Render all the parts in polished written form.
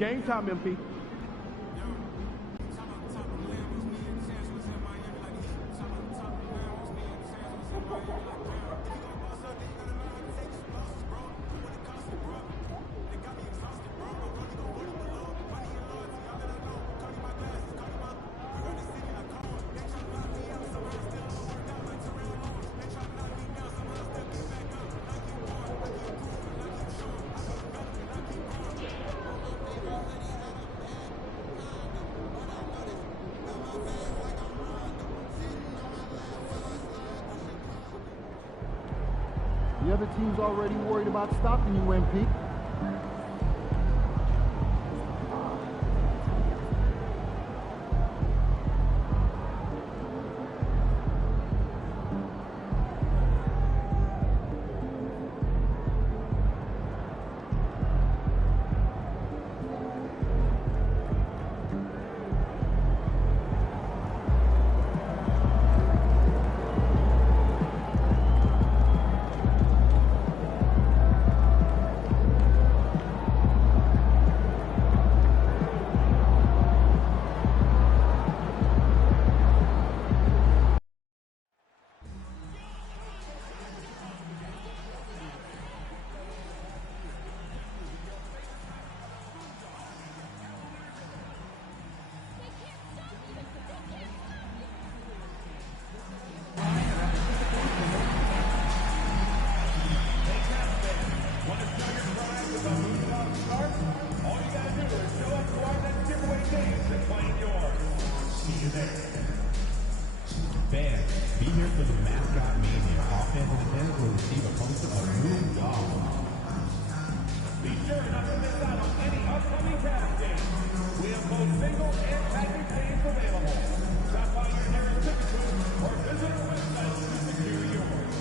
game time, MP. The other team's already worried about stopping you, MP. Fans, be here for the Mascot Mania. Offense and defense will receive a poster of Moondog. Be sure not to miss out on any upcoming draft games. We have both single and package games available. Stop by your nearest ticket booth or visit our website to secure yours.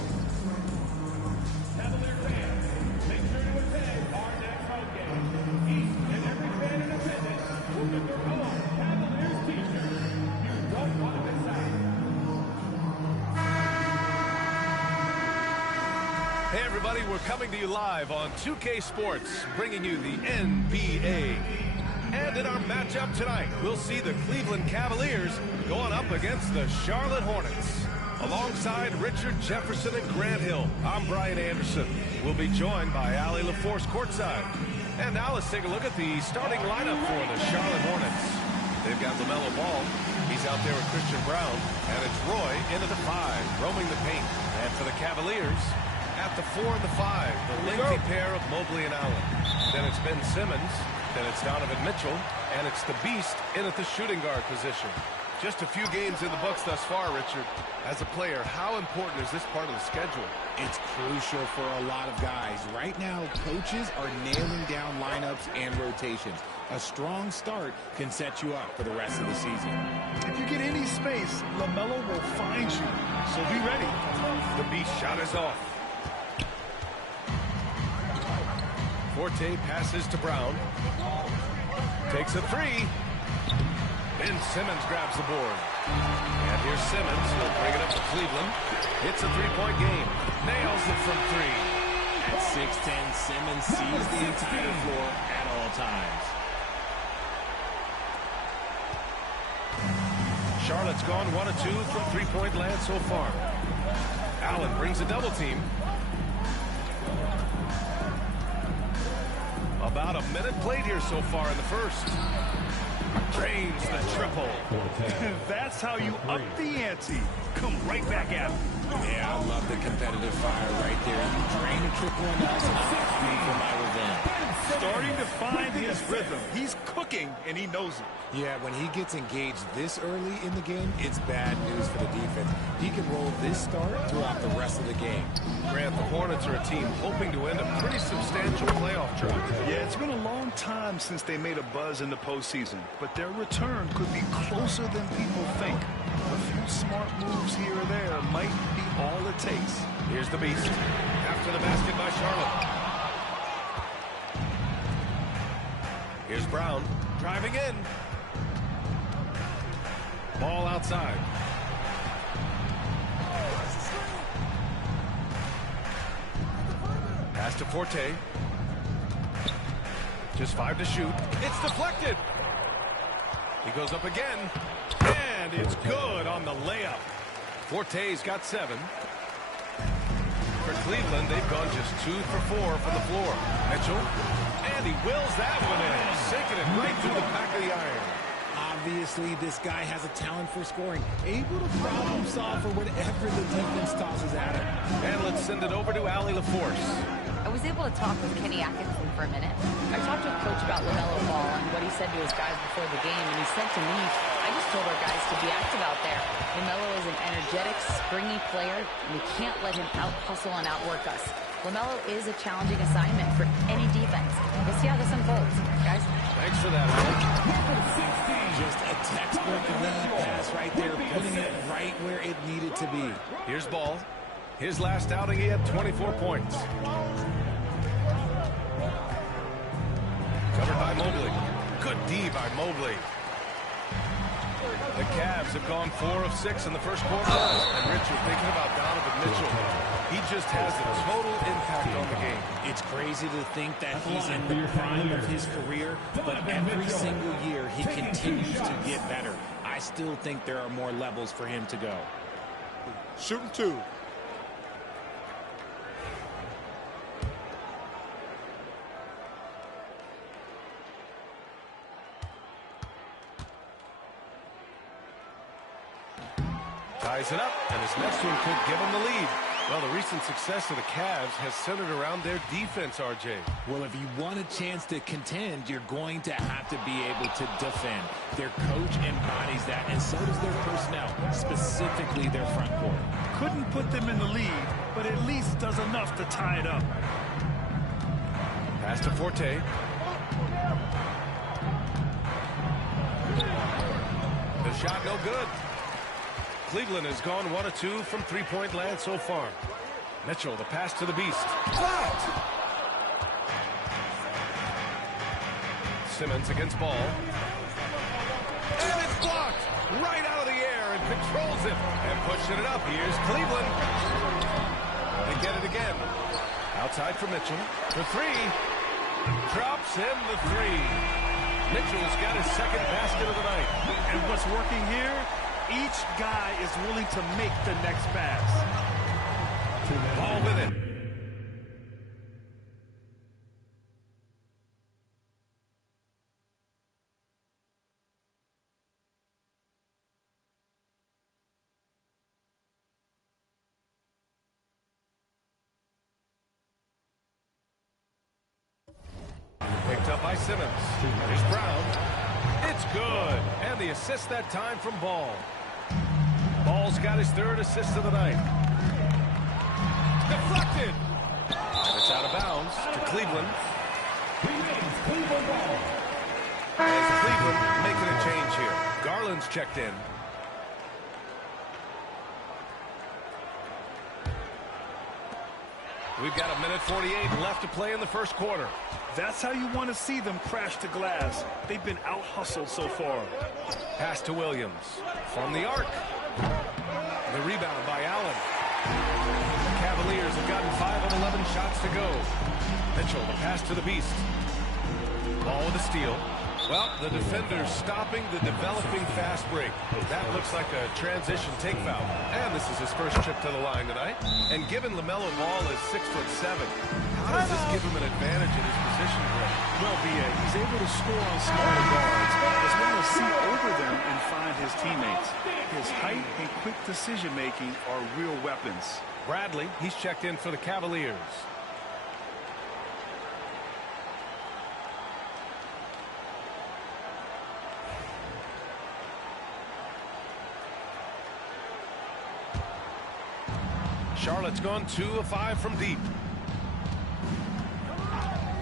Cavalier fans, make sure to attend our next home game. Each and every fan in attendance will get their own Cavaliers t-shirt. You don't want to miss out. Hey everybody, we're coming to you live on 2K Sports, bringing you the NBA. And in our matchup tonight, we'll see the Cleveland Cavaliers going up against the Charlotte Hornets. Alongside Richard Jefferson and Grant Hill, I'm Brian Anderson. We'll be joined by Allie LaForce courtside. And now let's take a look at the starting lineup for the Charlotte Hornets. They've got LaMelo Ball. He's out there with Christian Brown. And it's Roy into the 5, roaming the paint. And for the Cavaliers, at the 4 and the 5, the lengthy pair of Mobley and Allen. Then it's Ben Simmons, then it's Donovan Mitchell, and it's the Beast in at the shooting guard position. Just a few games in the books thus far, Richard. As a player, how important is this part of the schedule? It's crucial for a lot of guys. Right now, coaches are nailing down lineups and rotations. A strong start can set you up for the rest of the season. If you get any space, LaMelo will find you, so be ready. The Beast shot is off. Forte passes to Brown. Takes a 3. Ben Simmons grabs the board. And here's Simmons. He'll bring it up to Cleveland. Hits a three-point game. Nails it from 3. At 6'10", Simmons sees the entire floor at all times. Charlotte's gone 1 of 2 from three-point land so far. Allen brings a double team. About a minute played here so far in the first. Drains the triple. That's how you up the ante. Come right back at him. Yeah, I love the competitive fire right there. You drain a triple enough, I'm coming for my revenge. Starting to find his rhythm. He's cooking, and he knows it. Yeah, when he gets engaged this early in the game, it's bad news for the defense. He can roll this start throughout the rest of the game. Grant, the Hornets are a team hoping to end a pretty substantial playoff drive. Yeah, it's been a long time since they made a buzz in the postseason, but their return could be closer than people think. A few smart moves here or there might be all it takes. Here's the Beast. After the basket by Charlotte. Here's Brown driving in. Ball outside. Pass to Forte. Just 5 to shoot. It's deflected. He goes up again, and it's good on the layup. Forte's got 7. For Cleveland, they've gone just 2 for 4 from the floor. Mitchell, and he wills that one in, sinking it right through the back of the iron. Obviously, this guy has a talent for scoring, able to problem solve for whatever the defense tosses at him. And let's send it over to Allie LaForce. I was able to talk with Kenny Atkinson for a minute. I talked with Coach about LaMelo Ball and what he said to his guys before the game, and he said to me, I just told our guys to be active out there. LaMelo is an energetic, springy player, and we can't let him out-hustle and outwork us. LaMelo is a challenging assignment for any defense. We'll see how this unfolds, guys. Thanks for that, Allie. Just a textbook lead pass right there, putting it right where it needed to be. Here's Ball. His last outing, he had 24 points. Covered by Mobley. Good D by Mobley. The Cavs have gone 4 of 6 in the first quarter. And Richard, thinking about Donovan Mitchell, he just has a total impact on the game. It's crazy to think that he's in the prime of his career, but every single year he continues to get better. I still think there are more levels for him to go. Shooting 2. Ties it up, and his next one could give him the lead. Well, the recent success of the Cavs has centered around their defense, RJ. Well, if you want a chance to contend, you're going to have to be able to defend. Their coach embodies that, and so does their personnel, specifically their front court. Couldn't put them in the lead, but at least does enough to tie it up. Pass to Forte. The shot no good. Cleveland has gone 1 of 2 from three-point land so far. Mitchell, the pass to the Beast. Blocked! Simmons against Ball. And it's blocked! Right out of the air and controls it. And pushing it up. Here's Cleveland. They get it again. Outside for Mitchell. For 3. Drops in the 3. Mitchell's got his second basket of the night. And what's working here? Each guy is willing to make the next pass. Ball with it. Picked up by Simmons. Here's Brown. It's good. And the assist that time from Ball. Ball's got his 3rd assist of the night. Deflected. And it's out of bounds to Cleveland. As Cleveland making a change here. Garland's checked in. We've got 1:48 left to play in the first quarter. That's how you want to see them crash the glass. They've been out-hustled so far. Pass to Williams. From the arc. The rebound by Allen. The Cavaliers have gotten 5 of 11 shots to go. Mitchell, the pass to the Beast. Ball with a steal. Well, the defender's stopping the developing fast break. That looks like a transition take foul. And this is his first trip to the line tonight. And given LaMelo Ball is 6'7", how does this give him an advantage in his position play? Well, B.A., he's able to score on smaller guards, as well as see over them and find his teammates. His height and quick decision-making are real weapons. Bradley, he's checked in for the Cavaliers. Charlotte's gone 2 of 5 from deep.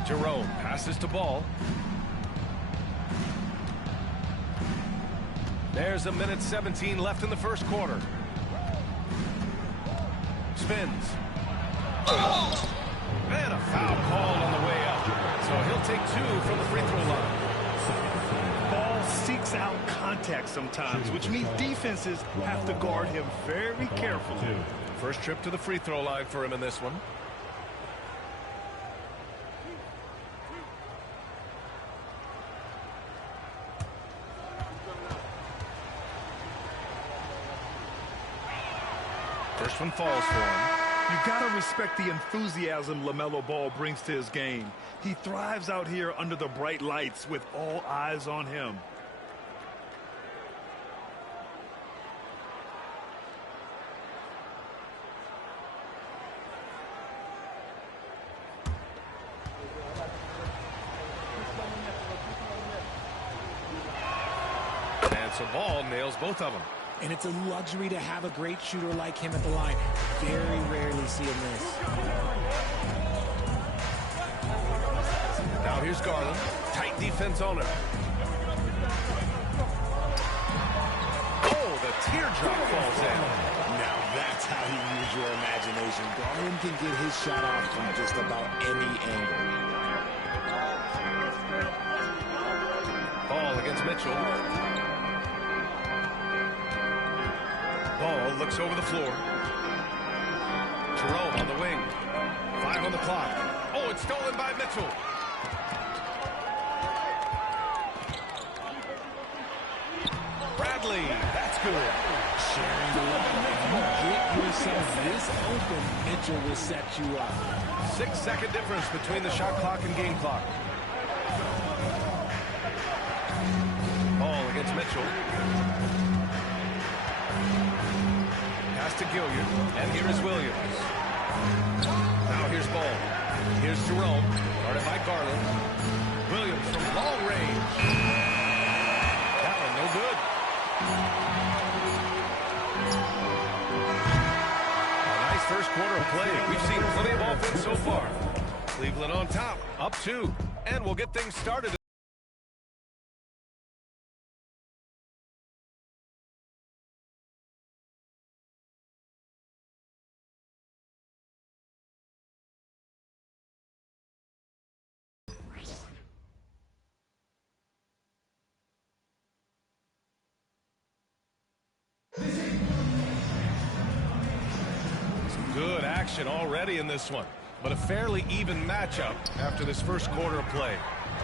Jerome passes to Ball. There's 1:17 left in the first quarter. Spins. And a foul called on the way up. So he'll take 2 from the free throw line. Ball seeks out contact sometimes, which means defenses have to guard him very carefully. First trip to the free throw line for him in this one. First one falls for him. You gotta respect the enthusiasm LaMelo Ball brings to his game. He thrives out here under the bright lights with all eyes on him. And so Ball nails both of them. And it's a luxury to have a great shooter like him at the line. Very rarely see him miss. Now here's Garland. Tight defense on him. Oh, the teardrop falls in. Now that's how you use your imagination. Garland can get his shot off from just about any angle. Ball against Mitchell. Ball looks over the floor. Jerome on the wing. 5 on the clock. Oh, it's stolen by Mitchell. Bradley, that's good. Sharing the love. If you get yourself this open, Mitchell will set you up. 6-second difference between the shot clock and game clock. Ball against Mitchell. Pass to Gilliard, and here is Williams. Now here's Ball. Here's Jerome, guarded by Garland. Williams from long range. That one no good. A nice first quarter of play. We've seen plenty of offense so far. Cleveland on top, up 2, and we'll get things started. Good action already in this one, but a fairly even matchup after this first quarter of play.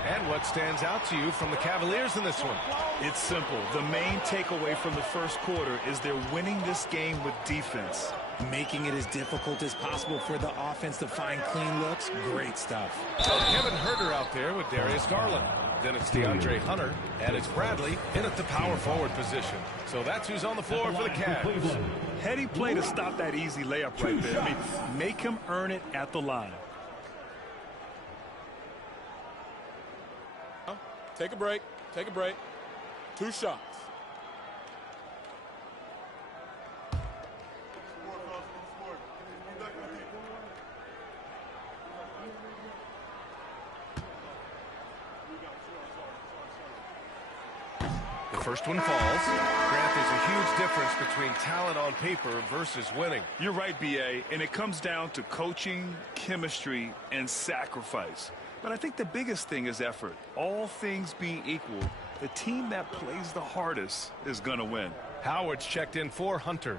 And what stands out to you from the Cavaliers in this one? It's simple. The main takeaway from the first quarter is they're winning this game with defense. Making it as difficult as possible for the offense to find clean looks. Great stuff. So Kevin Huerter out there with Darius Garland. Then it's DeAndre Hunter, and it's Bradley in at the power forward position. So that's who's on the floor for the Cavs. Heady play to stop that easy layup right there. I mean, make him earn it at the line. Take a break. Take a break. 2 shots. The first one falls. Grant, there's a huge difference between talent on paper versus winning. You're right, B.A., and it comes down to coaching, chemistry, and sacrifice. But I think the biggest thing is effort. All things being equal, the team that plays the hardest is going to win. Howard's checked in for Hunter.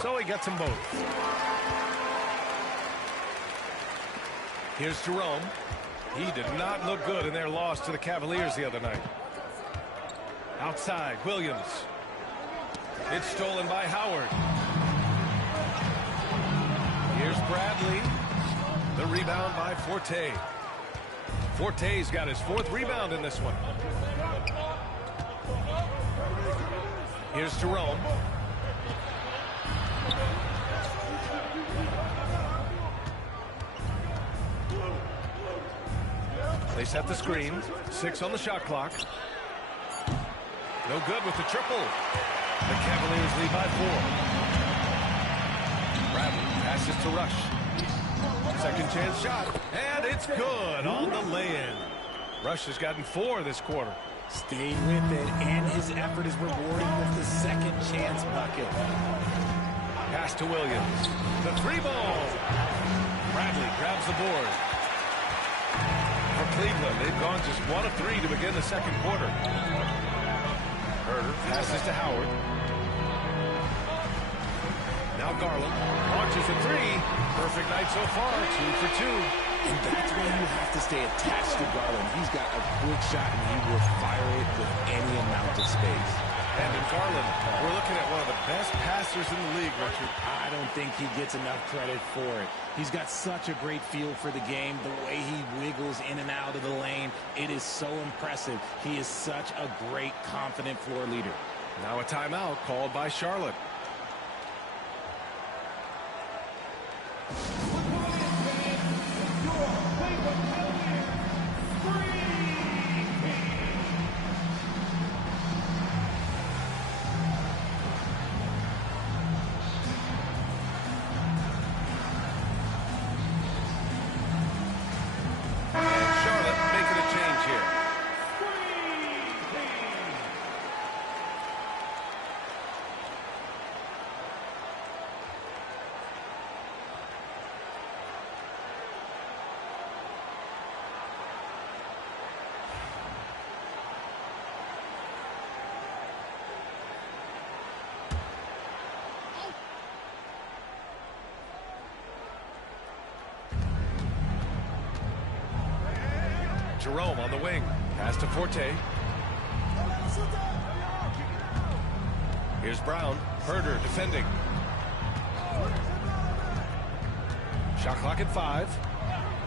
So he gets them both. Here's Jerome. He did not look good in their loss to the Cavaliers the other night. Outside, Williams. It's stolen by Howard. Here's Bradley. The rebound by Forte. Forte's got his 4th rebound in this one. Here's Jerome. They set the screen. 6 on the shot clock. No good with the triple. The Cavaliers lead by 4. Bradley passes to Rush. Second chance shot. And it's good on the lay-in. Rush has gotten 4 this quarter. Stayed with it, and his effort is rewarding with the second chance bucket. Pass to Williams. The 3-ball. Bradley grabs the board. For Cleveland, they've gone just 1 of 3 to begin the second quarter. Huerter passes to Howard. Now Garland launches a 3. Perfect night so far, 2 for 2. And that's why you have to stay attached to Garland. He's got a quick shot, and he will fire it with any amount of space. And in Garland, we're looking at one of the best passers in the league, Richard. I don't think he gets enough credit for it. He's got such a great feel for the game, the way he wiggles in and out of the lane. It is so impressive. He is such a great, confident floor leader. Now a timeout called by Charlotte. Jerome on the wing. Pass to Forte. Here's Brown. Herder defending. Shot clock at 5.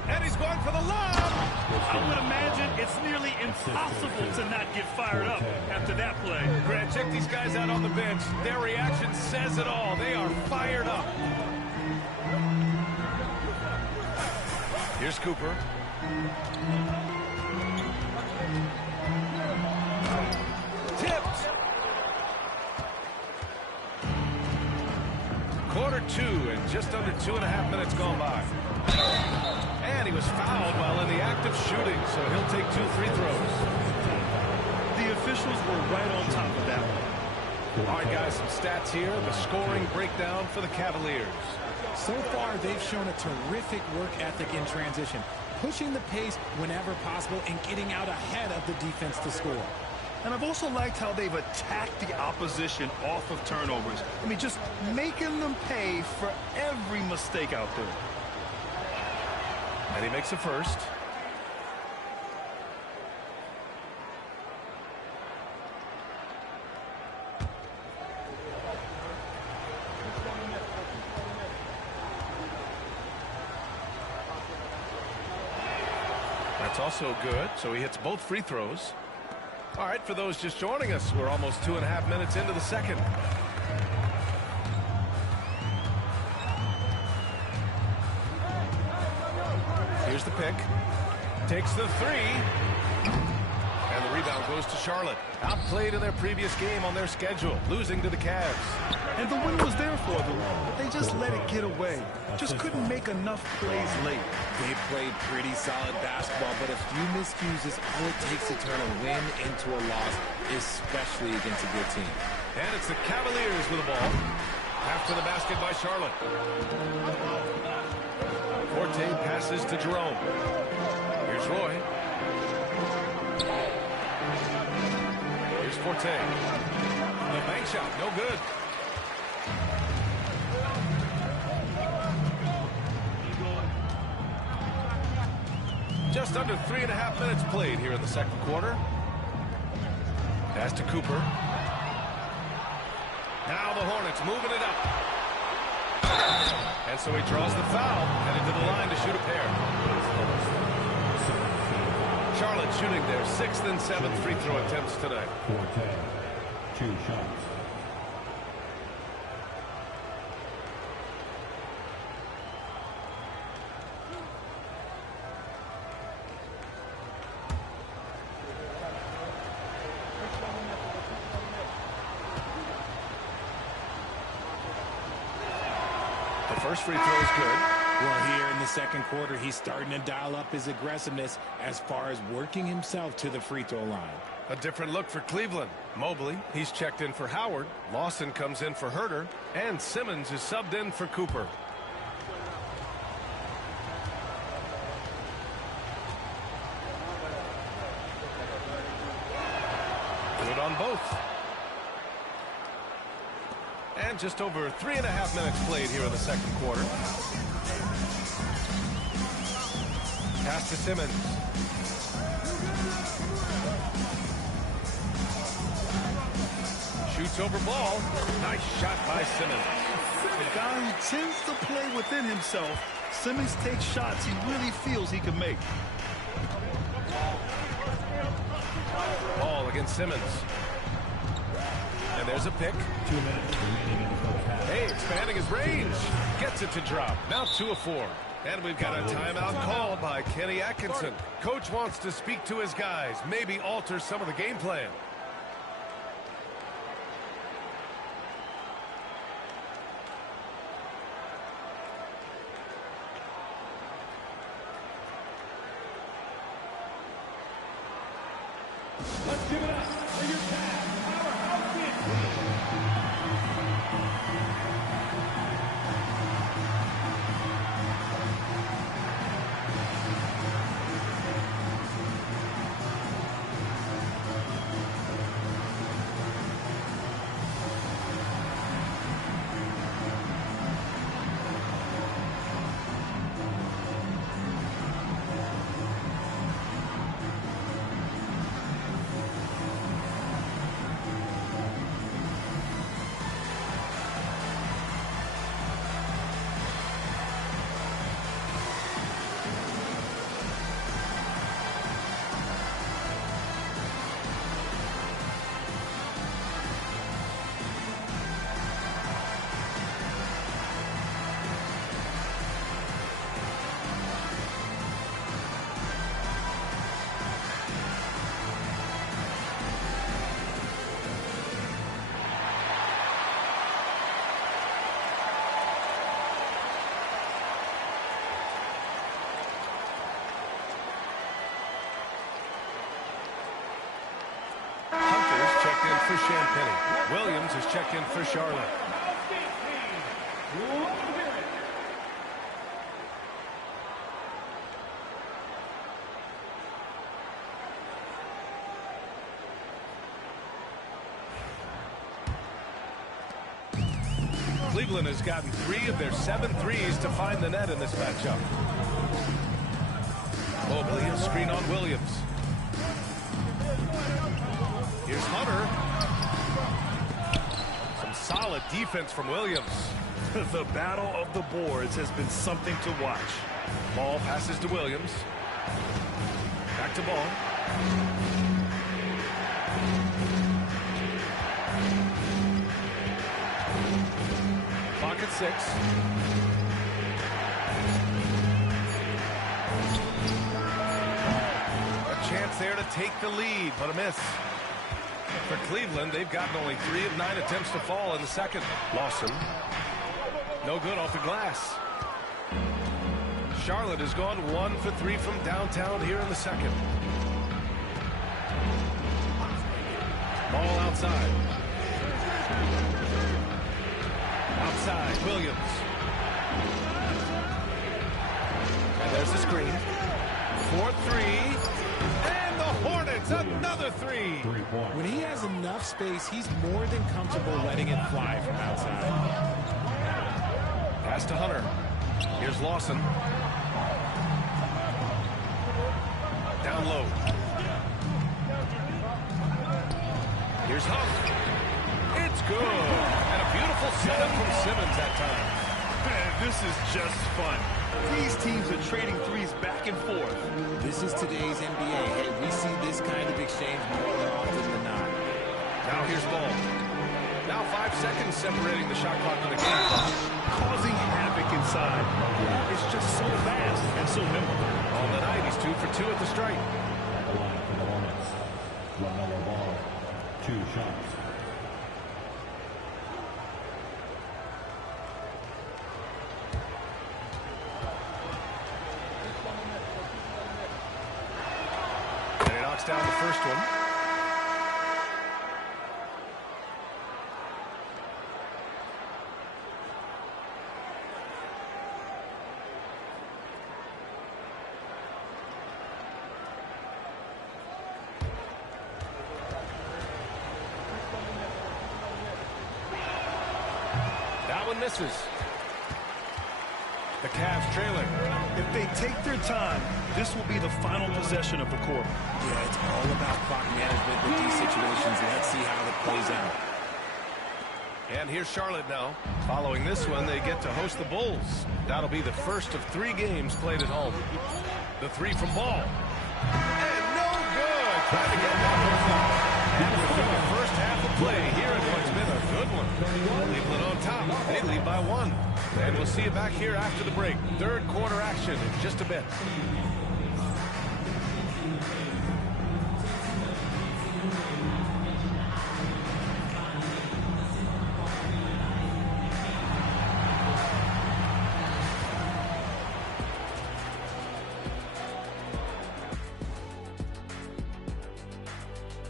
And he's going for the lob. I would imagine it's nearly impossible to not get fired up after that play. Grant, check these guys out on the bench. Their reaction says it all. They are fired up. Here's Cooper. Tipped. Quarter 2 and just under 2.5 minutes gone by. And he was fouled while in the act of shooting, so he'll take 2 free throws. The officials were right on top of that one. All right, guys, some stats here. The scoring breakdown for the Cavaliers. So far, they've shown a terrific work ethic in transition, pushing the pace whenever possible and getting out ahead of the defense to score. And I've also liked how they've attacked the opposition off of turnovers. I mean, just making them pay for every mistake out there. And he makes a first. That's also good, so he hits both free throws. All right, for those just joining us, we're almost 2.5 minutes into the second. Here's the pick. Takes the 3. And the rebound goes to Charlotte. Outplayed in their previous game on their schedule, losing to the Cavs. And the win was there for them, but they just let it get away. Just couldn't make enough plays late. They played pretty solid basketball, but a few miscues is all it takes to turn a win into a loss, especially against a good team. And it's the Cavaliers with the ball. After the basket by Charlotte. Forte passes to Jerome. Here's Roy. Here's Forte. The bank shot, no good. Just under 3.5 minutes played here in the second quarter. Pass to Cooper. Now the Hornets moving it up. And so he draws the foul, headed to the line to shoot a pair. Charlotte shooting their 6th and 7th free throw attempts tonight. Forte, 2 shots. First free throw is good. Well, here in the second quarter, he's starting to dial up his aggressiveness as far as working himself to the free throw line. A different look for Cleveland. Mobley, he's checked in for Howard. Lawson comes in for Herder. And Simmons is subbed in for Cooper. Good on both. And just over 3.5 minutes played here in the second quarter. Pass to Simmons. Shoots over ball. Nice shot by Simmons. A guy who tends to play within himself, Simmons takes shots he really feels he can make. Ball against Simmons. And there's a pick. 2 minutes remaining in the first half. Hey, expanding his range. Gets it to drop. Now 2 of 4. And we've got a timeout called by Kenny Atkinson. Coach wants to speak to his guys, maybe alter some of the game plan. Let's give it up for your Cavs powerhouse kid. Hunter's checked in for Champagny. Williams is checked in for Charlotte. Cleveland has gotten 3 of their 7 threes to find the net in this matchup. Mobley, a screen on Williams. Here's Hunter. Some solid defense from Williams. The battle of the boards has been something to watch. Ball passes to Williams. Back to Ball. Clock at 6. A chance there to take the lead, but a miss. For Cleveland, they've gotten only 3 of 9 attempts to fall in the second. Lawson. No good off the glass. Charlotte has gone 1 for 3 from downtown here in the second. Ball outside. Outside, Williams. And there's the screen. 4-3. And the Hornets, another 3. 3 points. When he has enough space, he's more than comfortable letting it fly from outside. Pass to Hunter. Here's Lawson. Down low. Here's Huff. It's good. And a beautiful setup from Simmons that time. Man, this is just fun. These teams are trading threes back and forth. This is today's NBA. Hey, we see this kind of exchange more often than not. Now here's Ball. Now 5 seconds separating the shot clock from the game clock. Causing havoc inside. It's just so fast and so nimble. On the night, he's 2 for 2 at the strike. At the line for the Hornets. LaMelo Ball. 2 shots. And he knocks down the first one. That one misses. The Cavs trailing. If they take their time, this will be the final possession of the quarter. Yeah, it's all about clock management with these situations. Let's see how it plays out. And here's Charlotte now. Following this one, they get to host the Bulls. That'll be the first of 3 games played at home. The 3 from Ball. And no good. Trying to get that one off. And we're through the first half of play here in what's been a good one. Cleveland on top. They lead by 1. And we'll see you back here after the break. Third quarter action in just a bit.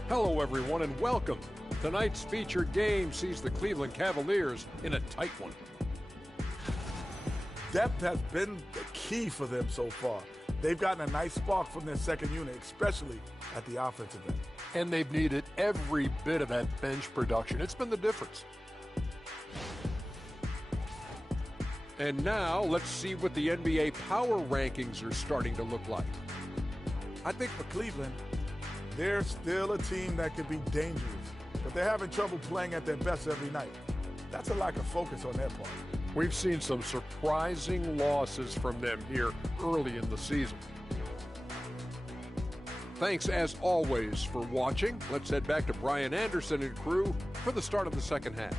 Hello, everyone, and welcome. Tonight's featured game sees the Cleveland Cavaliers in a tight one. Depth has been the key for them so far. They've gotten a nice spark from their second unit, especially at the offensive end. And they've needed every bit of that bench production. It's been the difference. And now, let's see what the NBA power rankings are starting to look like. I think for Cleveland, they're still a team that could be dangerous, but they're having trouble playing at their best every night. That's a lack of focus on their part. We've seen some surprising losses from them here early in the season. Thanks, as always, for watching. Let's head back to Brian Anderson and crew for the start of the second half.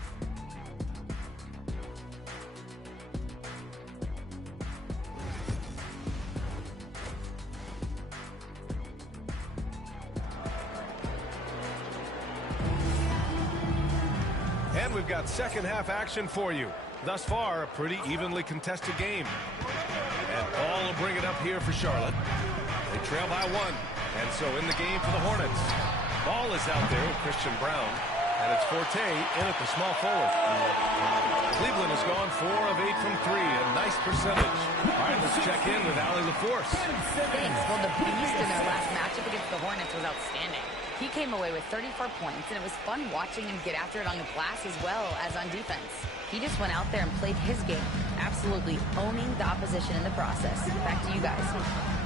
And we've got second half action for you. Thus far, a pretty evenly contested game. And Ball will bring it up here for Charlotte. They trail by 1. And so in the game for the Hornets. Ball is out there with Christian Brown. And it's Forte in at the small forward. Cleveland has gone 4 of 8 from 3. A nice percentage. All right, let's check in with Allie LaForce. Thanks. Well, the beast in their last matchup against the Hornets was outstanding. He came away with 34 points, and it was fun watching him get after it on the glass as well as on defense. He just went out there and played his game, absolutely owning the opposition in the process. Back to you guys.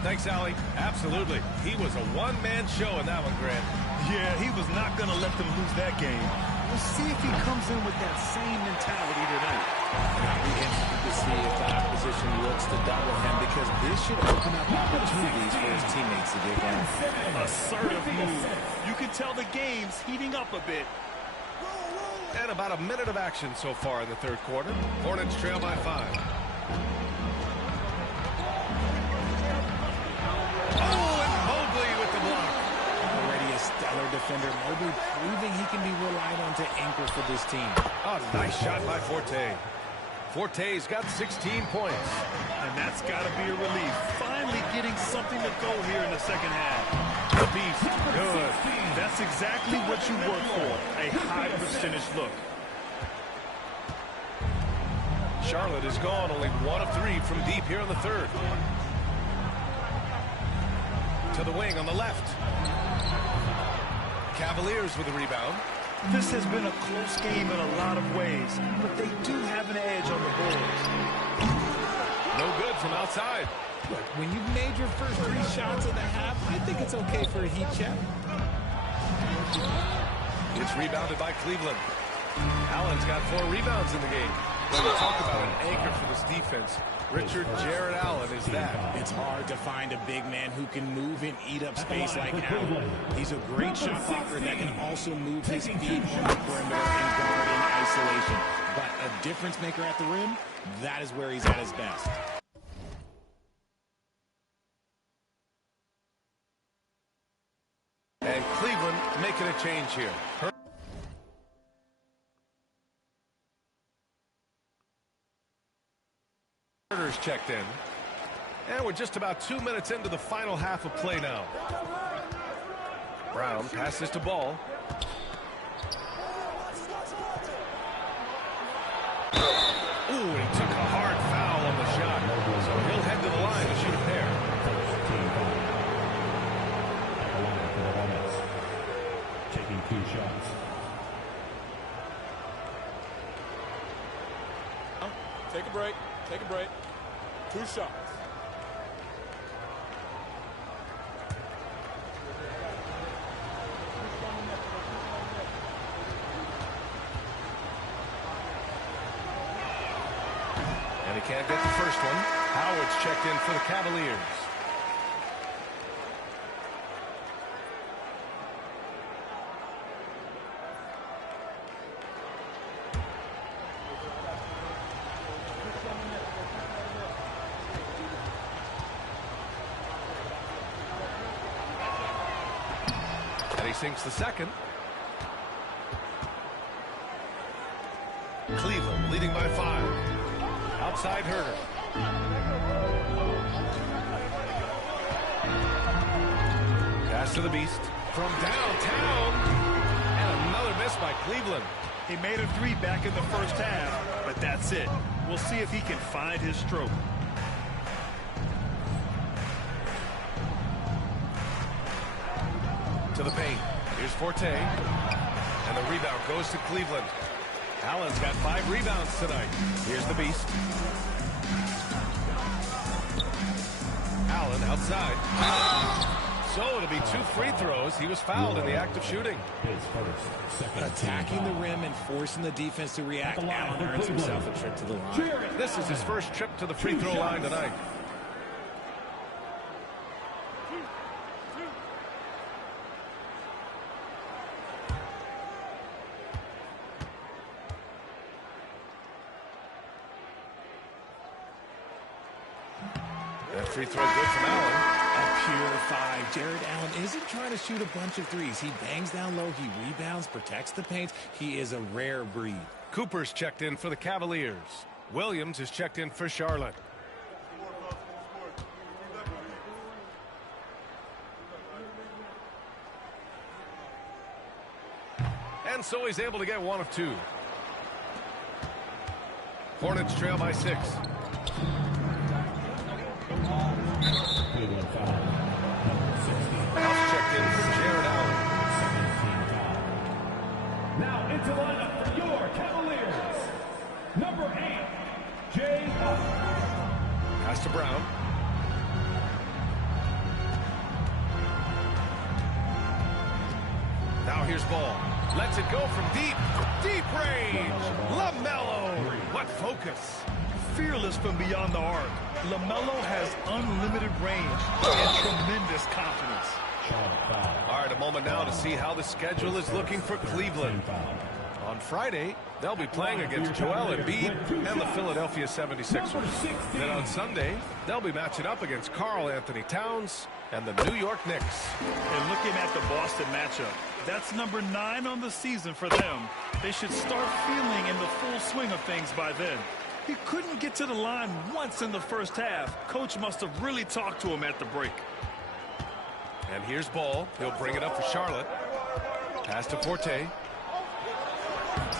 Thanks, Allie. Absolutely. He was a one-man show in that one, Grant. Yeah, he was not going to let them lose that game. We'll see if he comes in with that same mentality tonight. I'll be interested to see if the opposition looks to double him, because this should open up opportunities for his teammates to get going. Assertive move. You can tell the game's heating up a bit. And about a minute of action so far in the third quarter. Hornets trail by 5. Oh, and Mobley with the block. Already a stellar defender, Mobley proving he can be relied on to anchor for this team. Oh, nice shot by Forte. Forte's got 16 points. And that's got to be a relief. Finally getting something to go here in the second half. The beast. Good. That's exactly what you work for. A high percentage look. Charlotte has gone only 1 of 3 from deep here in the third. To the wing on the left. Cavaliers with the rebound. This has been a close game in a lot of ways, but they do have an edge on the boards. No good from outside. Look, when you've made your first 3 shots of the half, I think it's okay for a heat check. It's rebounded by Cleveland. Allen's got 4 rebounds in the game. When we talk about an anchor for this defense, Richard Jared Allen is that. It's hard to find a big man who can move and eat up space like Allen. He's a great shot blocker that can also move his feet on the perimeter and guard in isolation. But a difference maker at the rim, that is where he's at his best. And Cleveland making a change here. Herder's checked in. And we're just about 2 minutes into the final half of play now. Brown passes to Ball. Ooh, he took a hard foul on the shot. So he'll head to the line to shoot a pair. Taking 2 shots. Take a break. Take a break. 2 2 shots. And he can't get the first one. Howard's checked in for the Cavaliers. And he sinks the second. Cleveland leading by 5. Outside Herder. Pass to the Beast from downtown. And another miss by Cleveland. He made a 3 back in the first half, but that's it. We'll see if he can find his stroke. To the paint. Here's Forte. And the rebound goes to Cleveland. Allen's got 5 rebounds tonight. Here's the Beast. Allen outside. So it'll be 2 free throws. He was fouled in the act of shooting. Attacking the rim and forcing the defense to react. Allen earns himself a trip to the line. This is his first trip to the free throw line tonight. That free throw good from Allen. A pure 5. Jared Allen isn't trying to shoot a bunch of threes. He bangs down low. He rebounds, protects the paint. He is a rare breed. Cooper's checked in for the Cavaliers. Williams is checked in for Charlotte. And so he's able to get 1 of 2. Hornets trail by 6. House checked in for Jared Allen. Now into lineup for your Cavaliers. Number 8, Jay Huff. Pass to Brown. Now here's Ball. Lets it go from deep. Deep range. LaMelo. What focus. Fearless from beyond the arc. LaMelo has unlimited range and tremendous confidence. All right, a moment now to see how the schedule is looking for Cleveland. On Friday, they'll be playing against Joel Embiid and the Philadelphia 76ers. Then on Sunday, they'll be matching up against Karl Anthony Towns and the New York Knicks. And looking at the Boston matchup, that's number 9 on the season for them. They should start feeling in the full swing of things by then. He couldn't get to the line once in the first half. Coach must have really talked to him at the break. And here's Ball. He'll bring it up for Charlotte. Pass to Forte.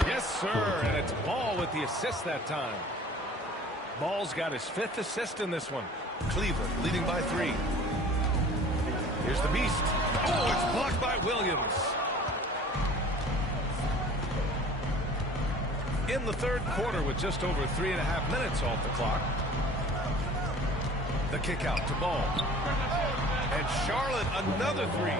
Yes, sir. And it's Ball with the assist that time. Ball's got his 5th assist in this one. Cleveland leading by 3. Here's the Beast. Oh, it's blocked by Williams. In the third quarter with just over 3.5 minutes off the clock. The kick out to Ball. And Charlotte another 3.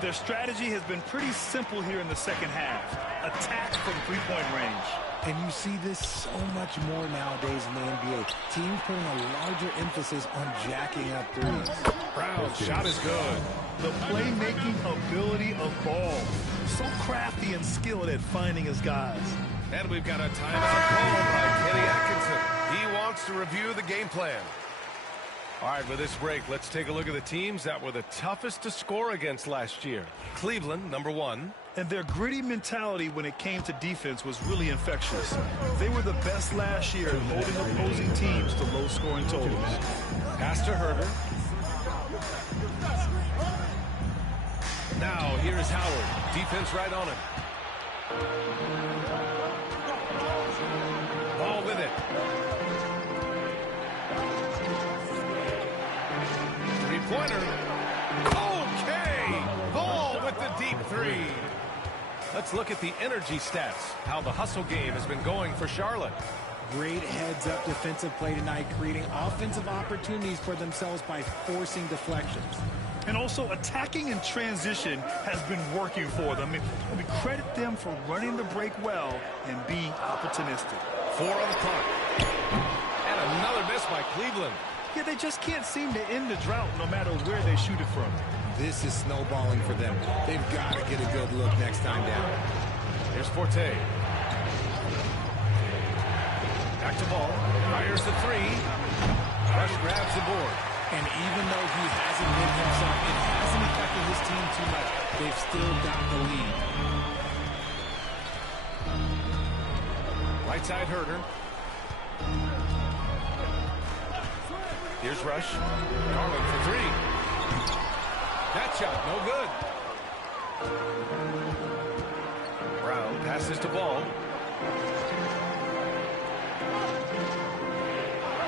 Their strategy has been pretty simple here in the second half. Attack from three-point range. And you see this so much more nowadays in the NBA. Teams putting a larger emphasis on jacking up threes. Brown's shot is good. The playmaking ability of Ball. So crafty and skilled at finding his guys. And we've got a timeout called by Kenny Atkinson. He wants to review the game plan. All right, with this break, let's take a look at the teams that were the toughest to score against last year. Cleveland, number 1. And their gritty mentality when it came to defense was really infectious. They were the best last year at holding opposing teams to low-scoring totals. Pass to Herder. Now, here's Howard. Defense right on him. Ball with it. Three-pointer. Okay! Ball with the deep 3. Let's look at the energy stats, how the hustle game has been going for Charlotte. Great heads-up defensive play tonight, creating offensive opportunities for themselves by forcing deflections. And also attacking in transition has been working for them. We credit them for running the break well and being opportunistic. 4 on the clock. And another miss by Cleveland. Yeah, they just can't seem to end the drought no matter where they shoot it from. This is snowballing for them. They've got to get a good look next time down. Here's Forte. Back to ball. Fires the 3. Rush grabs the board. And even though he hasn't been himself, it hasn't affected his team too much. They've still got the lead. Right side Herder. Here's Rush. Garland for 3. That shot, no good. Brown passes to Ball.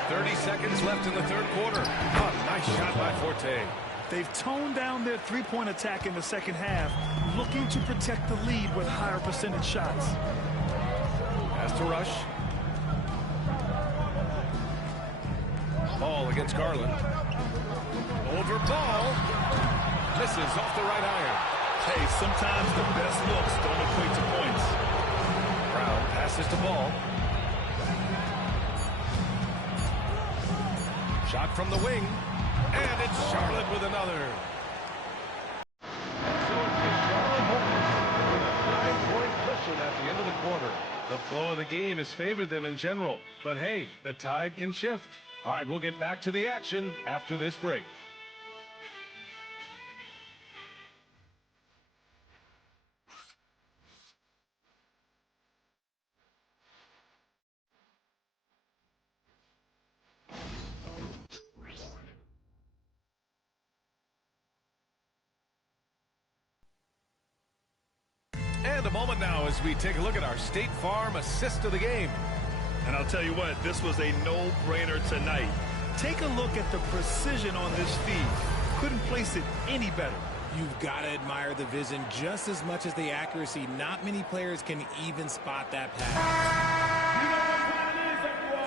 30 seconds left in the third quarter. Oh, nice shot by Forte. They've toned down their three-point attack in the second half, looking to protect the lead with higher percentage shots. Pass to Rush. Ball against Garland. Over Ball. Misses off the right iron. Hey, sometimes the best looks don't equate to points. Brown passes to Ball. Shot from the wing. And it's Charlotte with another. So it's the Charlotte Hornets with a 9-point cushion at the end of the quarter. The flow of the game has favored them in general. But hey, the tide can shift. All right, we'll get back to the action after this break. And a moment now as we take a look at our State Farm assist of the game. And I'll tell you what, this was a no-brainer tonight. Take a look at the precision on this feed. Couldn't place it any better. You've got to admire the vision just as much as the accuracy. Not many players can even spot that pass.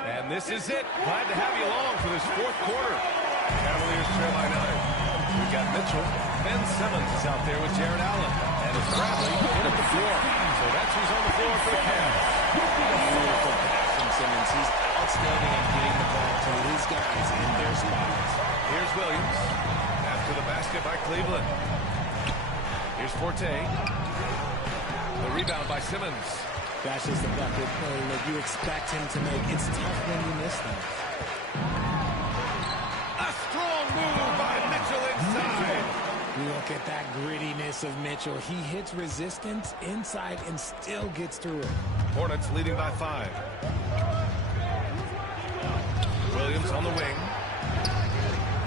And this is it. Glad to have you along for this fourth quarter. Cavaliers trail by 9. We've got Mitchell. Ben Simmons is out there with Jared Allen. And it's Bradley in at the floor. So that's who's on the floor for the Cavs. Beautiful pass from Simmons. He's outstanding at getting the ball to his guys in their spots. Here's Williams. After the basket by Cleveland. Here's Forte. The rebound by Simmons. That's just the bucket play that you expect him to make. It's tough when you miss them. A strong move by Mitchell inside. Look at that grittiness of Mitchell. He hits resistance inside and still gets through it. Hornets leading by 5. Williams on the wing.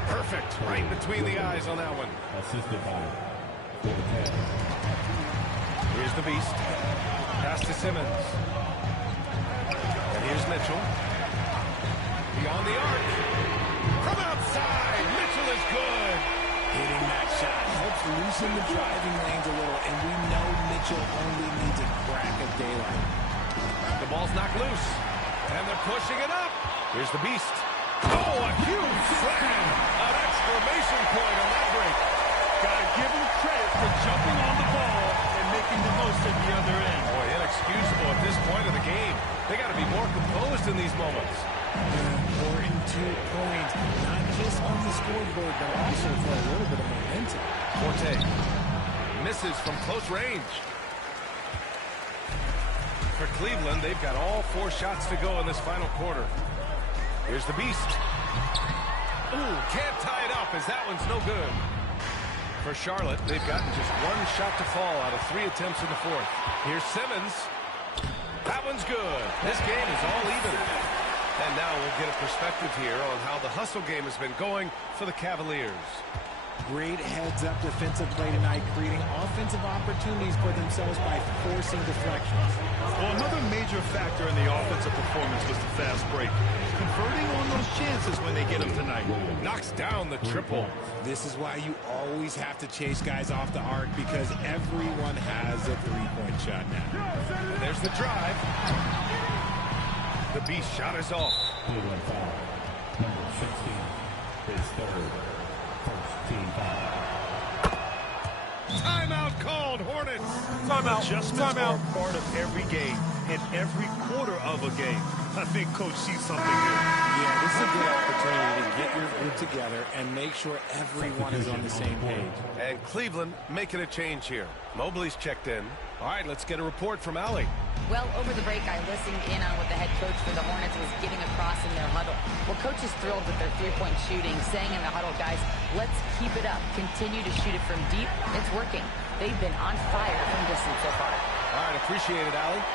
Perfect. Right between the eyes on that one. Assisted by Here's the Beast. Pass to Simmons. And here's Mitchell. Beyond the arc. From outside. Mitchell is good. Hitting that shot helps loosen the driving lanes a little, and we know Mitchell only needs a crack of daylight. The ball's knocked loose. And they're pushing it up. Here's the Beast. Oh, a huge slam. An exclamation point on that break. Gotta give him credit for jumping on the ball and making the most at the other end. Boy, inexcusable at this point of the game. They got to be more composed in these moments. An important 2 points, not just on the scoreboard, but also for a little bit of momentum. Forte misses from close range. For Cleveland, they've got all 4 shots to go in this final quarter. Here's the Beast. Ooh, can't tie it up as that one's no good. For Charlotte, they've gotten just 1 shot to fall out of 3 attempts in the fourth. Here's Simmons. That one's good. This game is all even. And now we'll get a perspective here on how the hustle game has been going for the Cavaliers. Great heads-up defensive play tonight, creating offensive opportunities for themselves by forcing deflections. Well, another major factor in the offensive performance was the fast break. Converting on those chances when they get them tonight. Knocks down the triple. This is why you always have to chase guys off the arc, because everyone has a 3-point shot now. And there's the drive. The Beast shot is off. Cleveland foul. Number 16. His third. First team foul. Timeout called, Hornets. Adjustments are part of every game and every quarter of a game. I think Coach sees something here. Yeah, this is a good opportunity to get your group together and make sure everyone is on the same page. And Cleveland making a change here. Mobley's checked in. All right, let's get a report from Allie. Well, over the break, I listened in on what the head coach for the Hornets was getting across in their huddle. Well, coach is thrilled with their three-point shooting, saying in the huddle, guys, let's keep it up. Continue to shoot it from deep. It's working. They've been on fire from distance so far. All right, appreciate it, Allie.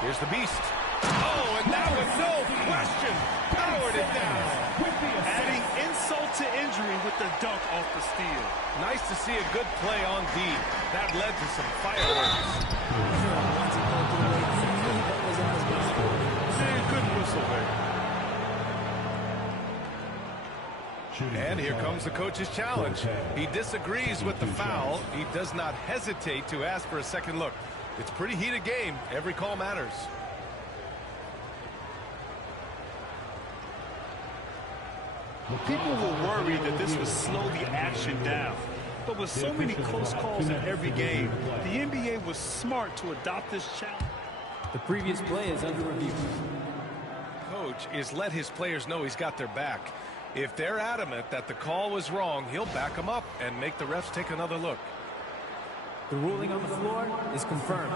Here's the Beast. Oh, and that was no question. Powered it down. Adding insult to injury with the dunk off the steal. Nice to see a good play on D. That led to some fireworks. Good whistle there. And here comes the coach's challenge. He disagrees with the foul. He does not hesitate to ask for a second look. It's a pretty heated game. Every call matters. People were worried that this would slow the action down. But with so many close calls in every game, the NBA was smart to adopt this challenge. The previous play is under review. Coach is let his players know he's got their back. If they're adamant that the call was wrong, he'll back them up and make the refs take another look. The ruling on the floor is confirmed.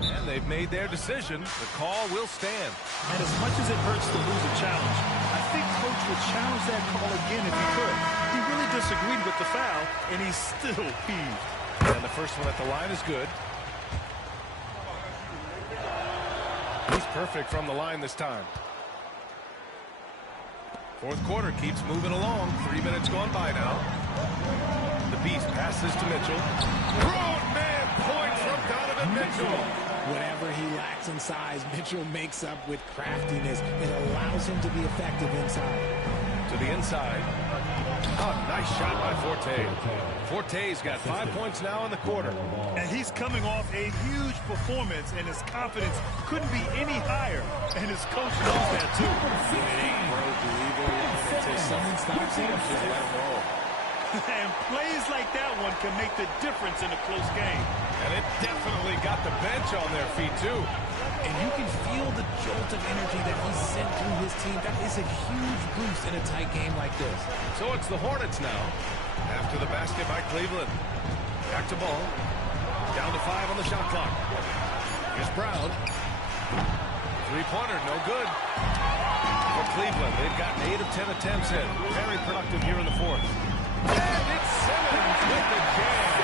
And they've made their decision. The call will stand. And as much as it hurts to lose a challenge, I think Coach would challenge that call again if he could. He really disagreed with the foul, and he's still peeved. And the first one at the line is good. He's perfect from the line this time. Fourth quarter keeps moving along. 3 minutes gone by now. The Beast passes to Mitchell. Grown man point from Donovan Mitchell. Whatever he lacks in size, Mitchell makes up with craftiness. It allows him to be effective inside. To the inside. Oh, nice shot by Forte. Forte's got 5 points now in the quarter. And he's coming off a huge performance, and his confidence couldn't be any higher. And his coach knows that, too. When it ain't broke, leave it alone until someone stops him. Just let him roll. And plays like that one can make the difference in a close game. And it definitely got the bench on their feet, too. And you can feel the jolt of energy that he sent through his team. That is a huge boost in a tight game like this. So it's the Hornets now. After the basket by Cleveland. Back to ball. Down to 5 on the shot clock. Here's Brown. Three-pointer, no good. For Cleveland, they've gotten 8 of 10 attempts in. Very productive here in the fourth. And it's Simmons with the jam.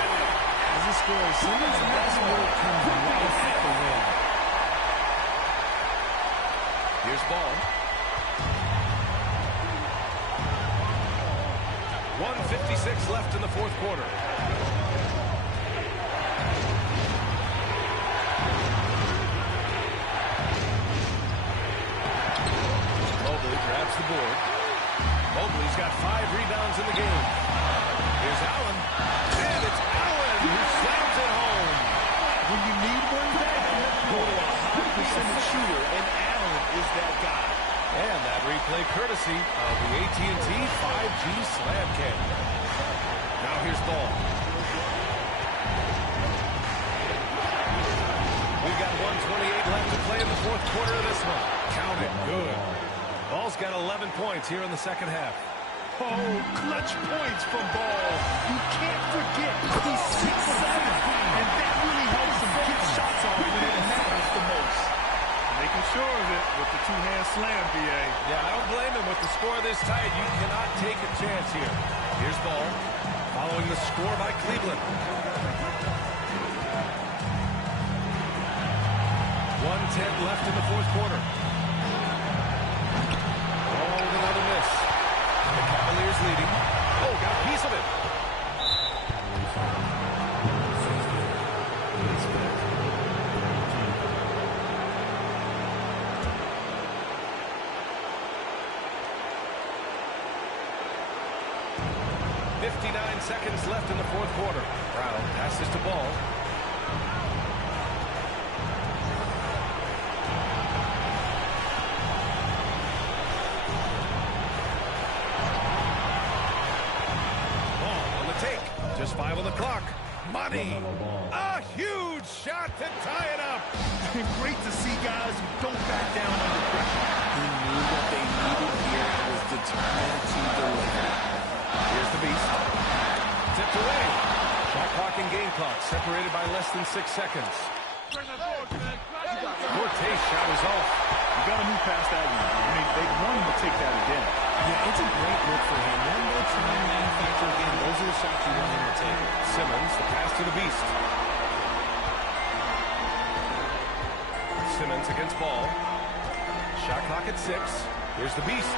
As he scores, Simmons' best work comes right at the rim. Here's Ball. 1:56 left in the fourth quarter. Mobley grabs the board. Mobley's got 5 rebounds in the game. Here's Allen. And it's Allen who slams it home. When you need one bad, go to a high percentage shooter, and Allen is that guy. And that replay courtesy of the AT&T 5G Slam Cam. Now here's Ball. We've got 1:28 left to play in the fourth quarter of this one. Count it. Good. Ball's got 11 points here in the second half. Oh, clutch points from Ball. You can't forget he's 6'7", and that really helps him get shots off when it matters the most. Making sure of it with the two-hand slam, B.A. Yeah, I don't blame him with the score this tight. You cannot take a chance here. Here's Ball, following the score by Cleveland. 1:10 left in the fourth quarter. Oh, another miss. The Cavaliers leading. Oh, got a piece of it. Seconds left in the fourth quarter. Brown passes to Ball. 5 on the clock. Money. A huge shot to tie it up. Great to see guys who don't back down under pressure. He knew what they needed here and was determined to deliver. Here's the Beast. Tipped away. Shot clock and game clock separated by less than 6 seconds. Forte's shot is off. You got to move past that one. I mean, they want him to take that again. Yeah, it's a great look for him. When they try and manufacture again, those are the shots you want him to take. Simmons, the pass to the Beast. Simmons against ball. Shot clock at 6. Here's the Beast.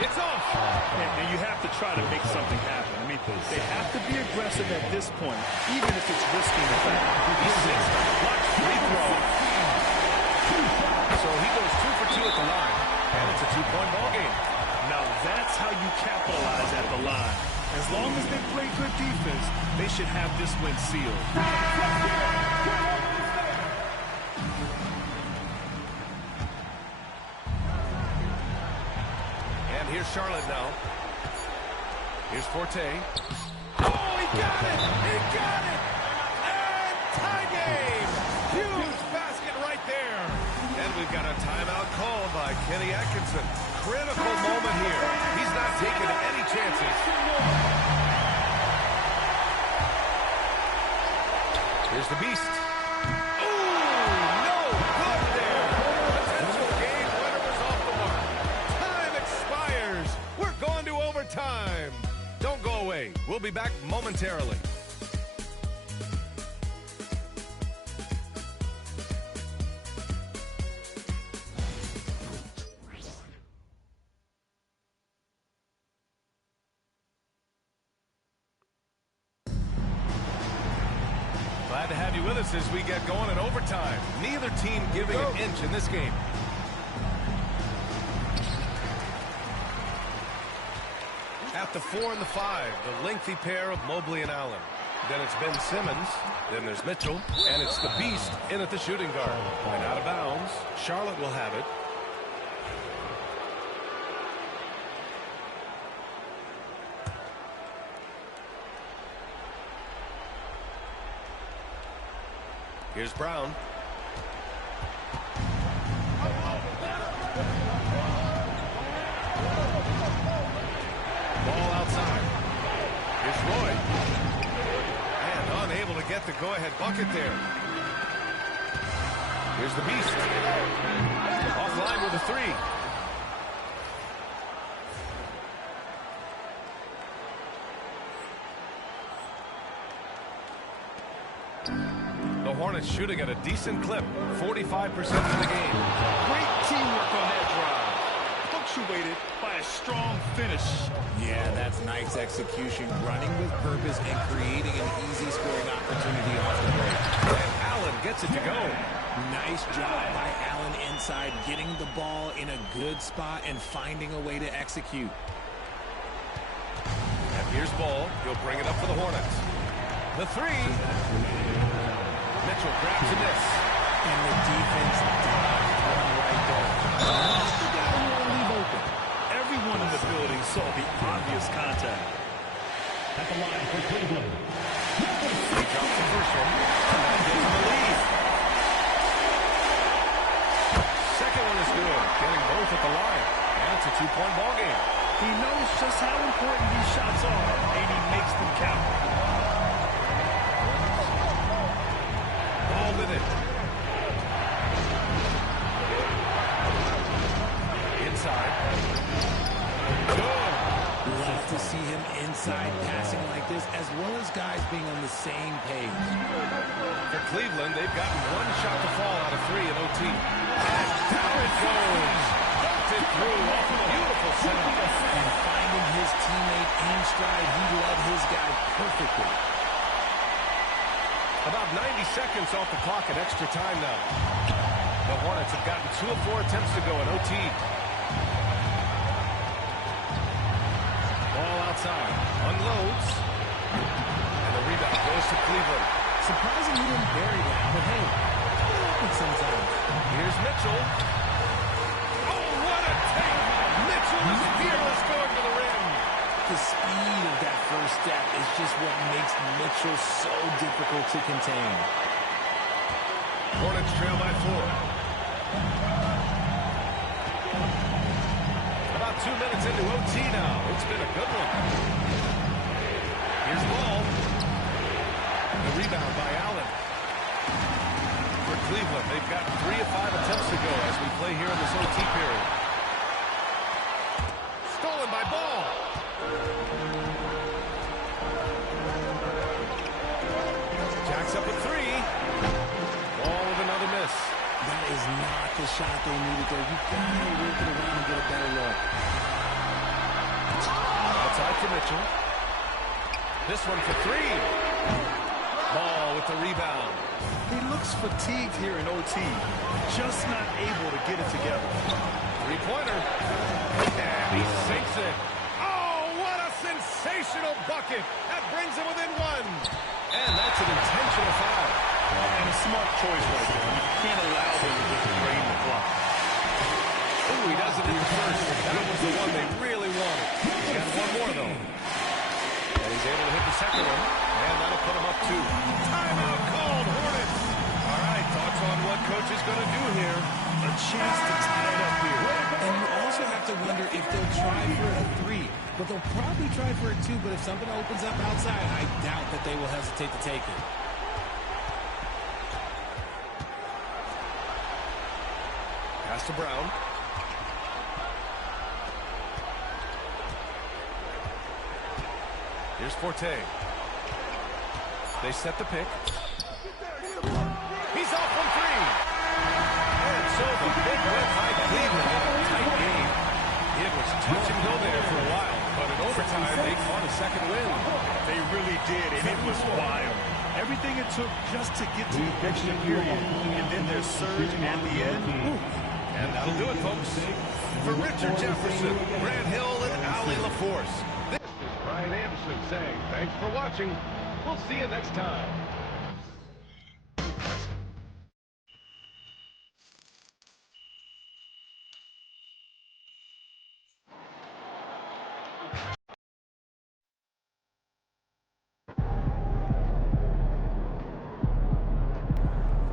It's off. And you have to try to make something happen. I mean, they have to be aggressive at this point, even if it's risking the fact. He's 6. Watch free throw. So he goes 2 for 2 at the line. And it's a 2-point ball game. Now that's how you capitalize at the line. As long as they play good defense, they should have this win sealed. And here's Charlotte now. Here's Forte. Oh, he got it! He got it! And tie game! Huge basket right there. And we've got a timeout called by Kenny Atkinson. Critical moment here. He's not taking any chances. Here's the Beast. Ooh, no good there. Potential game winner was off the mark. Time expires. We're going to overtime. Don't go away. We'll be back momentarily. Glad to have you with us as we get going in overtime. Neither team giving an inch in this game. At the 4 and the 5, the lengthy pair of Mobley and Allen. Then it's Ben Simmons. Then there's Mitchell. And it's the Beast in at the shooting guard. And out of bounds. Charlotte will have it. Here's Brown. Ball outside. Here's Roy. And unable to get the go-ahead bucket there. Here's the Beast. Offline with a 3. The Hornets shooting at a decent clip, 45% for the game. Great teamwork on that drive. Punctuated by a strong finish. Yeah, that's nice execution, running with purpose and creating an easy scoring opportunity off the break. And Allen gets it to go. Nice job by Allen inside, getting the ball in a good spot and finding a way to execute. And here's Ball. He'll bring it up for the Hornets. The 3. Mitchell grabs a miss. And the defense dodged one right there. Not the guy who will leave open. Everyone in the building saw the obvious contact. At the line for Cleveland. He drops the first one. And that gives him the lead. Second one is good. Getting both at the line. And it's a 2-point ball game. He knows just how important these shots are, and he makes them count. Ball with it. Inside. Good. Love to see him inside passing like this, as well as guys being on the same page. For Cleveland, they've gotten one shot to fall out of 3 in OT. And down it goes. Dumped it through off a beautiful setup. And finding his teammate in stride, he led his guy perfectly. About 90 seconds off the clock at extra time now. The Hornets have gotten 2 of 4 attempts to go in OT. Ball outside. Unloads. And the rebound goes to Cleveland. Surprising he didn't bury that, but hey, it happens sometimes. Here's Mitchell. Oh, what a take! Mitchell is fearless going to the rim. the speed of that first step is just what makes Mitchell so difficult to contain. Hornets trail by 4. About 2 minutes into OT now. It's been a good one. Here's the ball. The rebound by Allen. For Cleveland, they've got 3 of 5 attempts to go as we play here in this OT period. Stolen by Ball. Jacks up at 3. Ball with another miss. That is not the shot they needed there. You've got to work it around and get a better look. Outside for Mitchell. This one for 3. Ball with the rebound. He looks fatigued here in OT, just not able to get it together. Three-pointer. And he sinks it. Oh, what a sensational bucket. That brings him within 1. And that's an intentional foul. And a smart choice right there. You can't allow them to just drain the clock. Ooh, he does it in the first. That was the one they really wanted. He's got 1 more, though. And he's able to hit the second one. And that'll put him up 2. Timeout called, Hornets. All right, thoughts on what coach is going to do here? A chance to tie it up here. And you also have to wonder if they'll try for a 3. But they'll probably try for a 2. But if something opens up outside, I doubt that they will hesitate to take it. Pass to Brown. Here's Forte. They set the pick. He's off from 3. And so the big win by Cleveland in a tight game. It was touch and go there for a while, but in overtime they caught a second win. They really did, and it was wild. Everything it took just to get to the extra period, and then their surge at the end. And that'll do it, folks. For Richard Jefferson, Grant Hill, and Allie LaForce, this is Brian Anderson saying thanks for watching. We'll see you next time.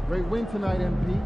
Great win tonight, MP.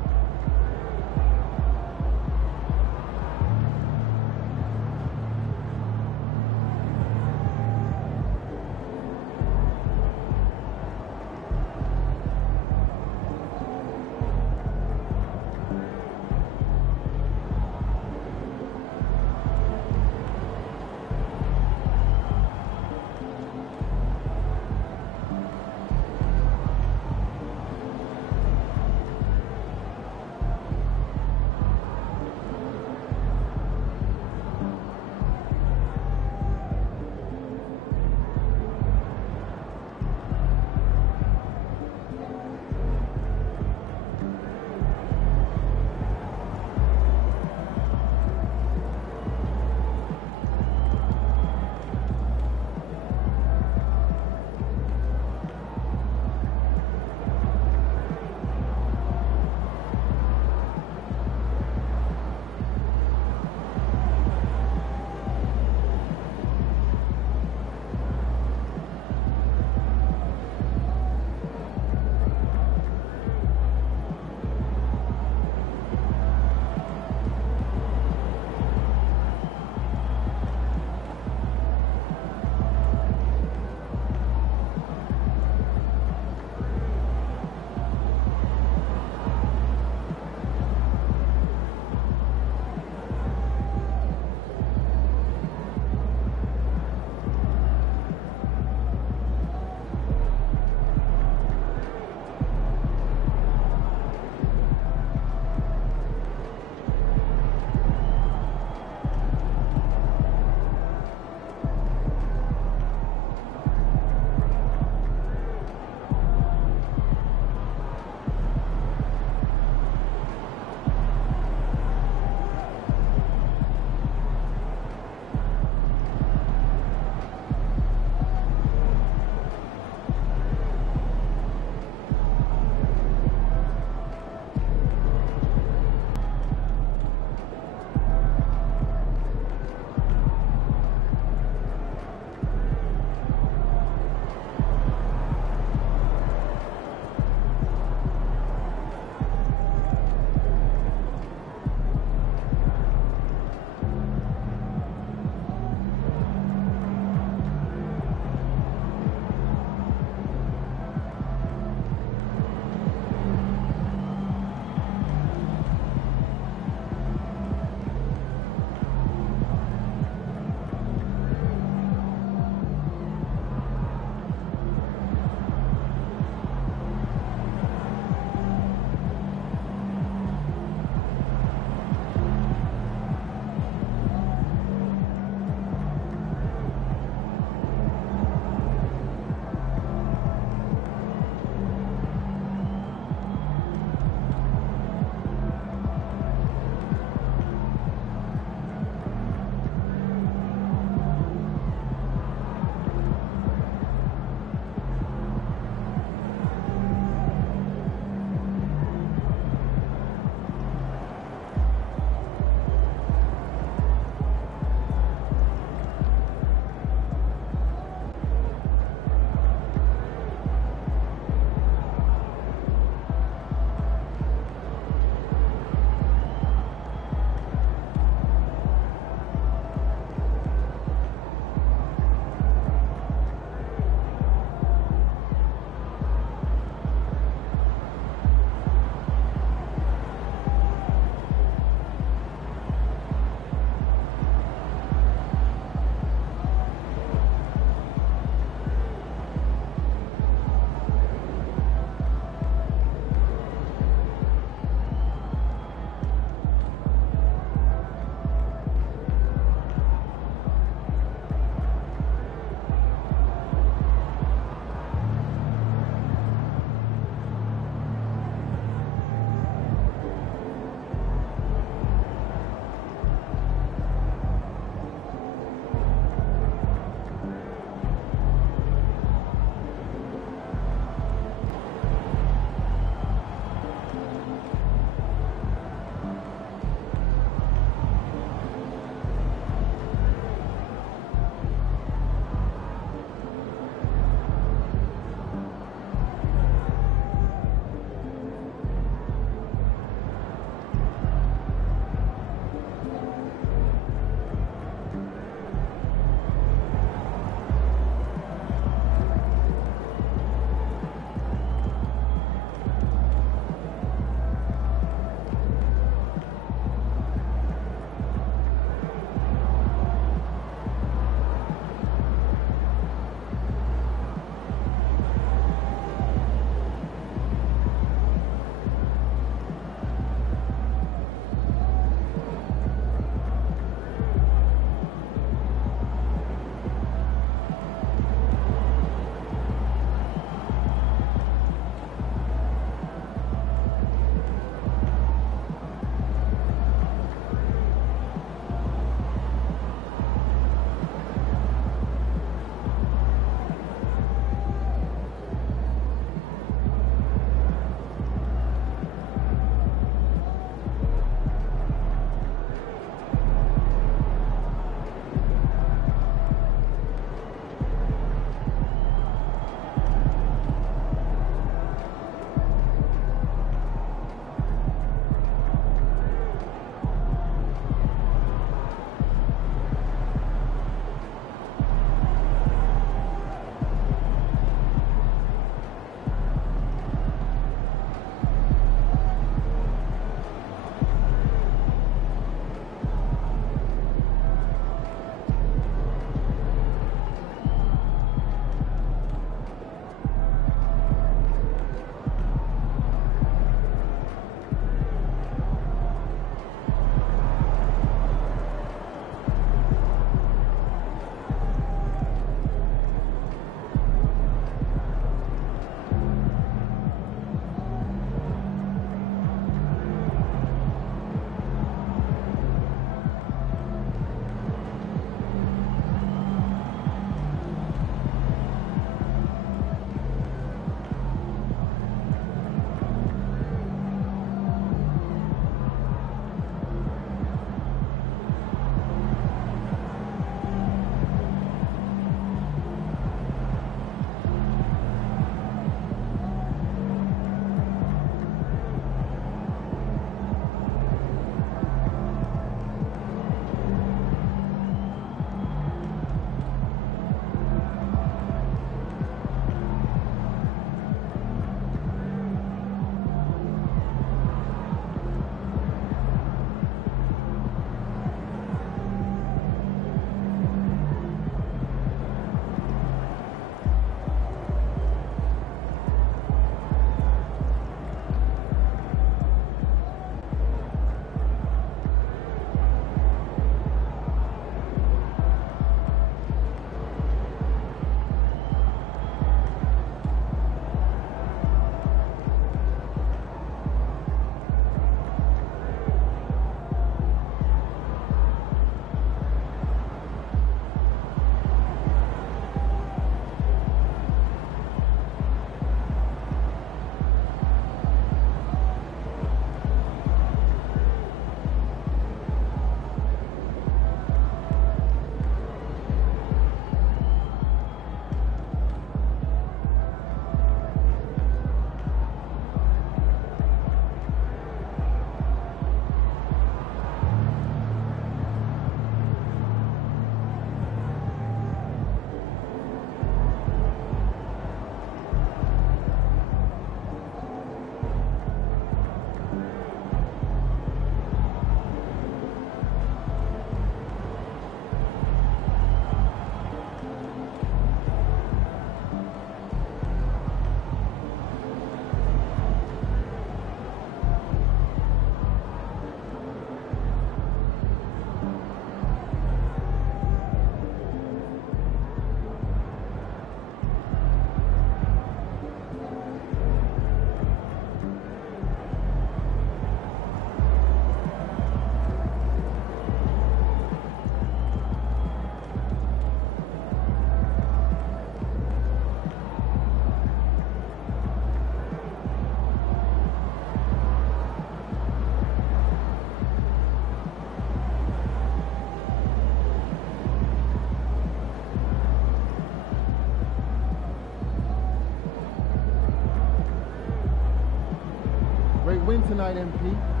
win tonight, MP.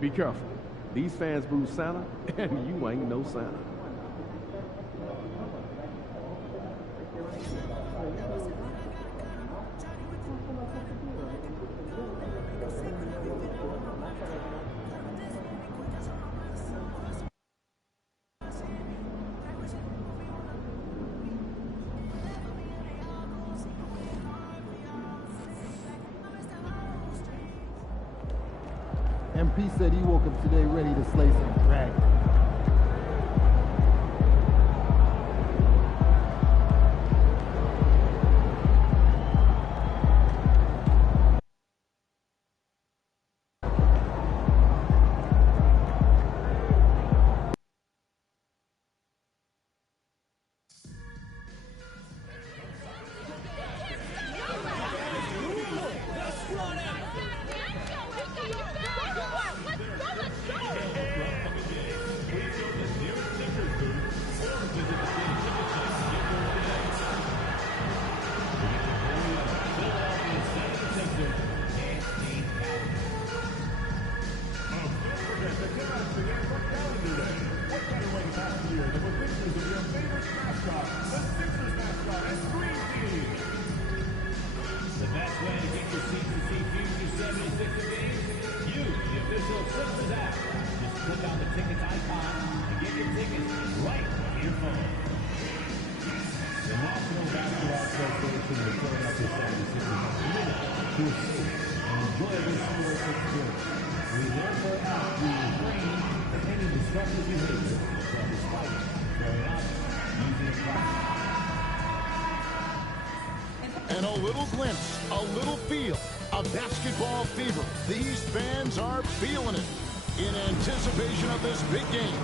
Be careful. These fans boo Santa, and you ain't no Santa. MP said he woke up today ready to slay some dragons. And a little glimpse, a little feel of basketball fever. These fans are feeling it in anticipation of this big game.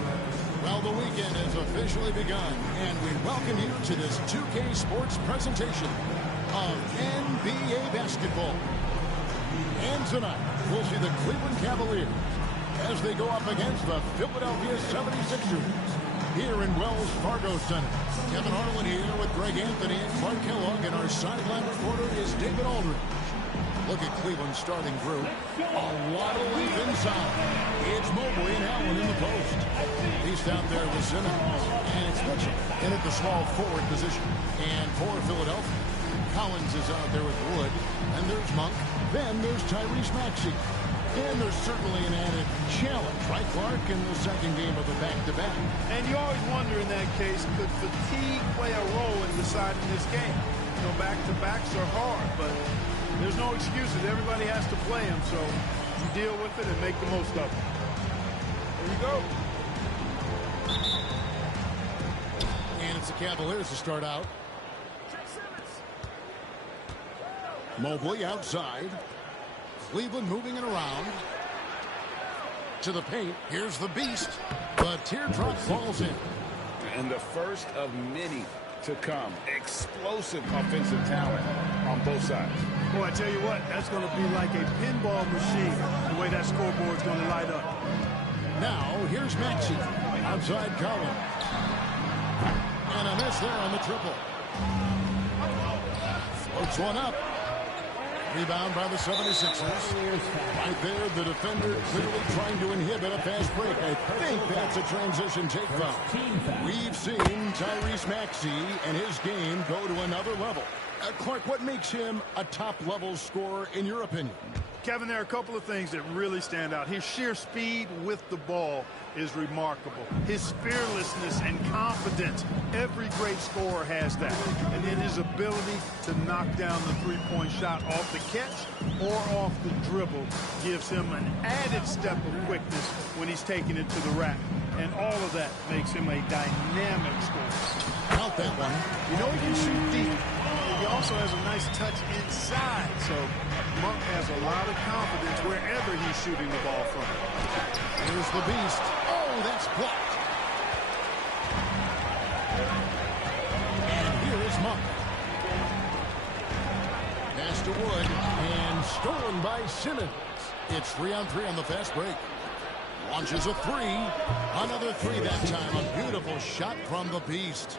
Well, the weekend has officially begun, and we welcome you to this 2K Sports presentation of NBA basketball. And tonight, we'll see the Cleveland Cavaliers as they go up against the Philadelphia 76ers here in Wells Fargo Center. Kevin Harlan here with Greg Anthony and Clark Kellogg, and our sideline reporter is David Aldridge. Look at Cleveland's starting group. A lot of length inside. It's Mobley and Allen in the post. He's down there with Simmons. And it's Mitchell in at the small forward position. And for Philadelphia, Collins is out there with Wood. And there's Monk. Then there's Tyrese Maxey. And there's certainly an added challenge, right, Clark, in the second game of the back-to-back. And you always wonder in that case, could fatigue play a role in deciding this game? You know, back-to-backs are hard, but there's no excuses. Everybody has to play them, so you deal with it and make the most of it. There you go. And it's the Cavaliers to start out. Mobley outside. Cleveland moving it around. To the paint. Here's the beast. The teardrop falls in. And the first of many to come. Explosive offensive talent on both sides. Boy, I tell you what, that's going to be like a pinball machine, the way that scoreboard's going to light up. Now, here's Maxey. Outside Collins. And a miss there on the triple. Floats one up. Rebound by the 76ers. Right there, the defender clearly trying to inhibit a fast break. I think that's a transition take foul. We've seen Tyrese Maxey and his game go to another level. Clark, what makes him a top-level scorer in your opinion? Kevin, there are a couple of things that really stand out. His sheer speed with the ball is remarkable. His fearlessness and confidence, every great scorer has that. And then his ability to knock down the three-point shot off the catch or off the dribble gives him an added step of quickness when he's taking it to the rack. And all of that makes him a dynamic scorer. Count that one. You know he can shoot deep. He also has a nice touch inside. So Monk has a lot of confidence wherever he's shooting the ball from. Here's the beast. Oh, that's blocked. And here is Monk. Pass to Wood. And stolen by Simmons. It's 3-on-3 on the fast break. Launches a three. Another three that time. A beautiful shot from the beast.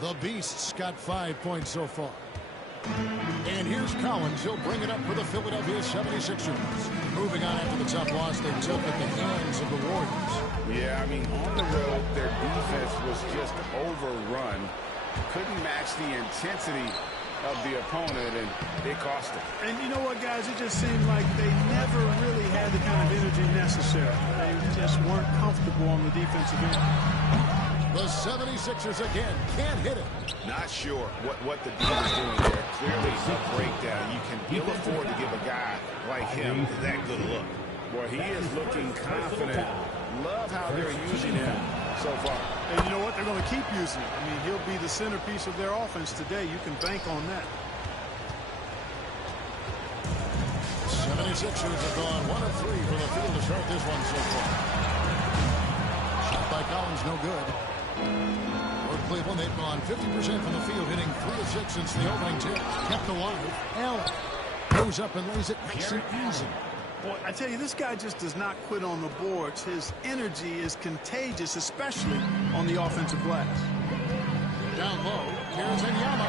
The beast's got 5 points so far. And here's Collins. He'll bring it up for the Philadelphia 76ers. Moving on after the tough loss they took at the hands of the Warriors. Yeah, I mean, on the road, their defense was just overrun. Couldn't match the intensity of the opponent, and it cost them. And you know what, guys? It just seemed like they never really had the kind of energy necessary. They just weren't comfortable on the defensive end. The 76ers again can't hit it. Not sure what the deal is doing there. Clearly a breakdown. You can ill afford to give a guy like him that good look. Boy, he is looking confident. Love how they're using him so far. And you know what? They're going to keep using him. I mean, he'll be the centerpiece of their offense today. You can bank on that. 76ers have gone 1 of 3 from the field to start this one so far. Shot by Collins, no good. For Cleveland, they've gone 50% from the field, hitting 3 of 6 since the opening tip. Kept alive. Allen goes up and lays it nice and easy. Boy, I tell you, this guy just does not quit on the boards. His energy is contagious, especially on the offensive glass. Down low, here's Enyama.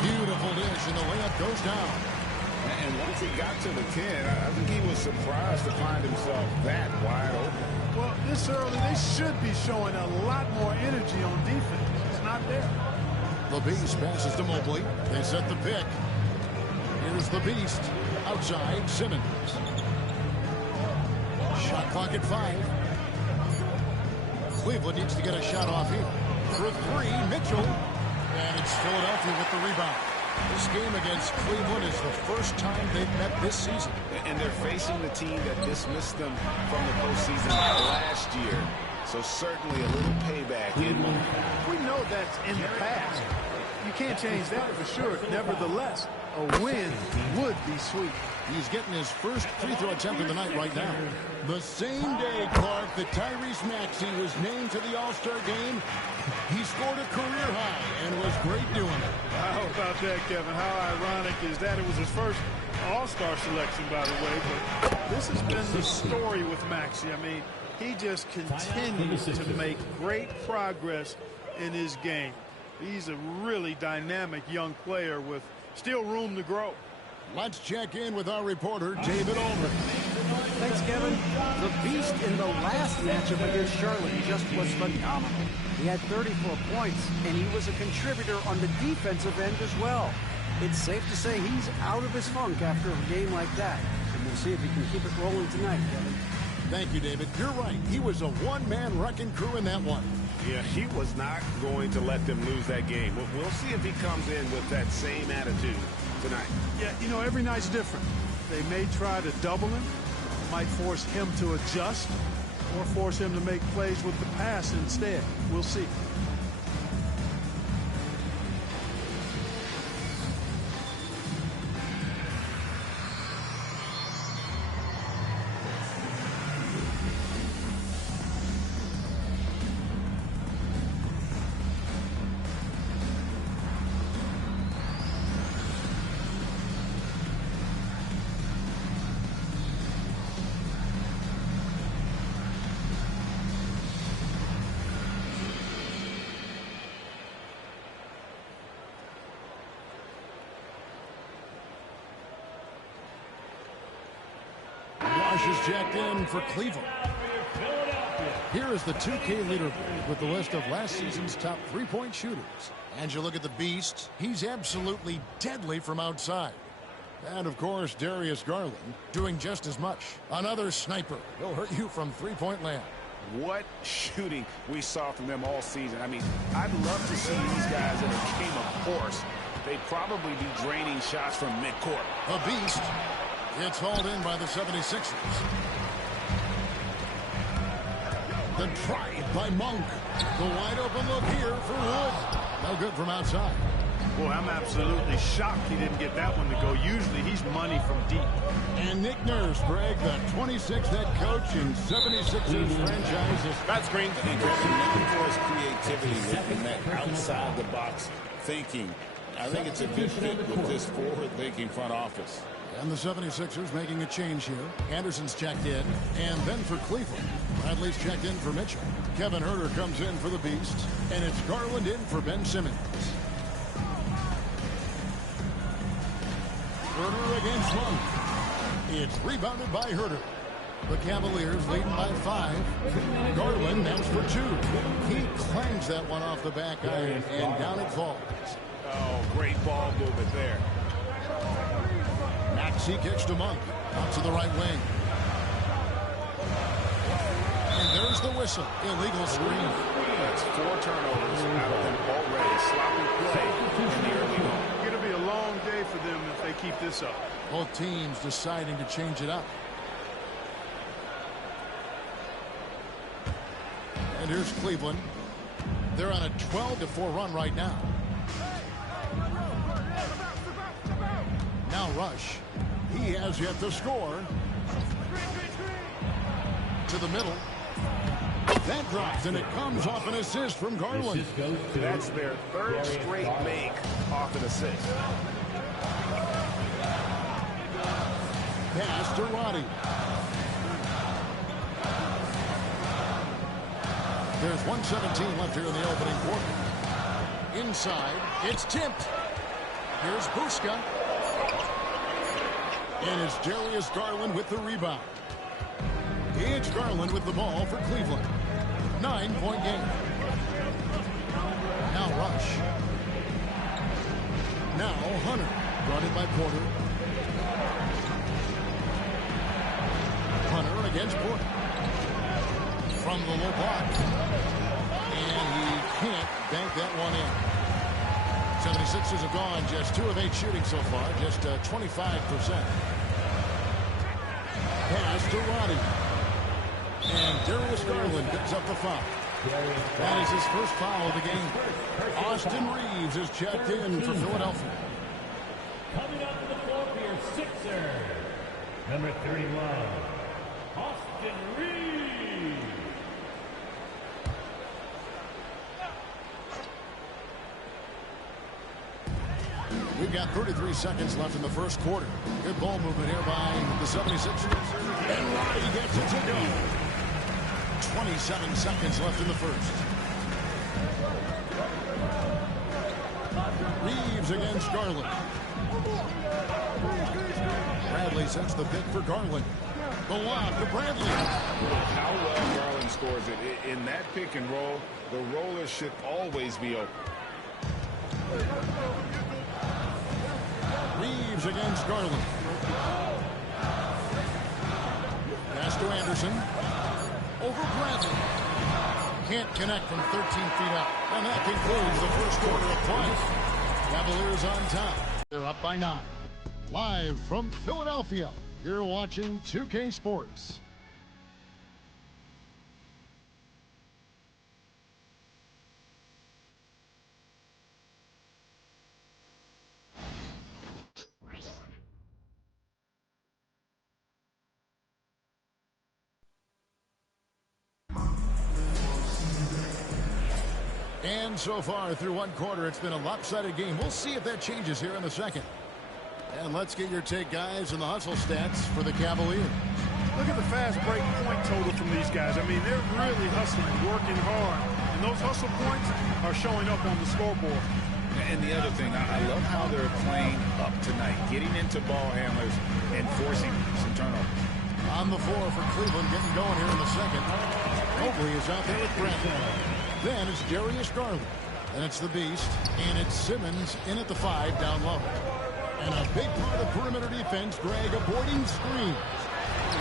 Beautiful dish, and the layup goes down. And once he got to the 10, I think he was surprised to find himself that wide open. Well, this early, they should be showing a lot more energy on defense. It's not there. The Beast passes to Mobley. They set the pick. Here's the Beast. Outside, Simmons. Shot clock at 5. Cleveland needs to get a shot off here. For 3, Mitchell. And it's Philadelphia with the rebound. This game against Cleveland is the first time they've met this season. And they're facing the team that dismissed them from the postseason last year. So certainly a little payback in mind. We know that's in the past. You can't change that for sure. Nevertheless, a win would be sweet. He's getting his first free throw attempt of the night right now. The same day, Clark, that Tyrese Maxey was named to the All-Star game, he scored a career high and was great doing it. How about that, Kevin? How ironic is that? It was his first All-Star selection, by the way. But this has been the story with Maxey. I mean, he just continues to make great progress in his game. He's a really dynamic young player with still room to grow. Let's check in with our reporter, David Aldridge. Thanks, Kevin. The Beast in the last matchup against Charlotte just was phenomenal. He had 34 points, and he was a contributor on the defensive end as well. It's safe to say he's out of his funk after a game like that. And we'll see if he can keep it rolling tonight, Kevin. Thank you, David. You're right. He was a one-man wrecking crew in that one. Yeah, he was not going to let them lose that game. We'll see if he comes in with that same attitude tonight. Yeah, you know, every night's different. They may try to double him, might force him to adjust, or force him to make plays with the pass instead. We'll see. Is jacked in for Cleveland. Here is the 2K leaderboard with the list of last season's top three-point shooters. And you look at the Beast, he's absolutely deadly from outside. And, of course, Darius Garland doing just as much. Another sniper. He'll hurt you from three-point land. What shooting we saw from them all season. I mean, I'd love to see these guys in a game of course. They'd probably be draining shots from midcourt. The Beast. It's hauled in by the 76ers. The try by Monk. The wide open look here for Wood. No good from outside. Boy, I'm absolutely shocked he didn't get that one to go. Usually he's money from deep. And Nick Nurse, Greg, the 26th head coach in 76ers franchise. That's green. I think looking for his creativity and that outside the box thinking. I think it's a good fit with this forward-thinking front office. And the 76ers making a change here. Anderson's checked in. And then for Cleveland, Bradley's checked in for Mitchell. Kevin Huerter comes in for the Beast. And it's Garland in for Ben Simmons. Herter against Monk. It's rebounded by Herter. The Cavaliers leading by 5. Garland that's for 2. He clangs that one off the back iron, and down it falls. Oh, great ball movement there. Maxey kicks to Monk. Out to the right wing. And there's the whistle. Illegal screen. That's 4 turnovers out of them already. Sloppy play in the early going. It's going to be a long day for them if they keep this up. Both teams deciding to change it up. And here's Cleveland. They're on a 12-4 run right now. Now Rush. He has yet to score. To the middle. That drops, and it comes off an assist from Garland. That's their 3rd straight make off an assist. Pass to Roddy. There's 1:17 left here in the opening quarter. Inside, it's tipped. Here's Buska. And it's Darius Garland with the rebound. It's Garland with the ball for Cleveland. 9-point game. Now Rush. Now Hunter. Guarded by Porter. Hunter against Porter. From the low block. And he can't bank that one in. 76ers have gone just 2 of 8 shooting so far. Just 25%. Pass to Roddy. And Darius Garland picks up the foul. That is his first foul of the game. Austin Reeves is checked in for Philadelphia. Coming up to the floor for your Sixer, number 31, Austin Reeves. We've got 33 seconds left in the first quarter. Good ball movement here by the 76ers. And Roddy gets it to go. 27 seconds left in the first. Reeves against Garland. Bradley sets the pick for Garland. The lob to Bradley. How well Garland scores it. In that pick and roll, the roller should always be open. Reeves against Garland. Pass to Anderson. Over Bradley. Can't connect from 13 feet out. And that concludes the first quarter of play. Cavaliers on top. They're up by 9. Live from Philadelphia, you're watching 2K Sports. And so far through one quarter, it's been a lopsided game. We'll see if that changes here in the second. And let's get your take, guys, on the hustle stats for the Cavaliers. Look at the fast break point total from these guys. I mean, they're really hustling, working hard. And those hustle points are showing up on the scoreboard. And the other thing, I love how they're playing up tonight, getting into ball handlers and forcing some turnovers. On the floor for Cleveland, getting going here in the second. Mobley is out there with Brent. Then it's Darius Garland. And it's the Beast. And it's Simmons in at the 5 down low. And a big part of perimeter defense, Greg, avoiding screens.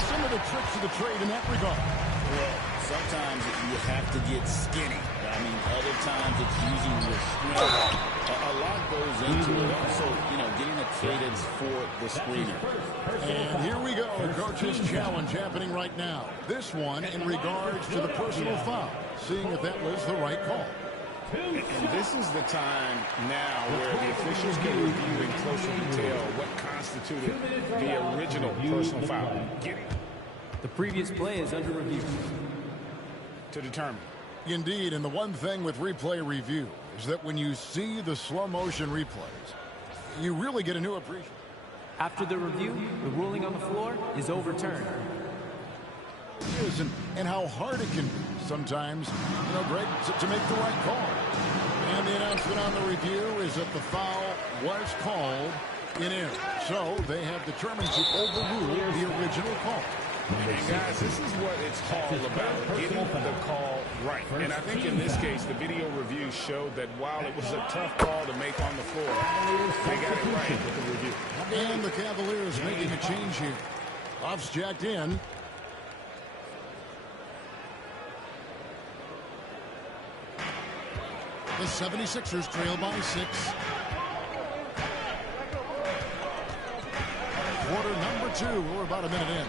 Some of the tricks of the trade in that regard. Well, sometimes you have to get skinny. I mean, other times it's using your screen. A lot goes into it. Also, getting a cadence for the screener. And here we go. Coach's challenge happening right now. This one in regards to the personal foul. Seeing if that was the right call. And this is the time now where the officials can review in closer detail what constituted the original personal foul. The previous play is under review. To determine. Indeed, and the one thing with replay review is that when you see the slow motion replays, you really get a new appreciation. After the review, the ruling on the floor is overturned. And how hard it can be sometimes, Greg, to make the right call. And the announcement on the review is that the foul was called in air. So they have determined to overrule the original call. And guys, this is what it's all about, getting the call right. And I think in this case, the video review showed that while it was a tough call to make on the floor, they got it right with the review. And the Cavaliers making a change here. Buffs jacked in. The 76ers trail by 6. Quarter number 2. We're about a minute in.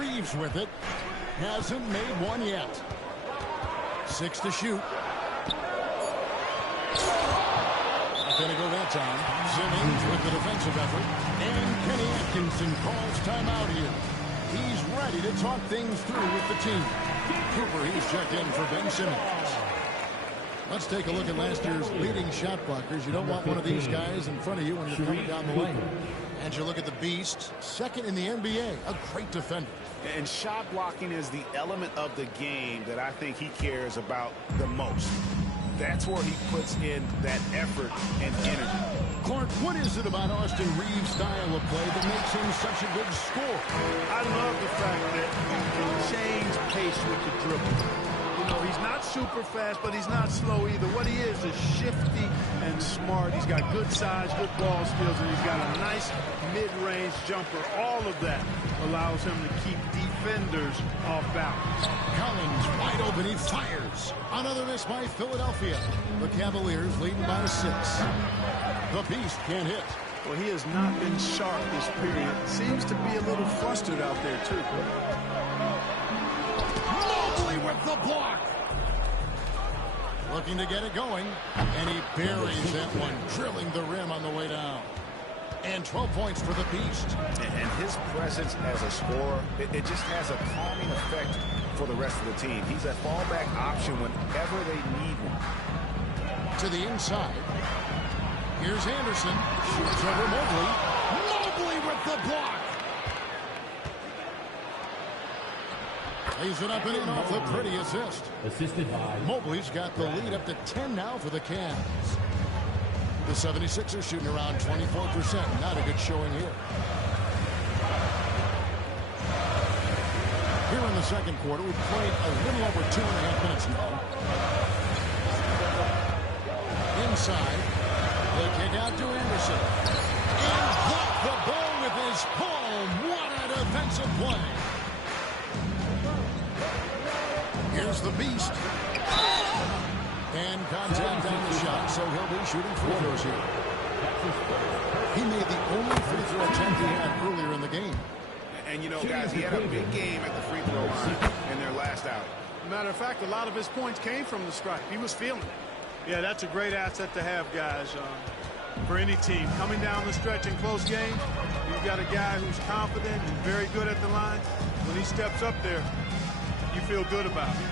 Reeves with it. Hasn't made one yet. 6 to shoot. Not going to go that time. Simmons with the defensive effort. And Kenny Atkinson calls timeout here. He's ready to talk things through with the team. Cooper, he's checked in for Ben Simmons. Let's take a look at last year's leading shot blockers. You don't want one of these guys in front of you when you're coming down the lane. And you look at the Beast, second in the NBA, a great defender. And shot blocking is the element of the game that I think he cares about the most. That's where he puts in that effort and energy. Clark, what is it about Austin Reeves' style of play that makes him such a good scorer? I love the fact that he can change pace with the dribble. You know, he's not super fast, but he's not slow either. What he is shifty and smart. He's got good size, good ball skills, and he's got a nice mid-range jumper. All of that allows him to keep defenders off balance. Collins wide open, he fires. Another miss by Philadelphia. The Cavaliers leading by 6. The Beast can't hit. Well, he has not been sharp this period. Seems to be a little flustered out there, too. Mobley with the block. Looking to get it going. And he buries that one, drilling the rim on the way down. And 12 points for the Beast. And his presence as a scorer, it just has a calming effect for the rest of the team. He's a fallback option whenever they need one. To the inside. Here's Anderson. Shoots over Mobley. Mobley with the block. Lays it up and in off the pretty assist. Assisted by Mobley's got the lead up to 10 now for the Cavs. The 76ers shooting around 24%. Not a good showing here. Here in the second quarter, we've played a little over 2.5 minutes now. Inside. They kick out to Anderson. And block the ball with his palm. What a defensive play. Here's the Beast. And contact on the shot, so he'll be shooting free throws here. He made the only free throw attempt he had earlier in the game. And, you know, guys, he had a big game at the free throw line in their last out. Matter of fact, a lot of his points came from the stripe. He was feeling it. Yeah, that's a great asset to have, guys, for any team. Coming down the stretch in close games, you've got a guy who's confident and very good at the line. When he steps up there, you feel good about it.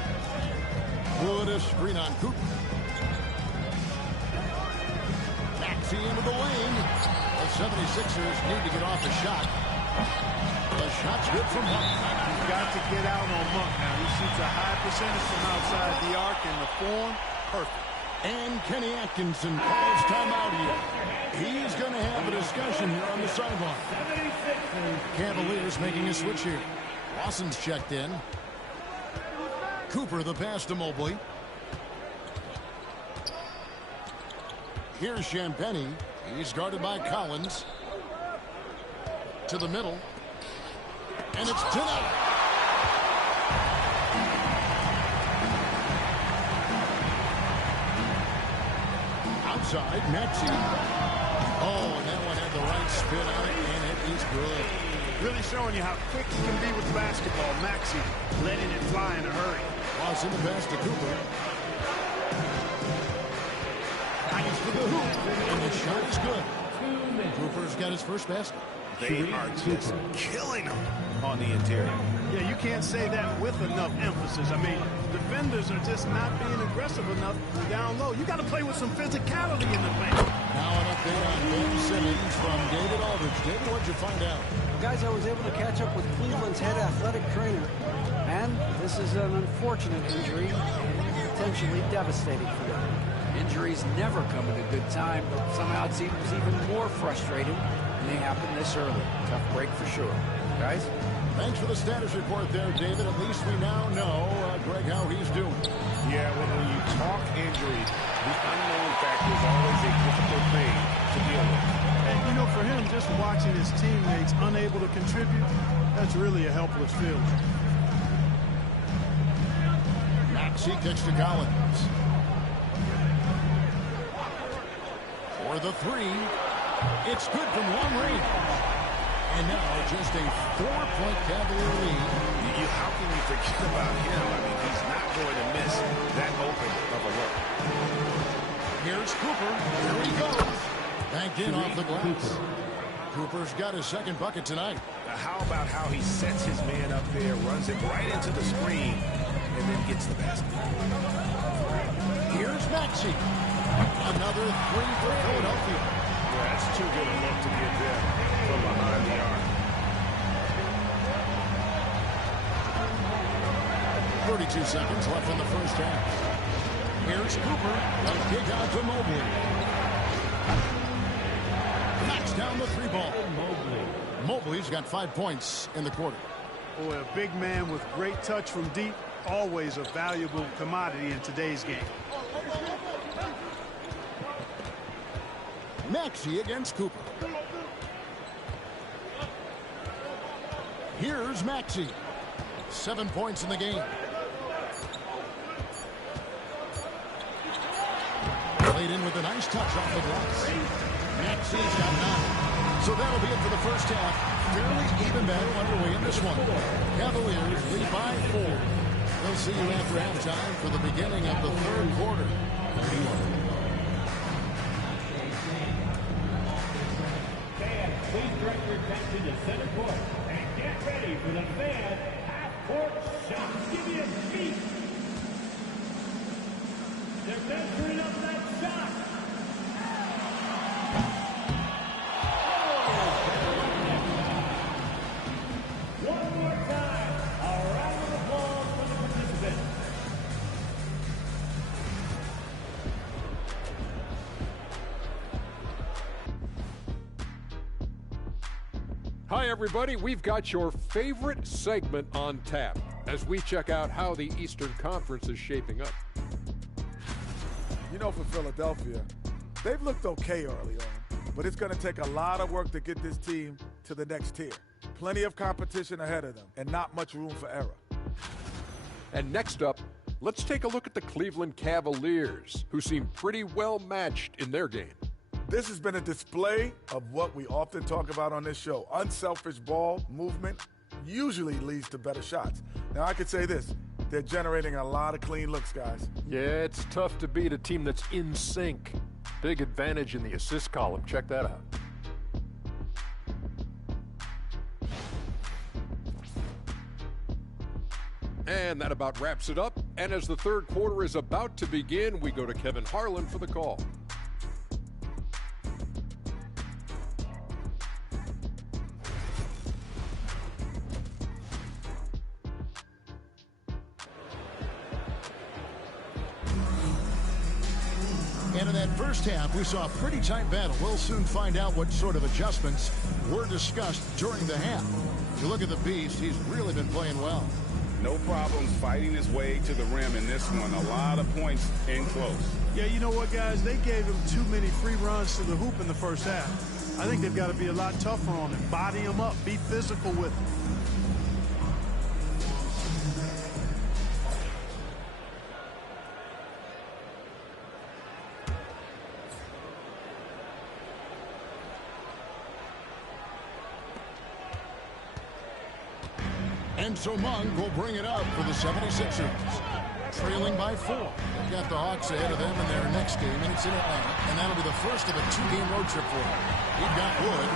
Wood a screen on Cooper. Maxey into the lane. The 76ers need to get off a shot. The shot's good from Monk. You've got to get out on Monk now. He shoots a high percentage from outside the arc, and the form, perfect. And Kenny Atkinson calls timeout here. He's going to have a discussion here on the sideline. Cavaliers making a switch here. Lawson's checked in. Cooper the pass to Mobley. Here's Champagnie. He's guarded by Collins. To the middle. And it's denied. Outside, Maxey. Oh, and that one had the right spin on it, and it is good. Really showing you how quick he can be with basketball. Maxey letting it fly in a hurry. Lost in the pass to Cooper. Nice to the hoop, and the shot is good. Cooper's got his first basket. They are just killing him on the interior. Yeah, you can't say that with enough emphasis. I mean, defenders are just not being aggressive enough down low. You got to play with some physicality in the paint. Now an update on Ben Simmons from David Aldridge. David, what'd you find out? Guys, I was able to catch up with Cleveland's head athletic trainer. And this is an unfortunate injury, potentially devastating for them. Injuries never come at a good time, but somehow it seems even more frustrating when they happen this early. Tough break for sure. Guys? Thanks for the status report there, David. At least we now know, Greg, how he's doing. Yeah, when you talk injury, the unknown factor is always a difficult thing to deal with. And, you know, for him, just watching his teammates unable to contribute, that's really a helpless feeling. Maxey kicks to Collins. For the three. It's good from long range. And now just a 4-point Cavalier lead. How can you forget about him? I mean, he's not going to miss that open of a look. Here's Cooper. Here he goes. Banked in off the glass. Cooper's got his second bucket tonight. How about how he sets his man up there, runs it right into the screen, and then gets the basket. Here's Maxey. Another three for Philadelphia. Yeah, that's too good a look to get there from behind the arc. 32 seconds left in the first half. Here's Cooper. A kick out to Mobley. Knocks down the three ball. Mobley's got 5 points in the quarter. Boy, a big man with great touch from deep, always a valuable commodity in today's game. Maxey against Cooper. Here's Maxey. 7 points in the game. Played in with a nice touch off the glass. Maxey's got 9. So that'll be it for the first half. Fairly even battle underway in this one. Cavaliers lead by 4. We'll see you after halftime for the beginning of the third quarter. Please direct your attention to center court and get ready for the fan half-court shot. Give me a beat. They're measuring up that shot. One more time. A round of applause for the participants. Hi, everybody. We've got your favorite segment on tap as we check out how the Eastern Conference is shaping up. You know, for Philadelphia, they've looked okay early on, but it's going to take a lot of work to get this team to the next tier. Plenty of competition ahead of them and not much room for error. And next up, let's take a look at the Cleveland Cavaliers, who seem pretty well matched in their game. This has been a display of what we often talk about on this show. Unselfish ball movement usually leads to better shots. Now, I could say this. They're generating a lot of clean looks, guys. Yeah, it's tough to beat a team that's in sync. Big advantage in the assist column. Check that out. And that about wraps it up. And as the third quarter is about to begin, we go to Kevin Harlan for the call. And in that first half, we saw a pretty tight battle. We'll soon find out what sort of adjustments were discussed during the half. If you look at the Beast, he's really been playing well. No problems fighting his way to the rim in this one. A lot of points in close. Yeah, you know what, guys? They gave him too many free runs to the hoop in the first half. I think they've got to be a lot tougher on him. Body him up. Be physical with him. And so Monk will bring it up for the 76ers. Trailing by 4. They've got the Hawks ahead of them in their next game, and it's in Atlanta. And that'll be the first of a 2-game road trip for them. We've got Wood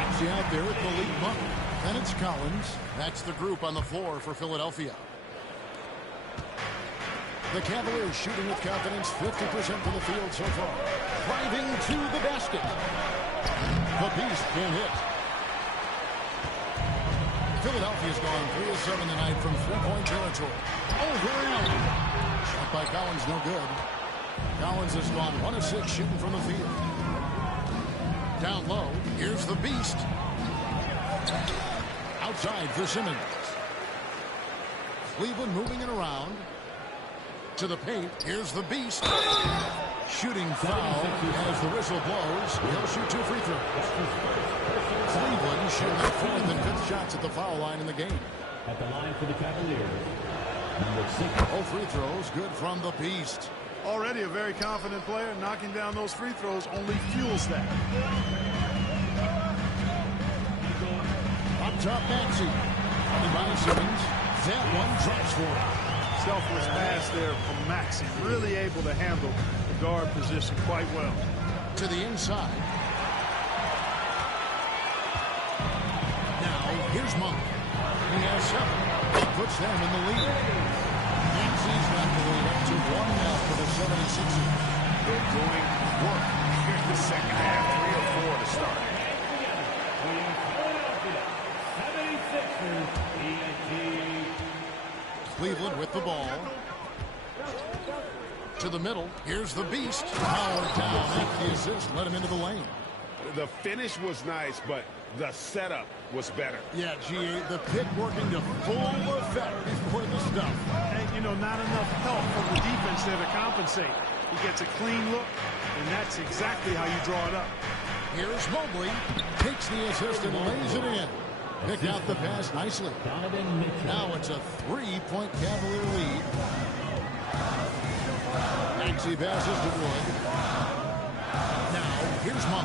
actually out there with Malik Monk. Then it's Collins. That's the group on the floor for Philadelphia. The Cavaliers shooting with confidence, 50% from the field so far. Driving to the basket. The Beast can't hit. Philadelphia's gone 3 of 7 tonight from 3-point territory. Over and out. Shot by Collins, no good. Collins has gone 1 of 6 shooting from the field. Down low, here's the Beast. Outside for Simmons. Cleveland moving it around. To the paint, here's the Beast. Shooting foul as the whistle blows. He'll shoot 2 free throws. Cleveland shooting their 4th and 5th shots at the foul line in the game. At the line for the Cavaliers, number 6. All free throws good from the Beast. Already a very confident player. Knocking down those free throws only fuels that. Up top, Maxey. Running by Simmons. That one drops for him. Selfless pass there from Maxey. Really able to handle the guard position quite well. To the inside. Now, here's Monk. He has 7. That puts them in the lead. Maxey's got the lead up to 1 now for the 76ers. They're doing work here in the second half. 3 or 4 to start. Cleveland with the ball. To the middle. Here's the Beast. Powered down after the assist. Let him into the lane. The finish was nice, but the setup was better. Yeah, G.A., the pick working to full effect before the stuff. And, you know, not enough help from the defense there to compensate. He gets a clean look, and that's exactly how you draw it up. Here's Mobley. Takes the assist and lays it in. Pick out the pass nicely. Now it's a 3-point Cavalier lead. Maxey passes to Wood. Now, here's Monk.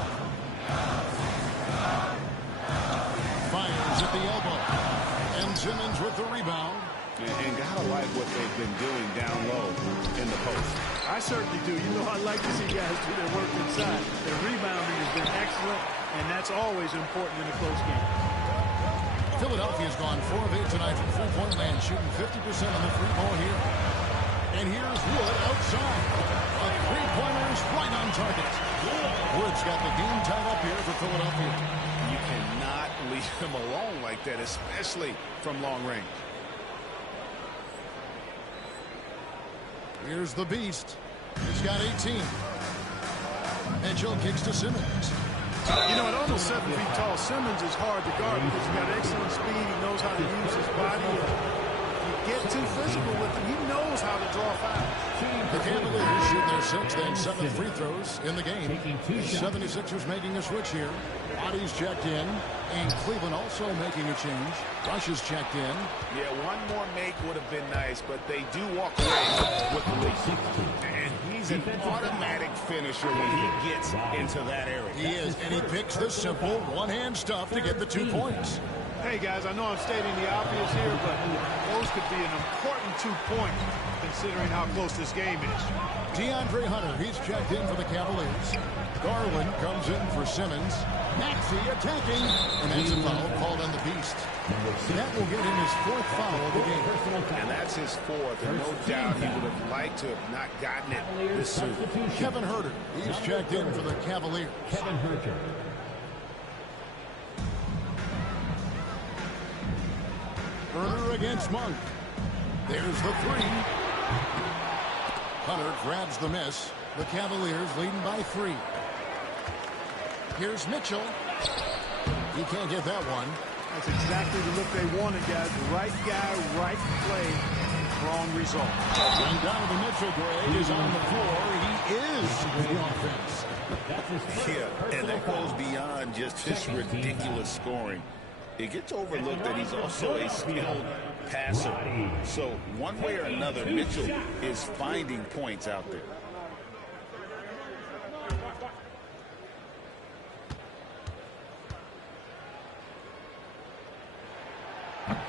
Fires at the elbow. And Simmons with the rebound. And gotta like what they've been doing down low in the post. I certainly do. You know, I like to see guys do their work inside. Their rebounding has been excellent, and that's always important in a close game. Philadelphia's gone 4 of 8 tonight from three-point land, shooting 50% on the free ball here. And here's Wood outside. A three-pointer is right on target. Wood's got the game tied up here for Philadelphia. You cannot leave him alone like that, especially from long range. Here's the Beast. He's got 18. Mitchell kicks to Simmons. You know, at almost 7 feet tall, Simmons is hard to guard because he's got excellent speed. He knows how to use his body. If you get too physical with him, he knows how to draw fouls. The Cavaliers shoot their 6th and 7th free throws in the game. The 76ers making a switch here. Bodies checked in. And Cleveland also making a change. Rush is checked in. Yeah, one more make would have been nice, but they do walk away with the lead. And he's an automatic finisher when he gets into that area. He is, and he picks the simple one-hand stuff to get the 2 points. Hey, guys, I know I'm stating the obvious here, but those could be an important 2-point considering how close this game is. DeAndre Hunter, he's checked in for the Cavaliers. Garland comes in for Simmons. Maxey attacking, and that's a foul called on the Beast. That will get him his 4th foul of the game. And that's his 4th, and no doubt he would have liked to have not gotten it this soon. Kevin Huerter, he's checked in for the Cavaliers. Kevin Huerter. Burner against Monk. There's the 3. Hunter grabs the miss. The Cavaliers leading by 3. Here's Mitchell. He can't get that one. That's exactly the look they wanted, guys. Right guy, right play, wrong result. And Donovan Mitchell, Greg, is on the floor. He is the offense. Yeah, and that goes beyond just his ridiculous scoring. It gets overlooked that he's also a skilled passer. So one way or another, Mitchell is finding points out there.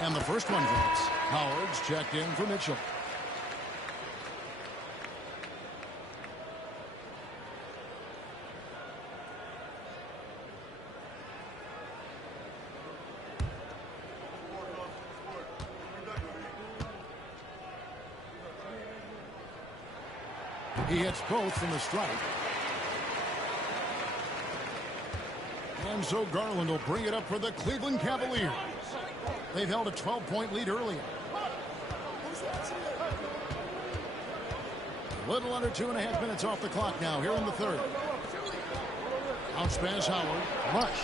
And the first one drops. Howard's checked in for Mitchell. He hits both from the strike. And so Garland will bring it up for the Cleveland Cavaliers. They've held a 12-point lead earlier. Little under 2.5 minutes off the clock now here in the third. Bounce pass Howard. Rush.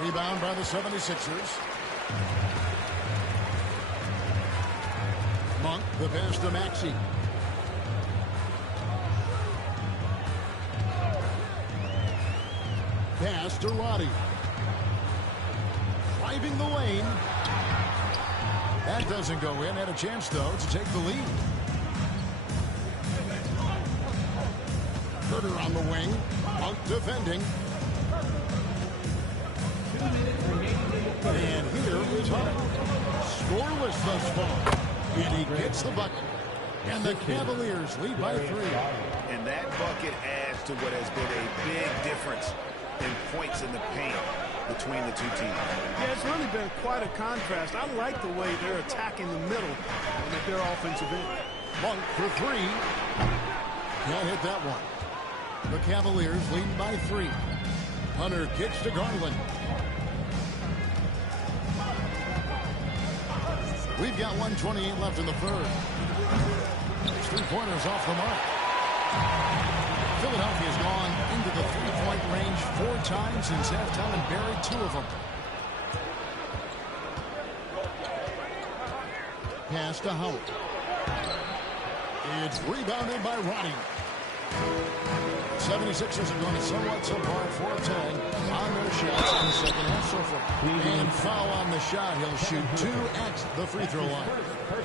Rebound by the 76ers. Monk, the pass to Maxey. Pass to Roddy. Driving the lane. That doesn't go in. Had a chance, though, to take the lead. Herter on the wing. Monk defending. And here is Hunter. Scoreless thus far. And he gets the bucket. And the Cavaliers lead by 3. And that bucket adds to what has been a big difference in points in the paint between the two teams. Yeah, it's really been quite a contrast. I like the way they're attacking the middle with their offensive end. Monk for 3. Can't hit that one. The Cavaliers leading by 3. Hunter kicks to Garland. We've got 1:28 left in the third. 3-pointers off the mark. Philadelphia's gone into the 3-point range 4 times since halftime and buried 2 of them. Pass to Howard. It's rebounded by Roddy. 76ers are going to somewhat subpar 4-10 on their shots in the second half so far. And foul on the shot. He'll shoot 2 at the free throw line.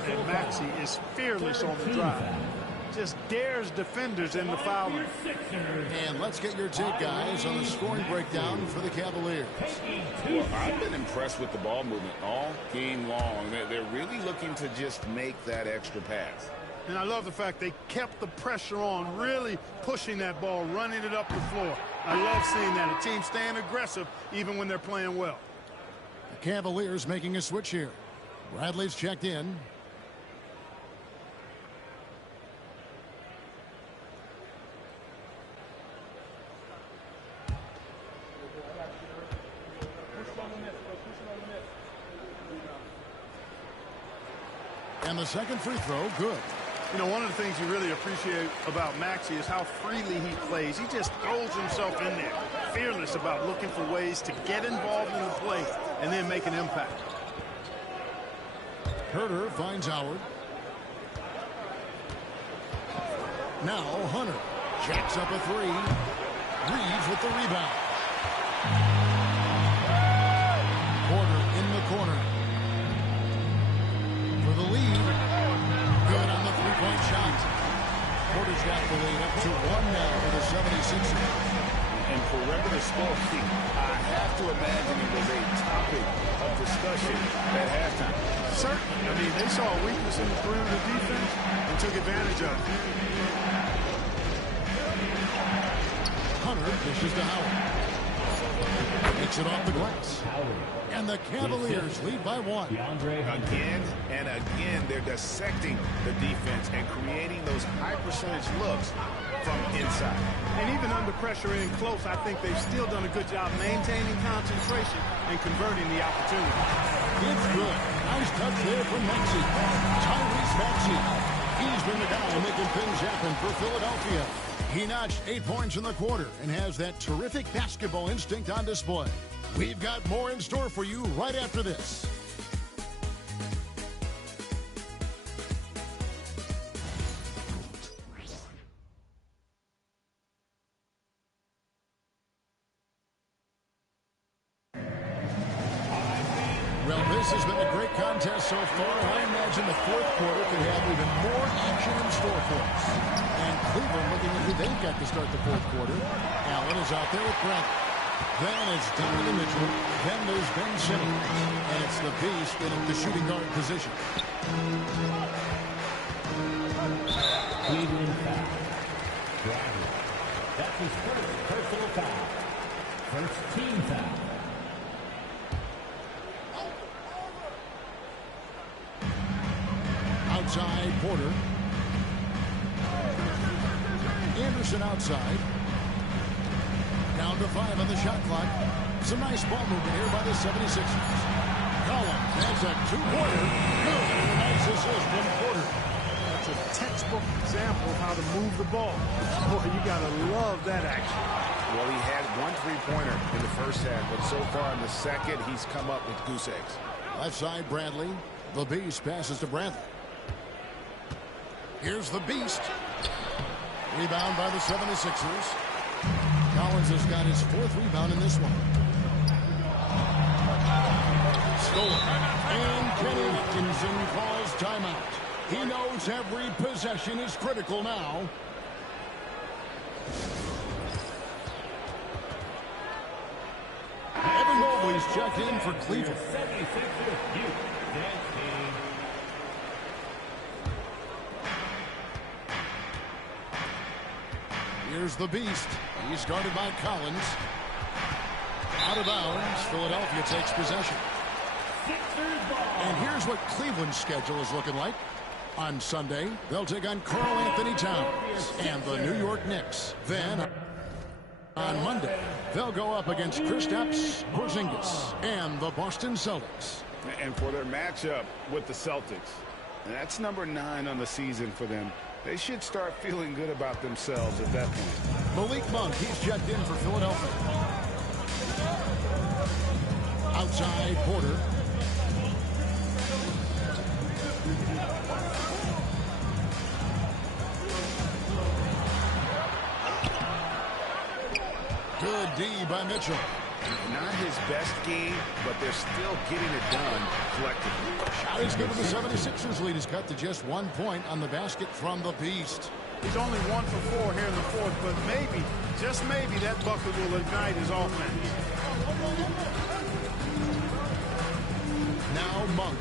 And Maxey is fearless on the drive. Just dares defenders in the foul line. And let's get your take, guys, on the scoring breakdown for the Cavaliers. Well, I've been impressed with the ball movement all game long. They're really looking to just make that extra pass. And I love the fact they kept the pressure on, really pushing that ball, running it up the floor. I love seeing that. A team staying aggressive even when they're playing well. The Cavaliers making a switch here. Bradley's checked in. And the second free throw, good. You know, one of the things you really appreciate about Maxey is how freely he plays. He just throws himself in there, fearless about looking for ways to get involved in the play and then make an impact. Herter finds Howard. Now Hunter jacks up a 3. Reeves with the rebound. Porter in the corner. For the lead. Good on the 3-point shot. Porter's got the lead up to 1 now for the 76ers. And for regular scoring, I have to imagine it was a topic of discussion at halftime. Certainly. I mean, they saw a weakness in the perimeter defense and took advantage of it. Hunter dishes to Howard. Takes it off the glass. And the Cavaliers lead by 1. Again and again, they're dissecting the defense and creating those high-percentage looks from inside. And even under pressure in close, I think they've still done a good job maintaining concentration and converting the opportunity. It's good. Nice touch there from Maxey. Tyrese Maxey. He's been the guy making things happen for Philadelphia. He notched 8 points in the quarter and has that terrific basketball instinct on display. We've got more in store for you right after this. Well, this has been a great contest so far. I imagine the fourth quarter could have even more action in store for us. And Cleveland looking at who they've got to start the fourth quarter. Allen is out there with Brent. Then it's Donovan Mitchell. Then there's Ben Simmons. And it's the Beast in the shooting guard position. Cleveland foul. Bradley. That's his first personal foul. First team foul. Outside, Porter. Anderson outside. Down to 5 on the shot clock. Some nice ball movement here by the 76ers. Collins has a 2-pointer. Good. And a nice assist from Porter. That's a textbook example of how to move the ball. Boy, you got to love that action. Well, he had one three-pointer in the first half, but so far in the second, he's come up with goose eggs. Left side, Bradley. The Beast passes to Bradley. Here's the Beast. Rebound by the 76ers. Collins has got his 4th rebound in this one. Stolen. And Kenny Atkinson calls timeout. He knows every possession is critical now. Evan Mobley's checked in for Cleveland. Here's the Beast. He's guarded by Collins. Out of bounds. Philadelphia takes possession. And here's what Cleveland's schedule is looking like. On Sunday, they'll take on Karl Anthony Towns and the New York Knicks. Then on Monday, they'll go up against Kristaps Porzingis and the Boston Celtics. And for their matchup with the Celtics, that's number 9 on the season for them. They should start feeling good about themselves at that point. Malik Monk, he's checked in for Philadelphia. Outside, Porter. Good D by Mitchell. Not his best game, but they're still getting it done collectively. Shot is good, and the 76ers lead is cut to just 1 point on the basket from the Beast. He's only 1 for 4 here in the 4th, but maybe, just maybe, that bucket will ignite his offense. Now Monk.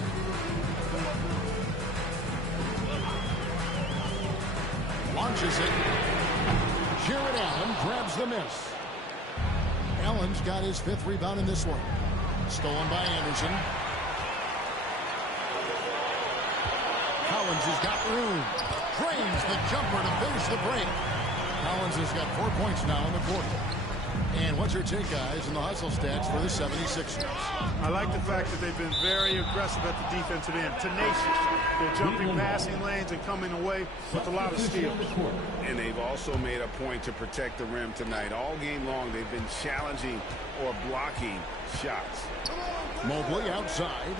Launches it. Jarrett Allen grabs the miss. Allen's got his 5th rebound in this one. Stolen by Anderson. Collins has got room. Drains the jumper to finish the break. Collins has got 4 points now in the quarter. And what's your take, guys, in the hustle stats for the 76ers? I like the fact that they've been very aggressive at the defensive end. Tenacious. They're jumping passing lanes and coming away with a lot of steals. And they've also made a point to protect the rim tonight. All game long, they've been challenging or blocking shots. Mobley outside.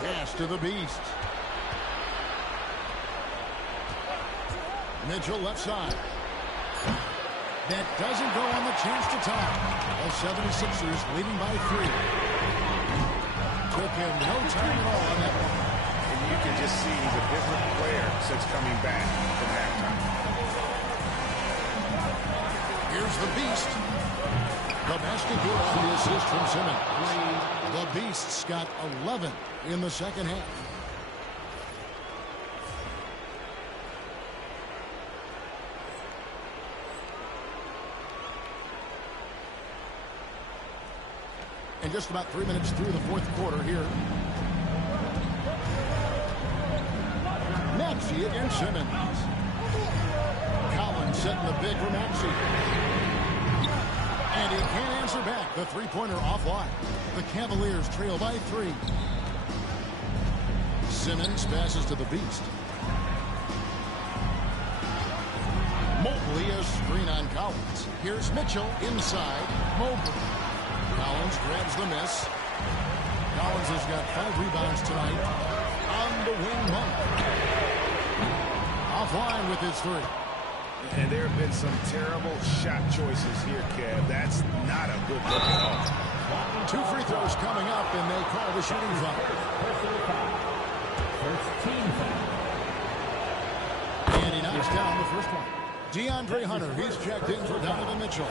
Pass to the Beast. Mitchell left side. That doesn't go on the chance to tie. The 76ers leading by 3. Took him no time at all on that one. And you can just see he's a different player since coming back from halftime. Here's the Beast. The basket good on the assist from Simmons. The Beast's got 11 in the second half. And just about 3 minutes through the 4th quarter here. Maxey against Simmons. Collins setting the big for Maxey. And he can't answer back. The three-pointer offline. The Cavaliers trail by 3. Simmons passes to the Beast. Mobley a screen on Collins. Here's Mitchell inside. Mobley. Collins grabs the miss. Collins has got 5 rebounds tonight. On the wing, Monk. Offline with his 3. And there have been some terrible shot choices here, Kev. That's not a good look at all. 2 free throws coming up, and they call the shooting foul. And he knocks down the first one. DeAndre Hunter, he's checked in for Donovan Mitchell.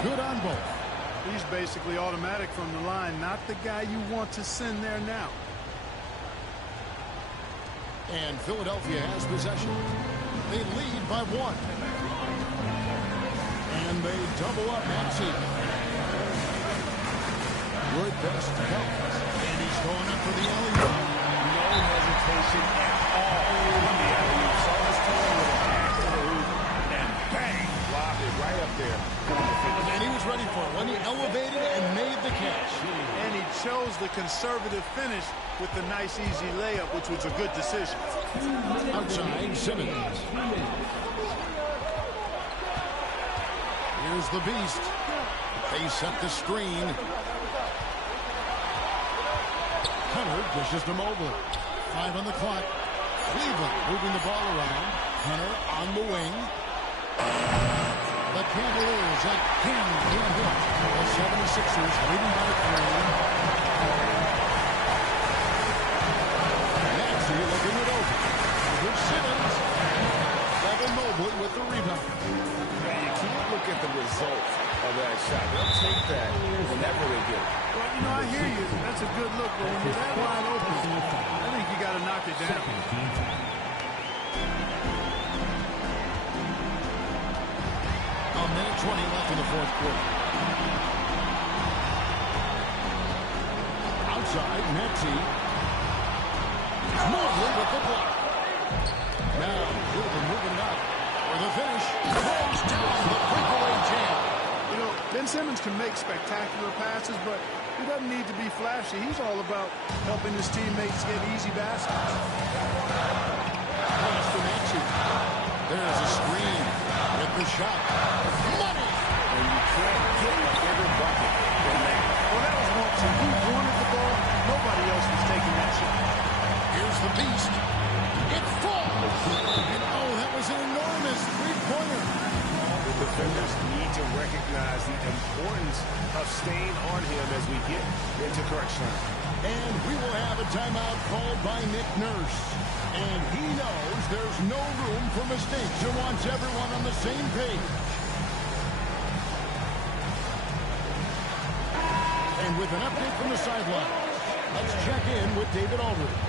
Good on both. He's basically automatic from the line, not the guy you want to send there now. And Philadelphia has possession. They lead by 1. And they double up Maxey. Good pass to Collins. And he's going up for the alley-oop. No hesitation at all. The alley-oop saw his time with a pass to the hoop, and bang, lobbed it right up there. And he was ready for it when he elevated and made the catch. And he chose the conservative finish with the nice, easy layup, which was a good decision. Outside, Simmons. Here's the beast. They set the screen. Hunter dishes to Mobley. 5 on the clock. Cleveland moving the ball around. Hunter on the wing. The Cavaliers at King can't hit. The 76ers leading by 3. Maxey looking it over. Here's Simmons. Evan Mobley with the rebound. You can't look at the result of that shot. They'll take that whenever they get it. Well, you know, I hear you. That's a good look, but when you're that wide open, I think you got to knock it down. A minute 20 left in the fourth quarter. Outside, Maxey. Mobley with the block. Now, Cleveland moving up for the finish. Goes down the breakaway jam. You know, Ben Simmons can make spectacular passes, but he doesn't need to be flashy. He's all about helping his teammates get easy baskets. Pass to Maxey. There's a screen with the shot. Money! And you can't get a bigger bucket than that. Well, that was one. So he wanted the ball. Nobody else was taking that shot. Here's the beast. It falls. And oh, that was an enormous three-pointer. The defenders need to recognize the importance of staying on him as we get into correction. And we will have a timeout called by Nick Nurse. And he knows there's no room for mistakes and wants everyone on the same page. And with an update from the sideline, let's check in with David Aldridge.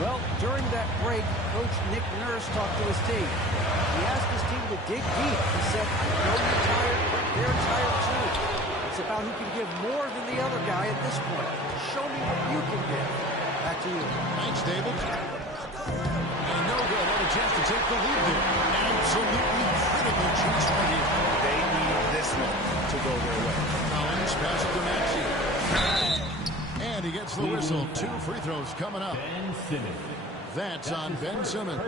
Well, during that break, Coach Nick Nurse talked to his team. He asked his team to dig deep. He said, I know you're tired, but they're tired too. It's about who can give more than the other guy at this point. Show me what you can give. Back to you. Thanks, David. And no good. Had a chance to take the lead there. Absolutely critical chance right here. They need this one to go their way. Collins pass it to Maxey. And he gets the whistle. 2 free throws coming up. That's on Ben Simmons.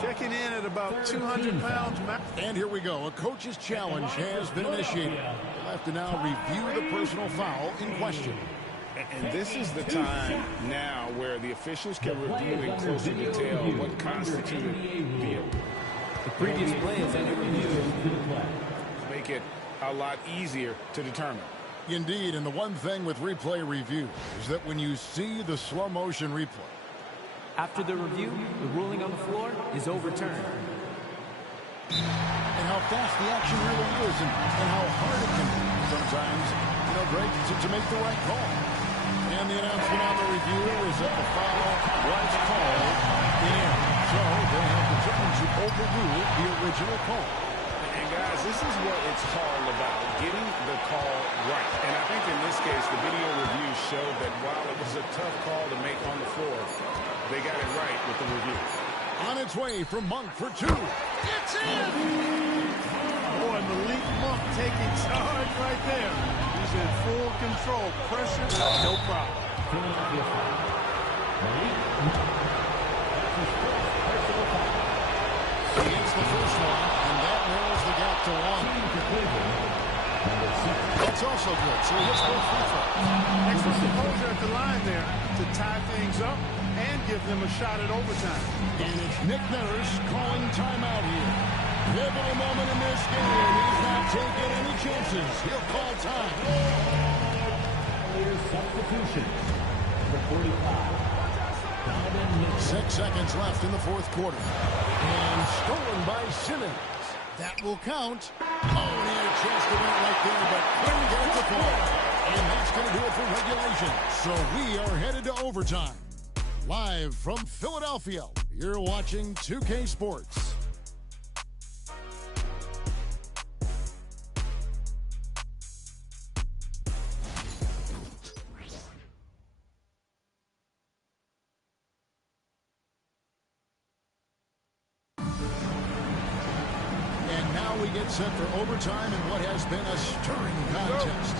Checking in at about 200 pounds. And here we go. A coach's challenge has been initiated. We'll have to now review the personal foul in question. And this is the time now where the officials can review in closer detail what constituted the previous play is under review. Make it a lot easier to determine. Indeed, and the one thing with replay review is that when you see the slow motion replay, after the review, the ruling on the floor is overturned. And how fast the action really is and how hard it can be sometimes, you know, Greg, to make the right call. And the announcement on the review is that the foul was called in. So they have determined to overrule the original call. And guys, this is what it's all about, getting the call right. And I think in this case, the video review showed that while it was a tough call to make on the floor, they got it right with the review. On its way from Monk for 2. It's in! Boy, Malik Monk taking charge right there. He's in full control. Pressure, no problem. He gets the first one, and that narrows the gap to 1. That's also good. So he hits both free throws. Excellent composure at the line there to tie things up and give them a shot at overtime. And it's Nick Nurse calling timeout here. Pivotal moment in this game. He's not taking any chances. He'll call time. Substitution. Number 45. 6 seconds left in the fourth quarter. And stolen by Simmons. That will count. Oh, and he had a chance to win it right there, but couldn't get it to fall. And that's going to do it for regulation. So we are headed to overtime. Live from Philadelphia, you're watching 2K Sports. And now we get set for overtime in what has been a stirring contest.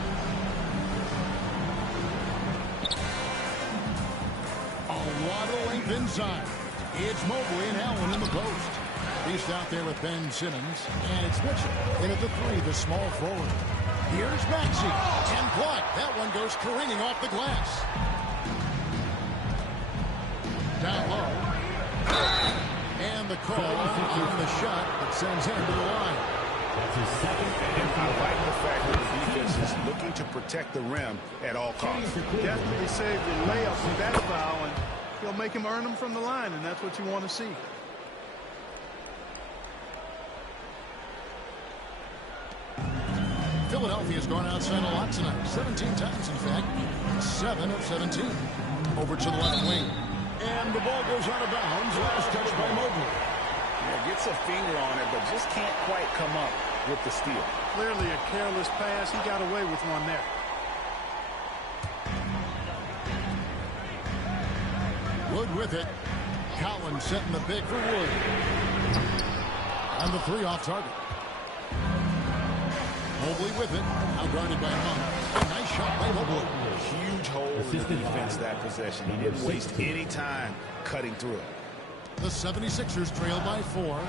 inside. It's Mobley and Allen in the post. Beast out there with Ben Simmons. And it's Mitchell in at the 3, the small forward. Here's Maxey. And blocked. That one goes careening off the glass. Down low. And the call on the shot that sends him to the line. That's his second. And I like the fact that the defense is looking to protect the rim at all costs. Definitely saved the layup with that foul, and he'll make him earn them from the line, and that's what you want to see. Philadelphia's gone outside a lot tonight. 17 times, in fact. 7 of 17. Over to the left wing. And the ball goes out of bounds. Last touch by Mobley. Yeah, gets a finger on it, but just can't quite come up with the steal. Clearly a careless pass. He got away with one there. Wood with it. Collins setting the pick for Wood. And the 3 off target. Mobley with it. Now guarded by Monk. A nice shot by Mobley. Huge hole in the defense that possession. He didn't waste any time cutting through it. The 76ers trail by 4.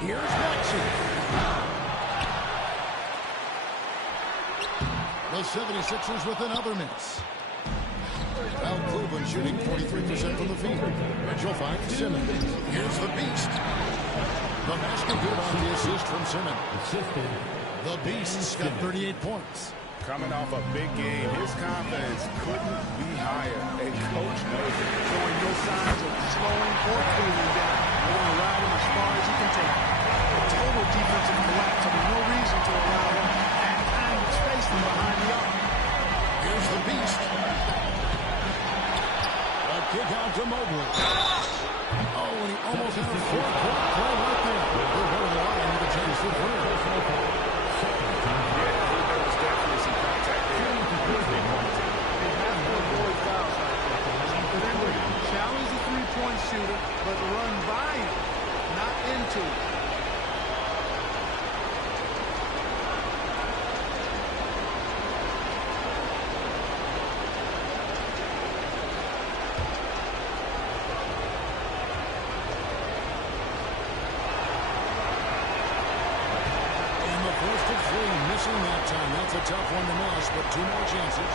Here's Maxey. The 76ers with another miss. Al Cleveland shooting 43% from the field. Mitchell finds Simmons. Here's the Beast. The basket good on the assist from Simmons. The Beast's got 38 points. Coming off a big game, his confidence couldn't be higher. A coach knows it. Showing no signs of slowing or cooling down. They want to ride him as far as he can take him. A total defensive collapse, and no reason to allow him that kind of space from behind the arc. Here's the Beast. A kick out to Mobley. Oh, and he almost had a 4-point play right there. They're going to line with a chance for three. Challenge the three-point shooter, but run by him, not into it. And the first of 3, missing that time. That's a tough one to miss, but 2 more chances.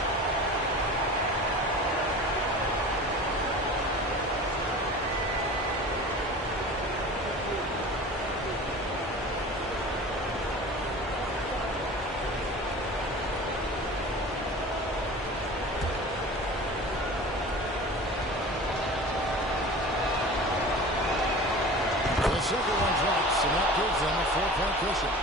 The second one drops, and that gives them a 4-point cushion.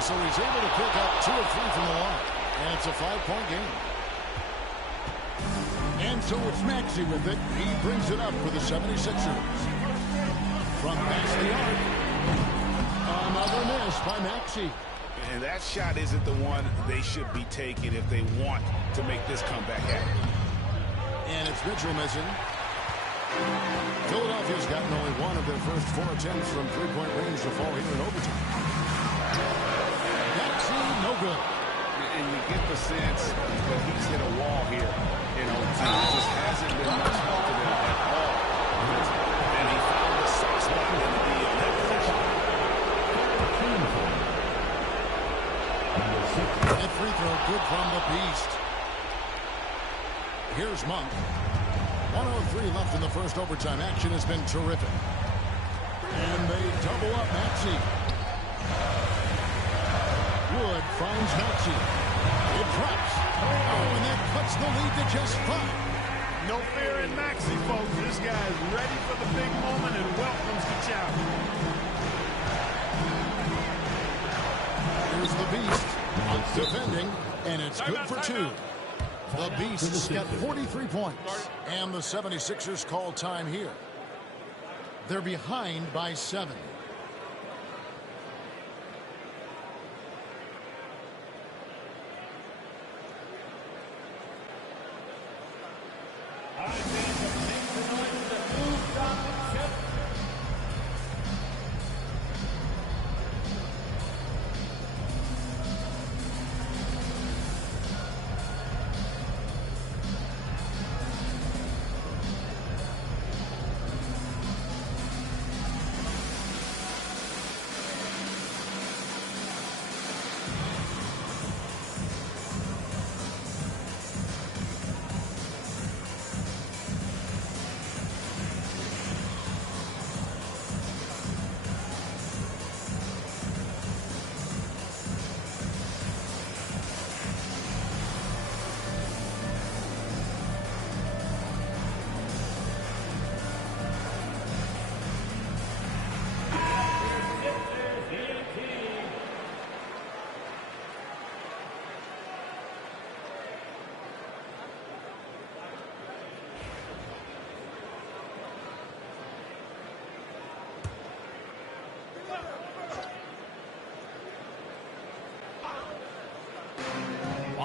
So he's able to pick up 2 of 3 from the line. And it's a 5-point game. And so it's Maxey with it. He brings it up for the 76ers. From past the arc. Another miss by Maxey. And that shot isn't the one they should be taking if they want to make this comeback happen. And it's Mitchell missing. Philadelphia's gotten only 1 of their first 4 attempts from 3-point range to fall here in overtime. No good. And you get the sense that he's hit a wall here in overtime. It just hasn't been much help to them at all. And he found the soft spot in the deal. That free throw good from the Beast. Here's Monk. 1:03 left in the first overtime. Action has been terrific. And they double up Maxey. Wood finds Maxey. It drops. Oh, and that cuts the lead to just 5. No fear in Maxey, folks. This guy is ready for the big moment and welcomes the challenge. Here's the Beast. Defending, and it's good for 2. The Beast's got 43 points. And the 76ers call time here. They're behind by 7.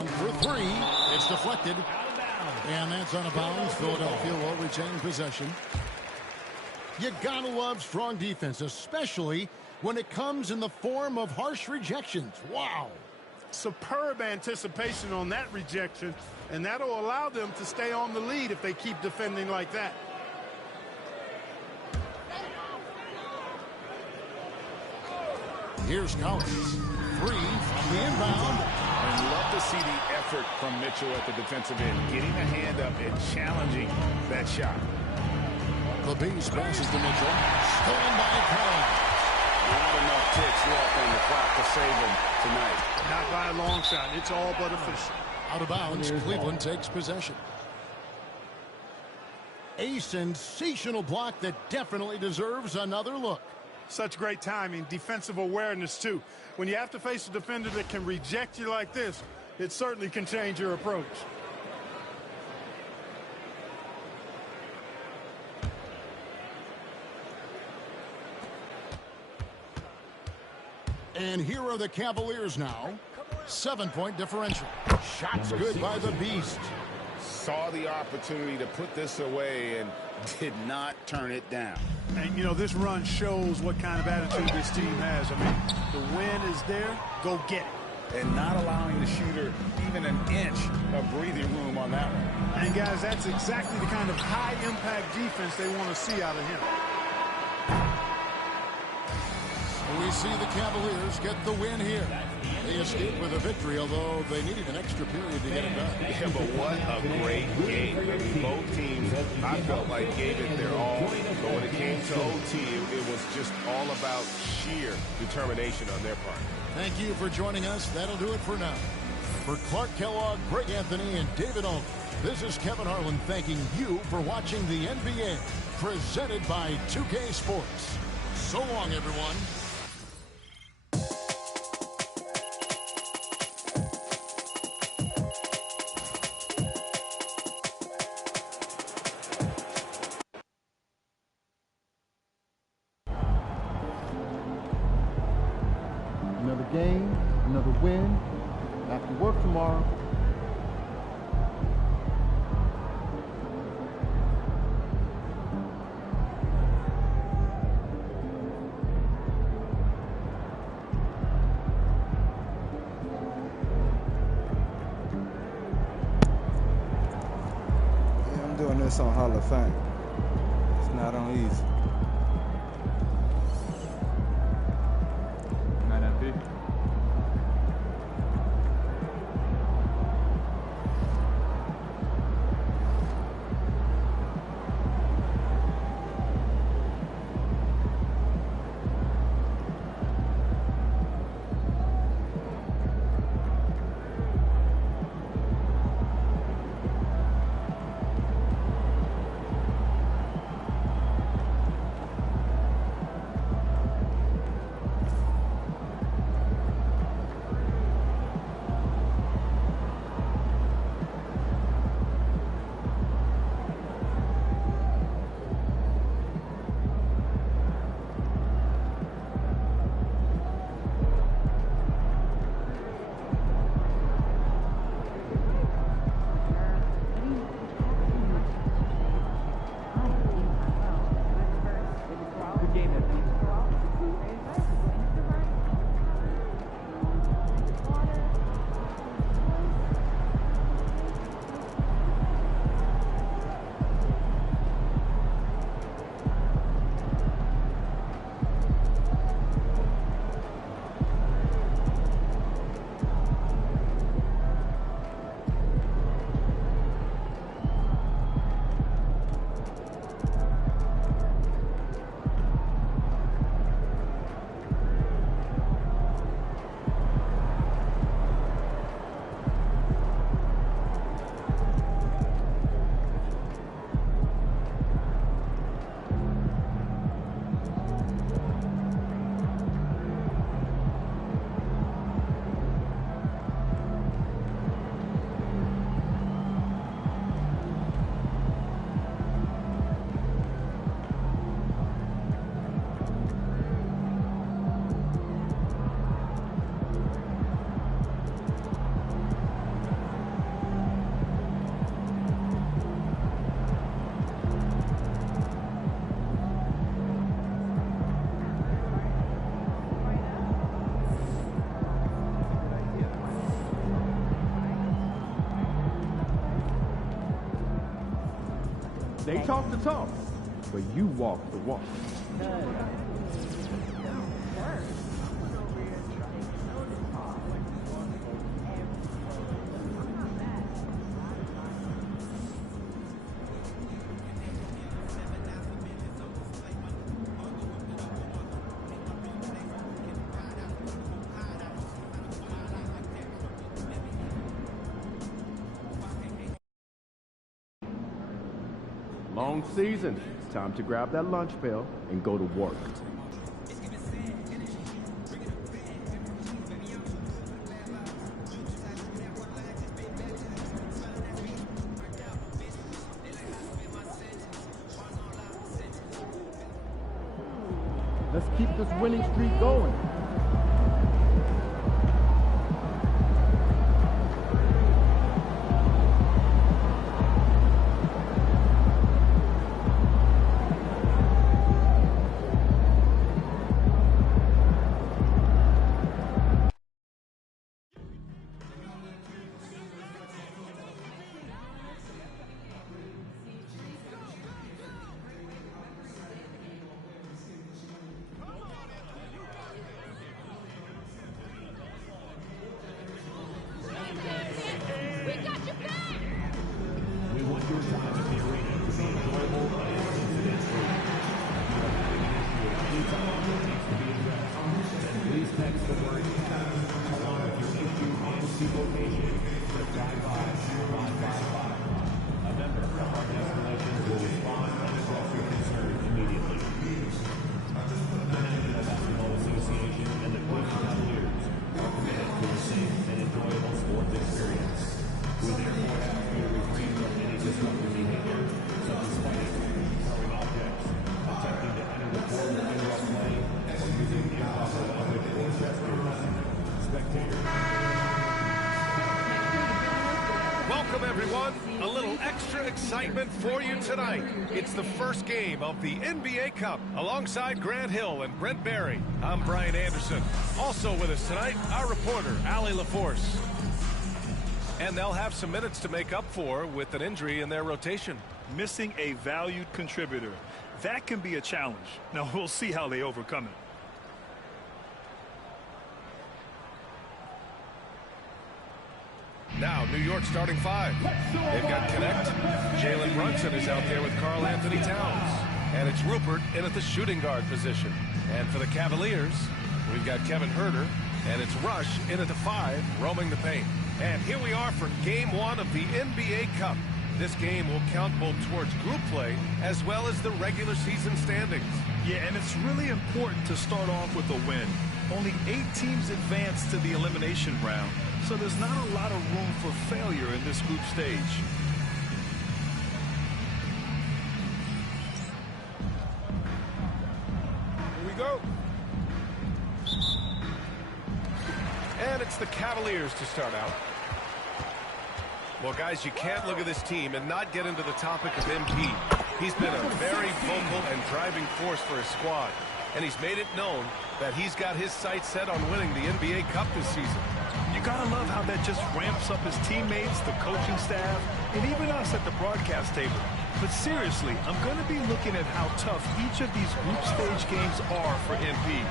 long for three. It's deflected. And that's out of bounds. Philadelphia will retain possession. You gotta love strong defense, especially when it comes in the form of harsh rejections. Wow. Superb anticipation on that rejection, and that'll allow them to stay on the lead if they keep defending like that. Here's Collins. Free from the inbound. And love to see the effort from Mitchell at the defensive end, getting a hand up and challenging that shot. The Bees passes to Mitchell. Stolen by Collins. Not enough ticks left on the clock to save him tonight. Not by a long shot. It's all but official. Out of bounds. Cleveland takes possession. A sensational block that definitely deserves another look. Such great timing, defensive awareness, too. When you have to face a defender that can reject you like this, it certainly can change your approach. And here are the Cavaliers now. 7-point differential. Shots good by the Beast. Saw the opportunity to put this away and did not turn it down. And, you know, this run shows what kind of attitude this team has. I mean, the win is there, go get it. And not allowing the shooter even an inch of breathing room on that one. And, guys, that's exactly the kind of high-impact defense they want to see out of him. We see the Cavaliers get the win here. They escaped with a victory, although they needed an extra period to get it done. Yeah, but what a great game. I mean, both teams, I felt like, gave it their all. But when it came to OT, it was just all about sheer determination on their part. Thank you for joining us. That'll do it for now. For Clark Kellogg, Greg Anthony, and David Olney, this is Kevin Harlan thanking you for watching the NBA, presented by 2K Sports. So long, everyone. Another game, another win. After work tomorrow. Yeah, I'm doing this on Hall of Fame. It's not on easy. Might not be. They talk the talk, but you walk the walk. Long season. Time to grab that lunch bell and go to work. Let's keep this winning streak going. Welcome, everyone. A little extra excitement for you tonight. It's the first game of the NBA Cup. Alongside Grant Hill and Brent Barry, I'm Brian Anderson. Also with us tonight, our reporter, Allie LaForce. And they'll have some minutes to make up for with an injury in their rotation. Missing a valued contributor. That can be a challenge. Now, we'll see how they overcome it. Now, New York starting five. They've got Connect. Jalen Brunson is out there with Karl Anthony Towns. And it's Rupert in at the shooting guard position. And for the Cavaliers, we've got Kevin Huerter. And it's Rush in at the 5, roaming the paint. And here we are for Game 1 of the NBA Cup. This game will count both towards group play as well as the regular season standings. Yeah, and it's really important to start off with a win. Only 8 teams advance to the elimination round, so there's not a lot of room for failure in this group stage. Here we go. And it's the Cavaliers to start out. Well, guys, you can't look at this team and not get into the topic of MP. He's been a very vocal and driving force for his squad, and he's made it known that he's got his sights set on winning the NBA Cup this season. You gotta love how that just ramps up his teammates, the coaching staff, and even us at the broadcast table. But seriously, I'm gonna be looking at how tough each of these group stage games are for MP.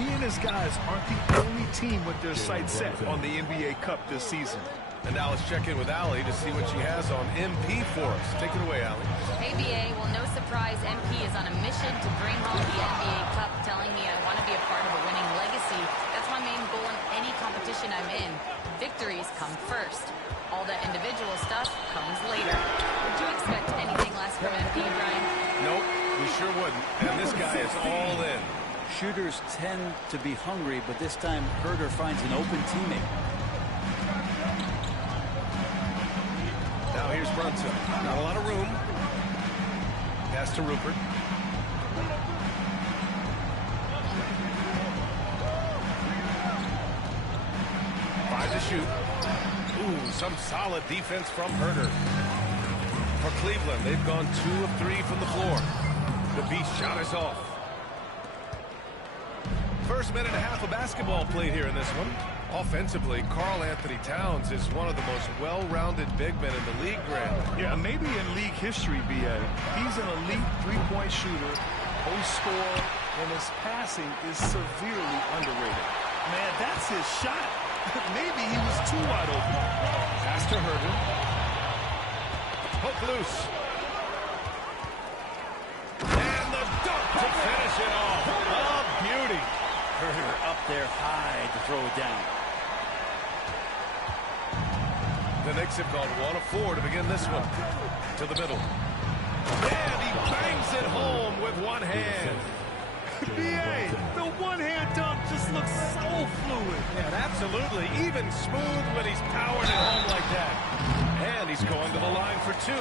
He and his guys aren't the only team with their sights set on the NBA Cup this season. And now let's check in with Allie to see what she has on MP for us. Take it away, Allie. Hey, BA. Well, no surprise, MP is on a mission to bring home the NBA Cup, telling me I want to be a part of a winning legacy. That's my main goal in any competition I'm in. Victories come first. All that individual stuff comes later. Would you expect anything less from MP, Brian? Nope, we sure wouldn't. And this guy is all in. Shooters tend to be hungry, but this time Huerter finds an open teammate. Now here's Brunson. Not a lot of room. Pass to Rupert. Five to shoot. Ooh, some solid defense from Huerter. For Cleveland, they've gone 2 of 3 from the floor. The beast shot is off. First minute and a half of basketball played here in this one. Offensively, Karl Anthony Towns is one of the most well-rounded big men in the league, Grant. Yeah, maybe in league history, B.A. He's an elite three-point shooter, post scorer, and his passing is severely underrated. Man, that's his shot. Maybe he was too wide open. Pass to Herder. Hook loose. And the dunk to finish it off. Oh, beauty. Herder up there high to throw it down. The Knicks have gone 1 of 4 to begin this one. To the middle. And he bangs it home with one hand. B.A., the one-hand dunk just looks so fluid. Yeah, absolutely. Even smooth when he's powering it home like that. And he's going to the line for 2.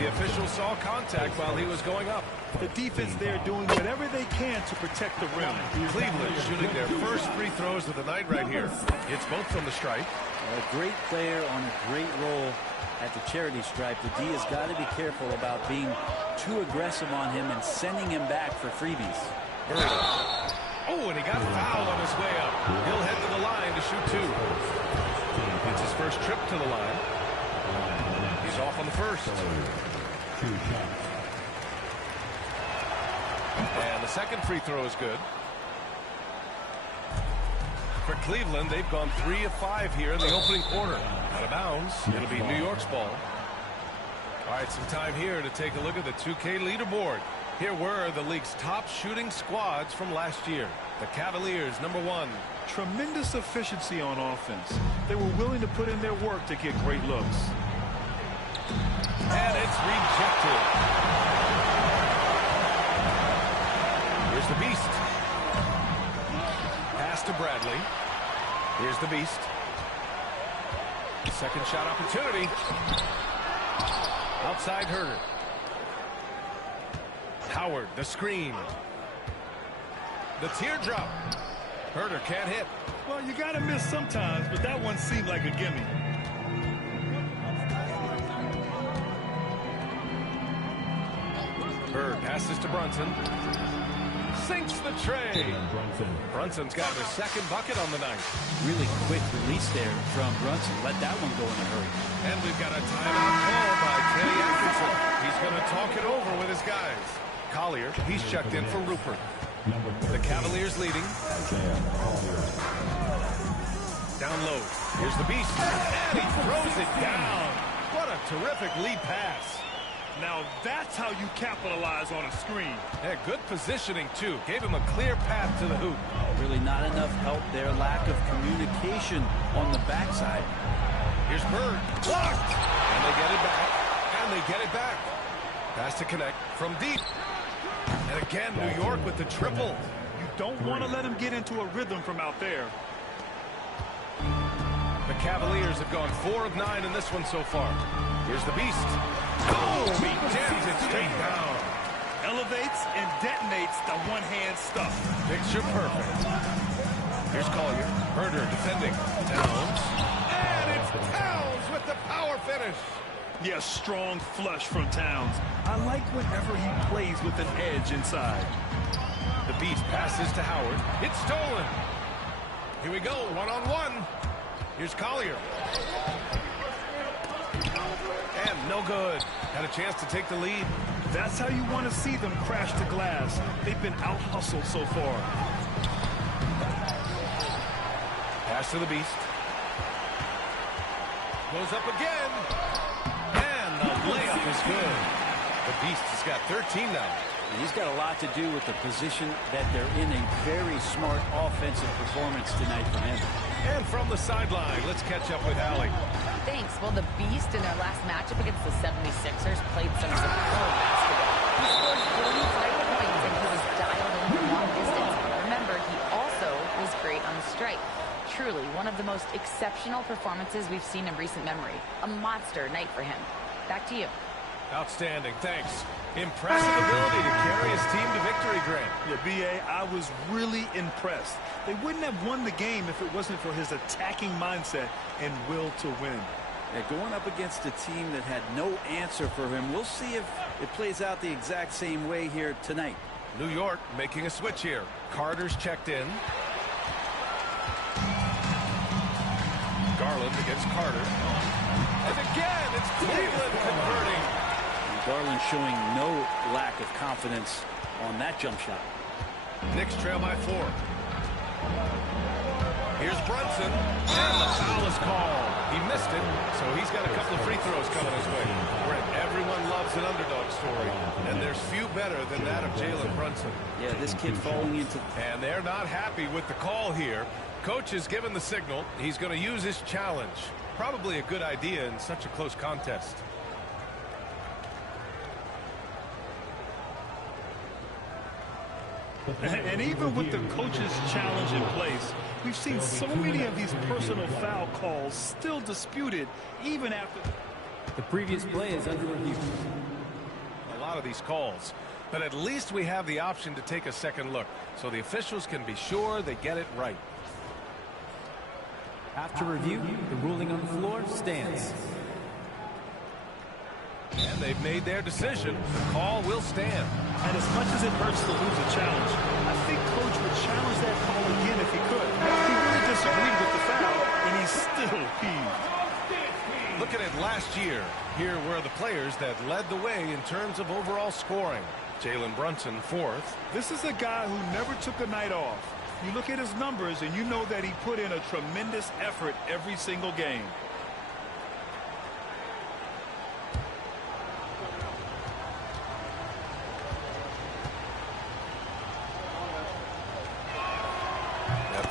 The official saw contact while he was going up. The defense there doing whatever they can to protect the rim. Cleveland shooting their first free throws of the night right here. It's both from the stripe. A great player on a great roll at the charity stripe. The D has got to be careful about being too aggressive on him and sending him back for freebies. Oh, and he got fouled on his way up. He'll head to the line to shoot 2. It's his first trip to the line. He's off on the first. And the second free throw is good. For Cleveland, they've gone 3 of 5 here in the opening quarter. Out of bounds. It'll be New York's ball. All right, some time here to take a look at the 2K leaderboard. Here were the league's top shooting squads from last year. The Cavaliers, #1. Tremendous efficiency on offense. They were willing to put in their work to get great looks. And it's rejected. Here's the Beast. Pass to Bradley. Here's the Beast. Second shot opportunity. Outside Herder. Howard, the screen. The teardrop. Herder can't hit. Well, you got to miss sometimes, but that one seemed like a gimme. Bird passes to Brunson. Sinks the tray. Brunson's got his second bucket on the night. Really quick release there from Brunson. Let that one go in a hurry. And we've got a timeout call by Kenny Atkinson. He's going to talk it over with his guys. Collier, he's checked in for Rupert. The Cavaliers leading. Down low. Here's the Beast. And he throws it down. What a terrific lead pass. Now that's how you capitalize on a screen. Yeah, good positioning, too. Gave him a clear path to the hoop. Really not enough help there. Lack of communication on the backside. Here's Bird. Blocked. And they get it back. And they get it back. Pass to connect from deep. And again, New York with the triple. You don't want to let him get into a rhythm from out there. The Cavaliers have gone 4 of 9 in this one so far. Here's the Beast. Oh, he jams it straight down. Elevates and detonates the one-hand stuff. Picture perfect. Here's Collier. Herder defending. Towns. And it's Towns with the power finish. Yes, strong flush from Towns. I like whenever he plays with an edge inside. The Beast passes to Howard. It's stolen. Here we go, one-on-one. Here's Collier. And no good. Had a chance to take the lead. That's how you want to see them crash the glass. They've been out-hustled so far. Pass to the Beast. Goes up again. And the layup is good. The Beast has got 13 now. And he's got a lot to do with the position that they're in. A very smart offensive performance tonight from him. And from the sideline, let's catch up with Allie. Thanks. Well, the Beast in their last matchup against the 76ers played some superb basketball. He scored 45 points and he was dialed in from long distance. Remember, he also was great on the stripe. Truly, one of the most exceptional performances we've seen in recent memory. A monster night for him. Back to you. Outstanding. Thanks. Impressive ability to carry his team to victory, Grant. Yeah, B.A., I was really impressed. They wouldn't have won the game if it wasn't for his attacking mindset and will to win. Yeah, going up against a team that had no answer for him. We'll see if it plays out the exact same way here tonight. New York making a switch here. Carter's checked in. Garland against Carter. And again, it's Cleveland converting. Garland showing no lack of confidence on that jump shot. Knicks trail by 4. Here's Brunson, and the foul is called. He missed it, so he's got a couple of free throws coming his way. Brent, everyone loves an underdog story, and there's few better than that of Jalen Brunson. Yeah, this kid falling into... And they're not happy with the call here. Coach has given the signal. He's going to use his challenge. Probably a good idea in such a close contest. And even with the coach's challenge in place, we've seen so many of these personal foul calls still disputed even after. The previous play is under review. A lot of these calls, but at least we have the option to take a second look, so the officials can be sure they get it right. After review, the ruling on the floor stands. And they've made their decision. The call will stand. And as much as it hurts to lose a challenge, I think Coach would challenge that call again if he could. He really disagreed with the foul, and he's still heaved. Look at it last year. Here were the players that led the way in terms of overall scoring. Jalen Brunson, 4th. This is a guy who never took a night off. You look at his numbers, and you know that he put in a tremendous effort every single game.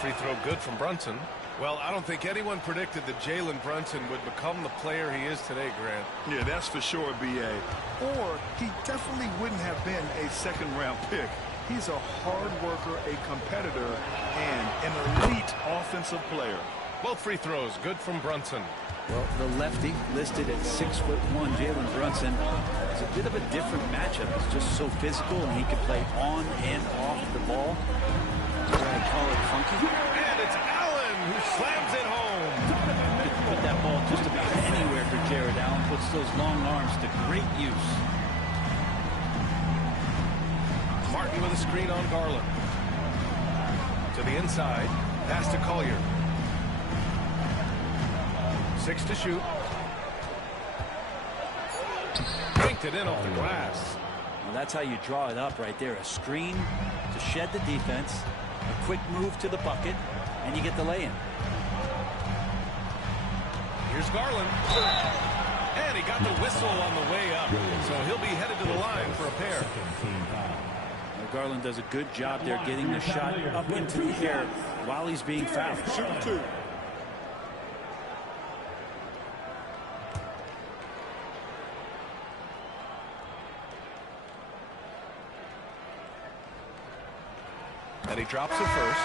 Free throw good from Brunson. Well, I don't think anyone predicted that Jalen Brunson would become the player he is today, Grant. Yeah, that's for sure, B.A. Or he definitely wouldn't have been a second-round pick. He's a hard worker, a competitor, and an elite offensive player. Both free throws good from Brunson. Well, the lefty listed at 6'1", Jalen Brunson, is a bit of a different matchup. He's just so physical, and he can play on and off the ball. I call it funky. And it's Allen who slams it home. Put that ball just about anywhere for Jared Allen. Puts those long arms to great use. Martin with a screen on Garland. To the inside. Pass to Collier. 6 to shoot. Banked it in off the glass. Well, that's how you draw it up right there. A screen to shed the defense. A quick move to the bucket, and you get the lay-in. Here's Garland. And he got the whistle on the way up. So he'll be headed to the line for a pair. Well, Garland does a good job there getting the shot up into the air while he's being fouled. Shooting 2. And he drops it first.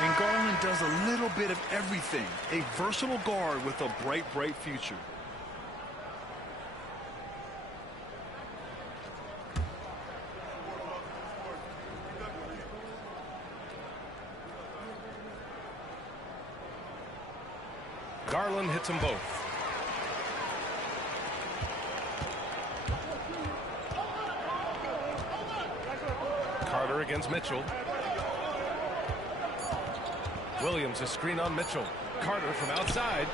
And Garland does a little bit of everything. A versatile guard with a bright, bright future. Garland hits them both. Carter against Mitchell. Williams a screen on Mitchell. Carter from outside.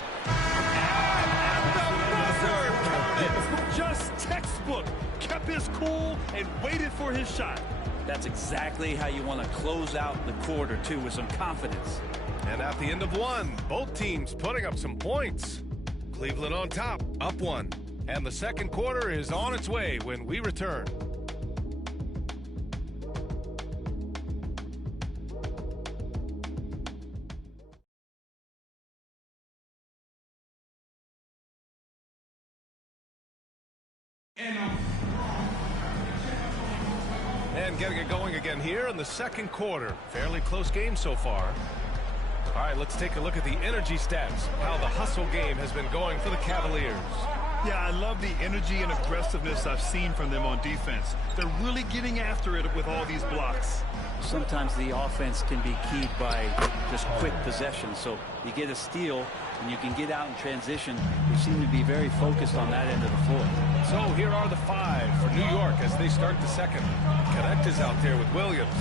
Just textbook. Kept his cool and waited for his shot. That's exactly how you want to close out the quarter, too, with some confidence. And at the end of 1, both teams putting up some points. Cleveland on top, up 1. And the second quarter is on its way when we return. And getting it going again here in the second quarter. Fairly close game so far. All right, let's take a look at the energy stats, how the hustle game has been going for the Cavaliers. Yeah, I love the energy and aggressiveness I've seen from them on defense. They're really getting after it with all these blocks. Sometimes the offense can be keyed by just quick possession. So you get a steal, When you can get out in transition, they seem to be very focused on that end of the floor. So here are the 5 for New York as they start the second. Connect is out there with Williams.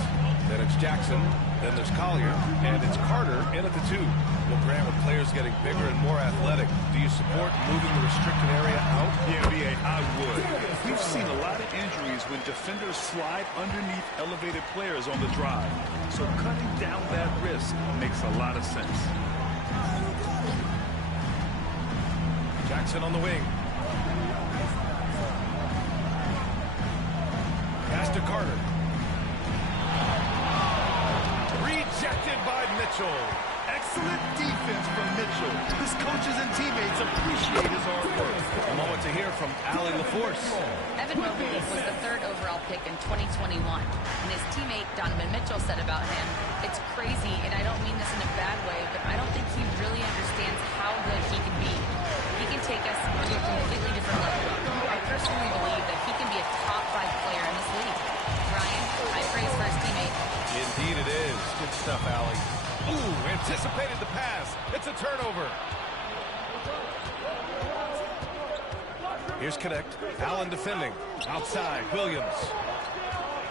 Then it's Jackson. Then there's Collier. And it's Carter in at the 2. Well, Graham, with players getting bigger and more athletic, do you support moving the restricted area out? Yeah, B.A., I would. We've seen a lot of injuries when defenders slide underneath elevated players on the drive. So cutting down that risk makes a lot of sense. Jackson on the wing. Pass to Carter. Rejected by Mitchell. Excellent defense from Mitchell. His coaches and teammates appreciate his hard work. A moment to hear from Allie LaForce. Evan Mobley was the 3rd overall pick in 2021. And his teammate Donovan Mitchell said about him, "It's crazy, and I don't mean this in a bad way, but I don't think he really understands how good he can be. He can take us to a completely different level. I personally believe that he can be a top 5 player in this league." Ryan, high praise for his teammate. Indeed it is. Good stuff, Allie. Ooh, anticipated the pass. It's a turnover. Here's Connect. Allen defending. Outside, Williams.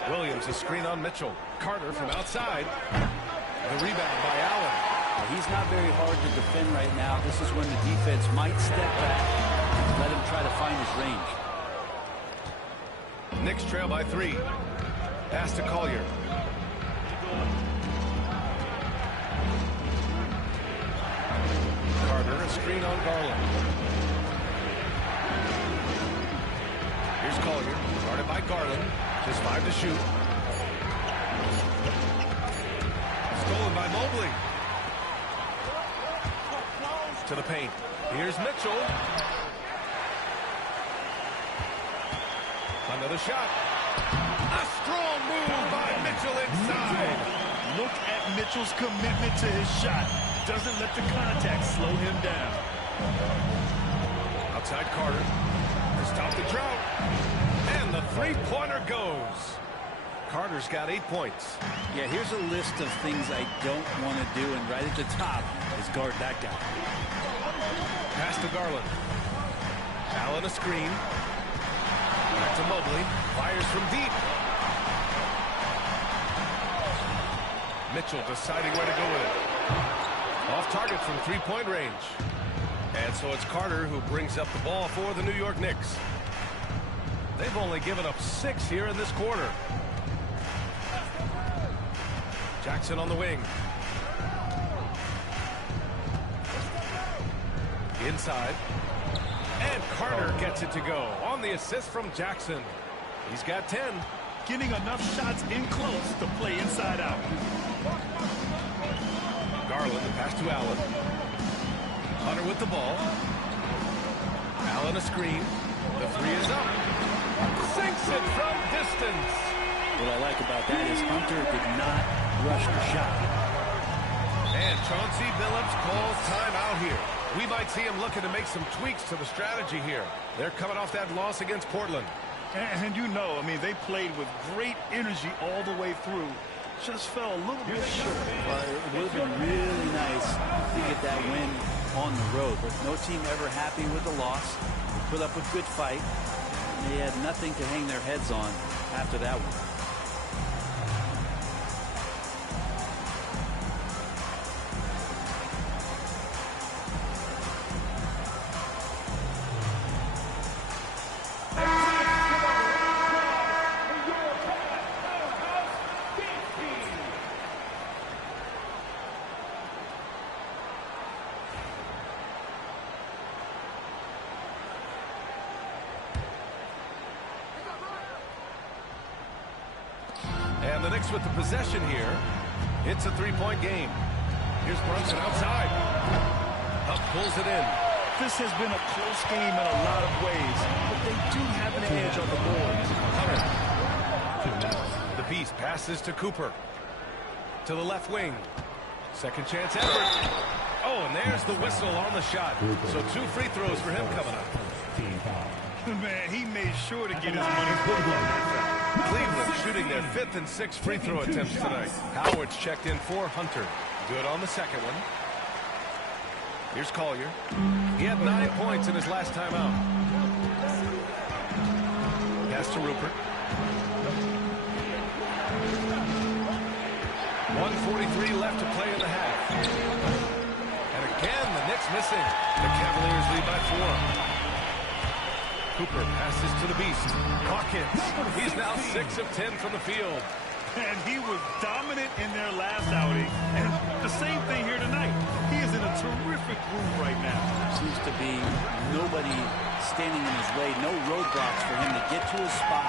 Williams, a screen on Mitchell. Carter from outside. The rebound by Allen. Well, he's not very hard to defend right now. This is when the defense might step back and let him try to find his range. Knicks trail by 3. Pass to Collier. Carter, a screen on Garland. Here's Collier, guarded by Garland. Just 5 to shoot. Stolen by Mobley. To the paint. Here's Mitchell. Another shot. A strong move by Mitchell inside. Look at Mitchell's commitment to his shot. Doesn't let the contact slow him down. Outside Carter. To stop the drought. And the 3-pointer goes. Carter's got 8 points. Yeah, here's a list of things I don't want to do, and right at the top is guard that guy. Pass to Garland. Allen a screen. Back to Mobley. Fires from deep. Mitchell deciding where to go with it. Off target from 3-point range. And so it's Carter who brings up the ball for the New York Knicks. They've only given up 6 here in this quarter. Jackson on the wing. Inside. And Carter gets it to go on the assist from Jackson. He's got 10. Getting enough shots in close to play inside out. Garland, the pass to Allen. Hunter with the ball. Allen a screen. The 3 is up. Sinks it from distance. What I like about that is Hunter did not rush the shot. And Chauncey Billups calls timeout here. We might see him looking to make some tweaks to the strategy here. They're coming off that loss against Portland. And you know, I mean, they played with great energy all the way through. Just fell a little bit short. Well, it would have been really nice to get that win on the road, but no team ever happy with the loss. They put up a good fight. They had nothing to hang their heads on after that one. And the Knicks with the possession here. It's a 3-point game. Here's Brunson outside. Huck pulls it in. This has been a close game in a lot of ways, but they do have an edge on the board. Hunter. The Beast passes to Cooper. To the left wing. Second chance effort. Oh, and there's the whistle on the shot. So 2 free throws for him coming up. Man, he made sure to get his money's worth on that shot. Cleveland shooting their 5th and 6th free throw attempts tonight. Howard's checked in for Hunter. Good on the second one. Here's Collier. He had 9 points in his last time out. Pass to Rupert. 1:43 left to play in the half. And again, the Knicks missing. The Cavaliers lead by 4. Cooper passes to the Beast. Hawkins. He's now 6 of 10 from the field. And he was dominant in their last outing. And the same thing here tonight. He is in a terrific groove right now. Seems to be nobody standing in his way. No roadblocks for him to get to his spot,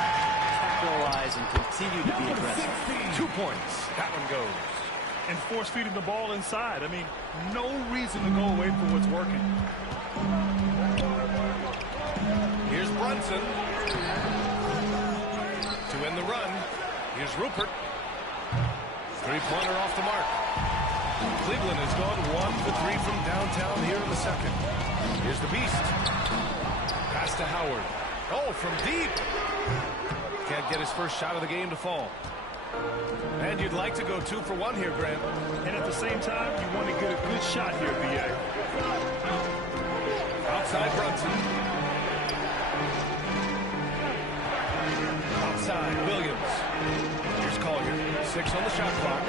capitalize, and continue to be aggressive. 2 points. That one goes. And force feeding the ball inside. I mean, no reason to go away from what's working. Here's Brunson. To end the run. Here's Rupert. Three-pointer off the mark. Cleveland has gone 1 for 3 from downtown here in the second. Here's the Beast. Pass to Howard. Oh, from deep. Can't get his first shot of the game to fall. And you'd like to go 2 for 1 here, Grant. And at the same time, you want to get a good shot here, B.A. Outside Brunson. Outside Williams. Here's Collier. 6 on the shot clock.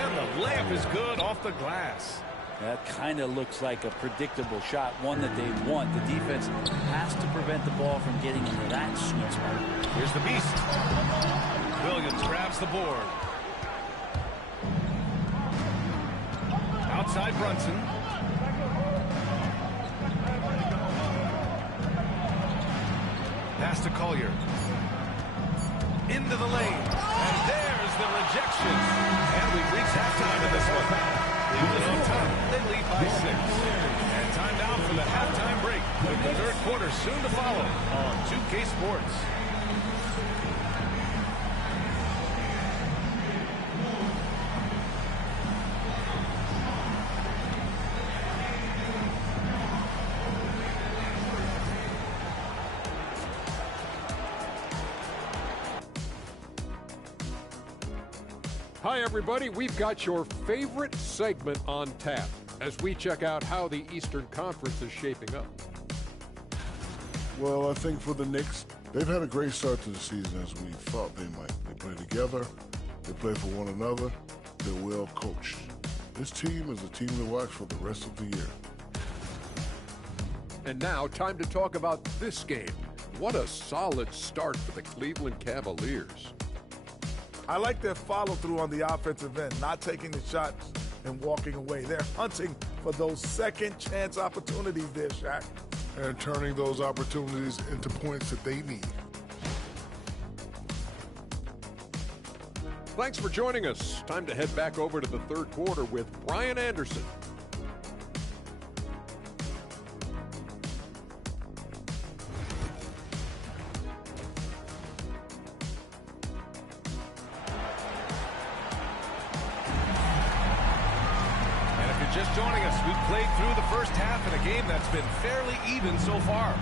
And the layup is good off the glass. That kind of looks like a predictable shot, one that they want. The defense has to prevent the ball from getting into that sweet spot. Here's the Beast. Williams grabs the board. Outside Brunson. Pass to Collier. Into the lane. And there's the rejection. And we've reached halftime in this one. Cleveland on top. They lead by 6. And time now for the halftime break, with the third quarter soon to follow on 2K Sports. Hi, everybody. We've got your favorite segment on tap as we check out how the Eastern Conference is shaping up. Well, I think for the Knicks, they've had a great start to the season as we thought they might. They play together. They play for one another. They're well coached. This team is a team to watch for the rest of the year. And now, time to talk about this game. What a solid start for the Cleveland Cavaliers. I like their follow-through on the offensive end, not taking the shots and walking away. They're hunting for those second-chance opportunities there, Shaq. And turning those opportunities into points that they need. Thanks for joining us. Time to head back over to the third quarter with Brian Anderson. Just joining us, we've played through the first half in a game that's been fairly even so far.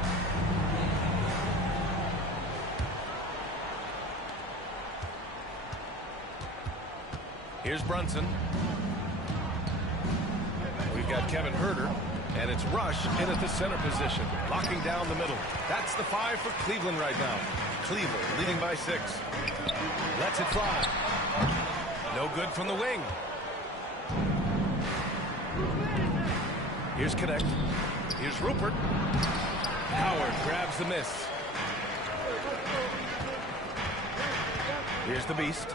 Here's Brunson. We've got Kevin Huerter, and it's Rush in at the center position, locking down the middle. That's the 5 for Cleveland right now. Cleveland leading by 6. Lets it fly. No good from the wing. Here's Connect. Here's Rupert. Howard grabs the miss. Here's the Beast.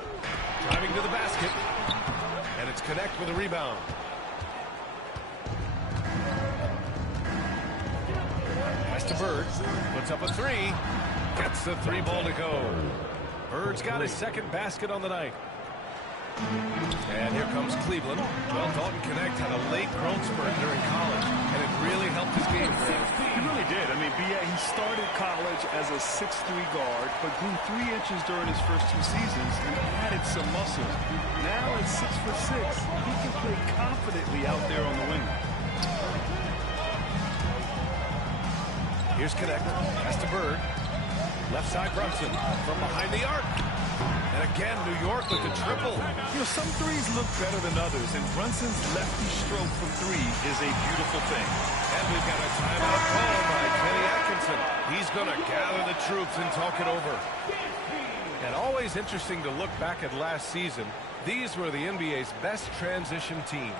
Driving to the basket. And it's Connect with a rebound. Pass to Bird. Puts up a 3. Gets the 3 ball to go. Bird's got his second basket on the night. And here comes Cleveland. Well, Dalton Connect had a late growth spurt during college, and it really helped his game. He really did. I mean, B.A., he started college as a 6'3" guard, but grew 3 inches during his first 2 seasons and added some muscle. Now at 6'6", he can play confidently out there on the wing. Here's Connect. Pass to Bird. Left side Brunson from behind the arc. And again, New York with the triple. You know, some threes look better than others, and Brunson's lefty stroke from three is a beautiful thing. And we've got a timeout call by Kenny Atkinson. He's going to gather the troops and talk it over. And always interesting to look back at last season. These were the NBA's best transition teams.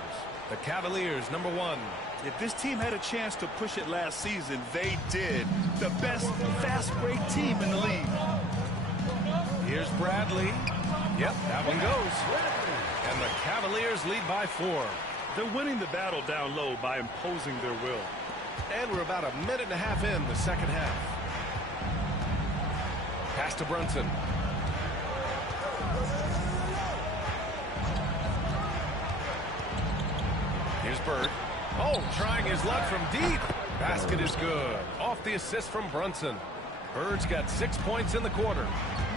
The Cavaliers, number 1. If this team had a chance to push it last season, they did. The best fast break team in the league. Here's Bradley. Yep, that one goes. And the Cavaliers lead by 4. They're winning the battle down low by imposing their will. And we're about a minute and a half in the second half. Pass to Brunson. Here's Bird. Oh, trying his luck from deep. Basket is good. Off the assist from Brunson. Bird's got 6 points in the quarter.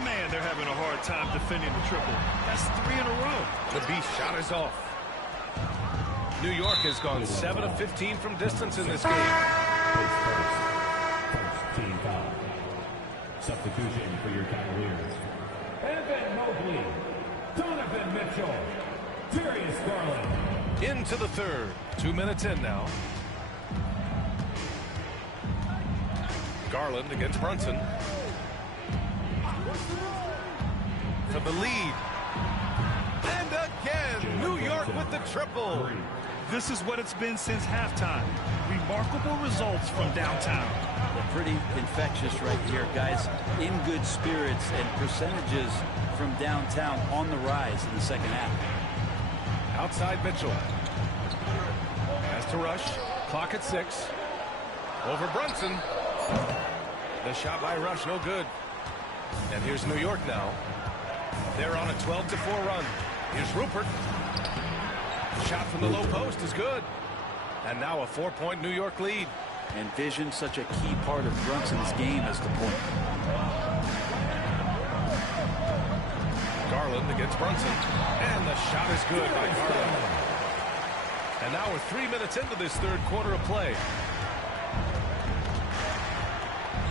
Man, they're having a hard time defending the triple. That's 3 in a row. The Beast shot is off. New York has gone 7 of 15 from distance in this game. First team foul. Substitution for your Cavaliers. Evan Mobley, Donovan Mitchell, Darius Garland. Into the third. 2 minutes in now. Garland against Brunson. For the lead. And again, New York with the triple. This is what it's been since halftime. Remarkable results from downtown. They're pretty infectious right here, guys. In good spirits, and percentages from downtown on the rise in the second half. Outside Mitchell. Has to rush. Clock at 6. Over Brunson. The shot by Rush, no good. And here's New York now. They're on a 12-4 run. Here's Rupert. Shot from the low post is good. And now a 4-point New York lead. And vision, such a key part of Brunson's game as the point. Garland against Brunson. And the shot is good by Garland. And now we're 3 minutes into this third quarter of play.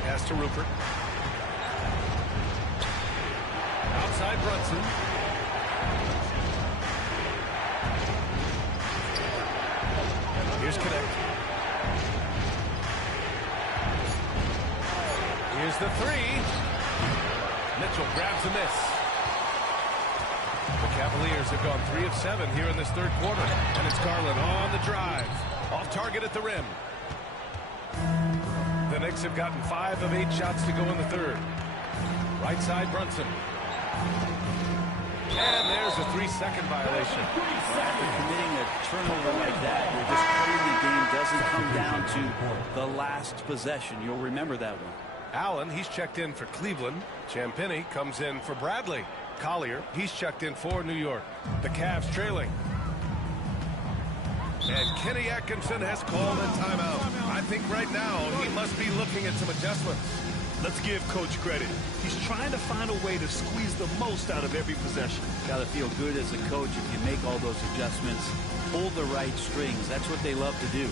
Pass to Rupert. Outside Brunson. Here's Connect. Here's the three. Mitchell grabs a miss. The Cavaliers have gone 3 of 7 here in this third quarter. And it's Garland on the drive. Off target at the rim. The Knicks have gotten 5 of 8 shots to go in the third. Right side Brunson. And there's a 3-second violation. After committing a turnover like that, where this part of the game doesn't come down to the last possession. You'll remember that one. Allen, he's checked in for Cleveland. Champagnie comes in for Bradley. Collier, he's checked in for New York. The Cavs trailing. And Kenny Atkinson has called a timeout. I think right now he must be looking at some adjustments. Let's give Coach credit. He's trying to find a way to squeeze the most out of every possession. Got to feel good as a coach if you make all those adjustments. Pull the right strings. That's what they love to do.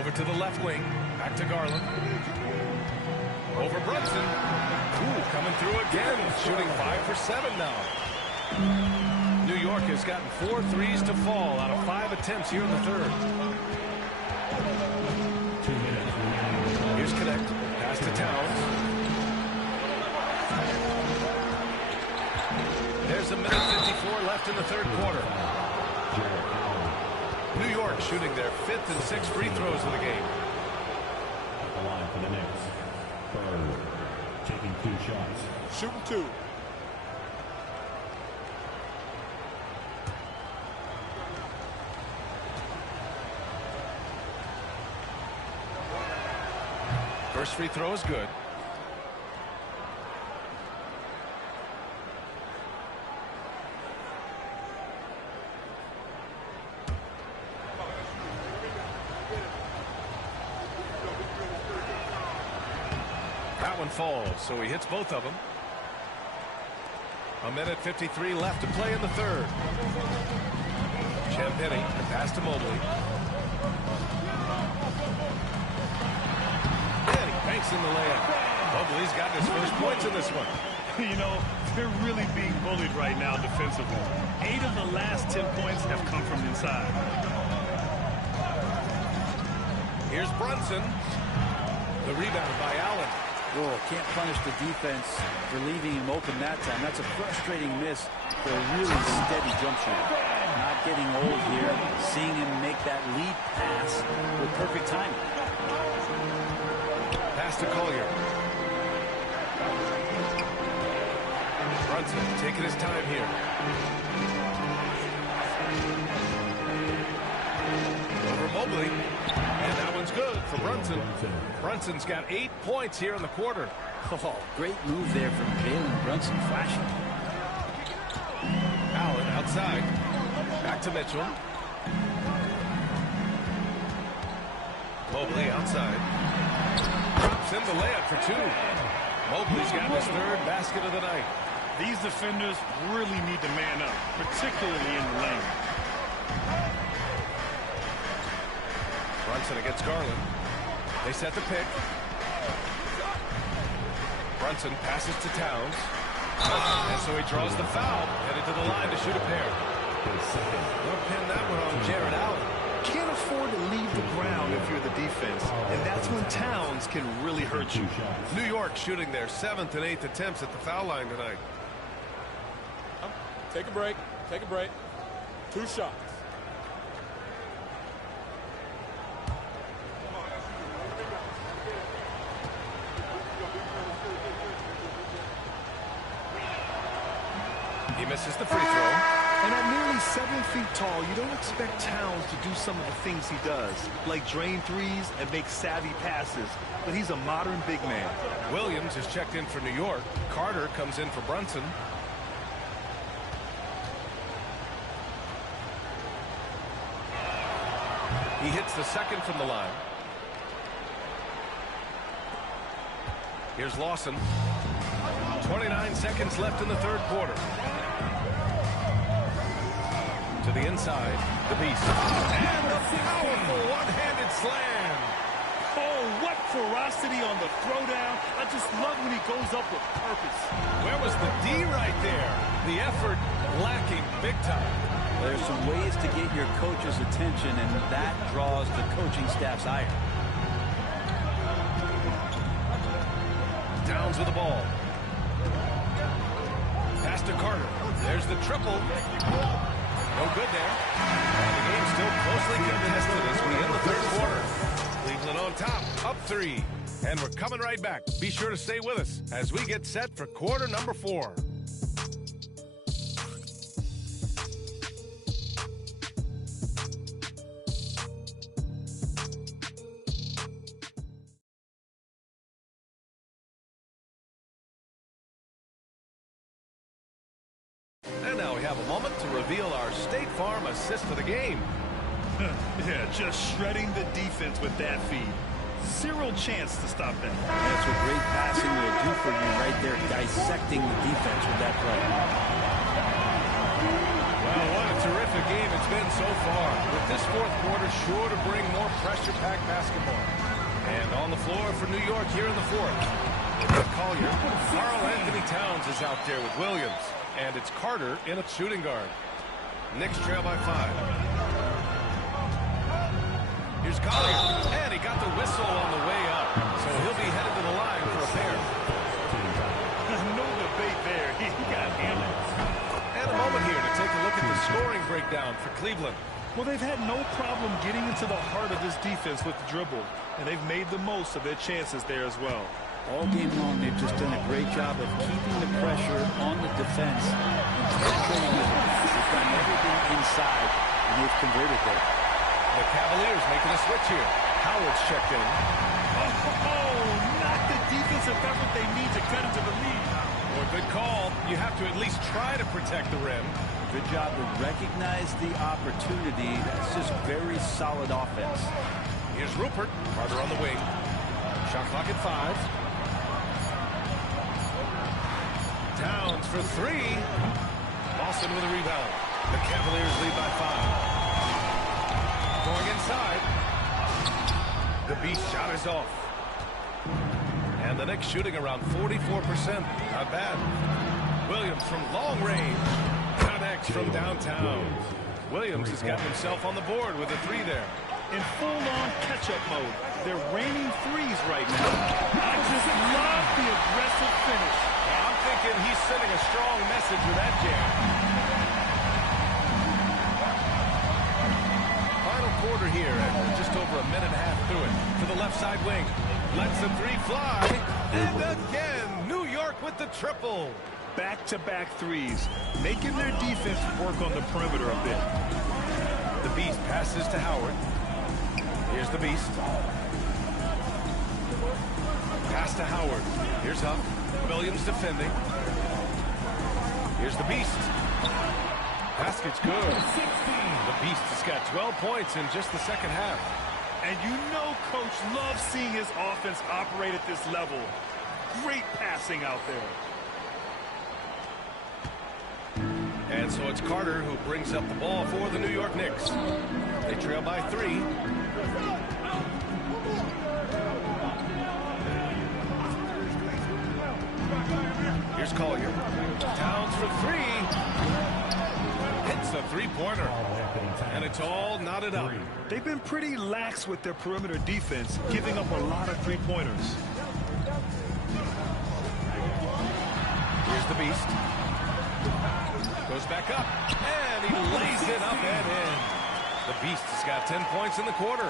Over to the left wing. Back to Garland. Over Brunson. Ooh, coming through again. Shooting 5 for 7 now. New York has gotten 4 threes to fall out of 5 attempts here in the third. 2 minutes. Here's Connect. Pass to Towns. There's a minute 54 left in the third quarter. New York shooting their 5th and 6th free throws of the game. At the line for the Knicks. Bird taking 2 shots. Shooting 2. First free throw is good. That one falls, so he hits both of them. A minute 53 left to play in the third. Champagnie, the pass to Mobley. And he banks in the layup. Mobley's got his first points in this one. You know, they're really being bullied right now defensively. 8 of the last 10 points have come from inside. Here's Brunson. The rebound by Allen. Whoa, can't punish the defense for leaving him open that time. That's a frustrating miss for a really steady jump shot. Not getting old here. Seeing him make that lead pass with perfect timing. Pass to Collier. Brunson taking his time here. Over Mobley. And that one's good for Brunson. Brunson's got 8 points here in the quarter. Oh, great move there from Jalen Brunson, flashing. Allen outside. Back to Mitchell. Mobley outside. Drops in the layup for 2. Mobley's got his 3rd basket of the night. These defenders really need to man up, particularly in the lane. Brunson against Garland. They set the pick. Brunson passes to Towns. And so he draws the foul. Headed to the line to shoot a pair. Don't pin that one on Jared Allen. Can't afford to leave the ground if you're the defense. And that's when Towns can really hurt you. New York shooting their 7th and 8th attempts at the foul line tonight. Take a break. Take a break. 2 shots. He misses the free throw. And at nearly 7 feet tall, you don't expect Towns to do some of the things he does, like drain threes and make savvy passes. But he's a modern big man. Williams is checked in for New York. Carter comes in for Brunson. He hits the 2nd from the line. Here's Lawson. 29 seconds left in the third quarter. To the inside, the Beast. And a powerful one-handed slam. Oh, what ferocity on the throwdown. I just love when he goes up with purpose. Where was the D right there? The effort lacking big time. There's some ways to get your coach's attention, and that draws the coaching staff's ire. Towns with the ball. Pass to Carter. There's the triple. No good there. And the game's still closely contested as we end the third quarter. Cleveland on top, up 3. And we're coming right back. Be sure to stay with us as we get set for quarter number 4. And now we have a moment to reveal our State Farm assist of the game. Yeah, just shredding the defense with that feed. Zero chance to stop that. That's what great passing will do for you right there, dissecting the defense with that play. Well, what a terrific game it's been so far, with this fourth quarter sure to bring more pressure-packed basketball. And on the floor for New York here in the fourth. Collier. Karl Anthony Towns is out there with Williams. And it's Carter in a shooting guard. Knicks trail by 5. Here's Collier. And he got the whistle on the way up. So he'll be headed to the line for a pair. No debate there. He got hammered. And a moment here to take a look at the scoring breakdown for Cleveland. Well, they've had no problem getting into the heart of this defense with the dribble, and they've made the most of their chances there as well. All game long, they've just done a great job of keeping the pressure on the defense and penetrating with it. They've done everything inside, and they've converted there. The Cavaliers making a switch here. Howard's checked in. Oh, not the defensive effort they need to cut into the lead. Well, good call. You have to at least try to protect the rim. Good job to recognize the opportunity. That's just very solid offense. Here's Rupert. Carter on the wing. Shot clock at 5. Towns for 3. Boston with a rebound. The Cavaliers lead by 5. Going inside. The Beast shot is off. And the Knicks shooting around 44%. Not bad. Williams from long range. Connects from downtown. Williams has gotten himself on the board with a 3 there. In full-on catch-up mode. They're raining threes right now. I just love the aggressive finish. Yeah, I'm thinking he's sending a strong message with that jam. Final quarter here, and just over a minute and a half through it. To the left side wing. Lets the 3 fly. And again, New York with the triple. Back-to-back threes, making their defense work on the perimeter a bit. The Beast passes to Howard. Here's the Beast. Pass to Howard. Here's Huck. Williams defending. Here's the Beast. Basket's good. The Beast has got 12 points in just the second half. And you know Coach loves seeing his offense operate at this level. Great passing out there. And so it's Carter who brings up the ball for the New York Knicks. They trail by 3. Here's Collier. Towns for 3. Hits a 3-pointer. And it's all knotted up. They've been pretty lax with their perimeter defense, giving up a lot of 3-pointers. Here's the Beast. Goes back up, and he lays it up and in. The Beast has got 10 points in the quarter.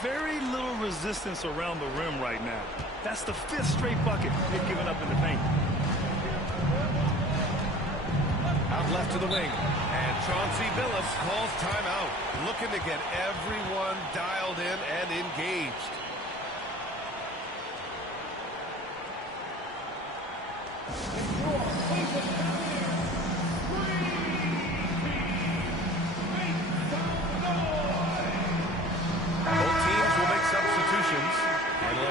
Very little resistance around the rim right now. That's the 5th straight bucket they've given up in the paint. Out left to the wing, and Chauncey Billups calls timeout, looking to get everyone dialed in and engaged.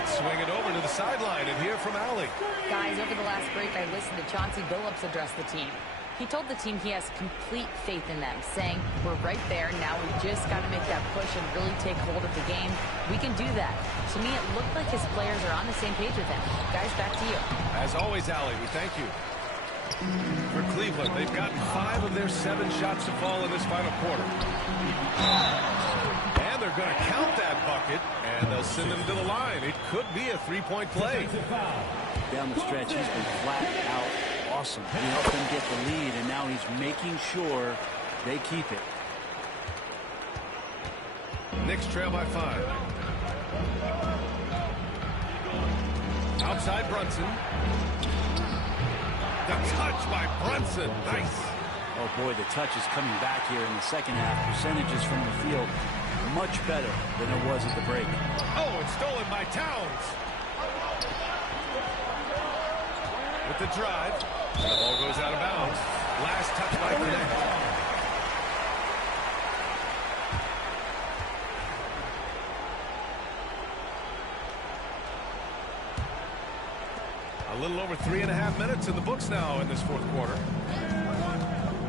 Swing it over to the sideline and hear from Allie. Guys, over the last break, I listened to Chauncey Billups address the team. He told the team he has complete faith in them, saying, we're right there, now we just got to make that push and really take hold of the game. We can do that. To me, it looked like his players are on the same page with him. Guys, back to you. As always, Allie, we thank you. For Cleveland, they've gotten 5 of their 7 shots to fall in this final quarter. And they're going to count that bucket, and they'll send him to the line. It could be a 3-point play. Down the stretch, he's been flat out awesome. He helped them get the lead, and now he's making sure they keep it. Knicks trail by 5. Outside Brunson. The touch by Brunson. Nice. Oh, boy, the touch is coming back here in the second half. Percentages from the field much better than it was at the break. Oh, it's stolen by Towns. With the drive. And the ball goes out of bounds. Last touch by Grenade. A little over 3.5 minutes in the books now in this fourth quarter.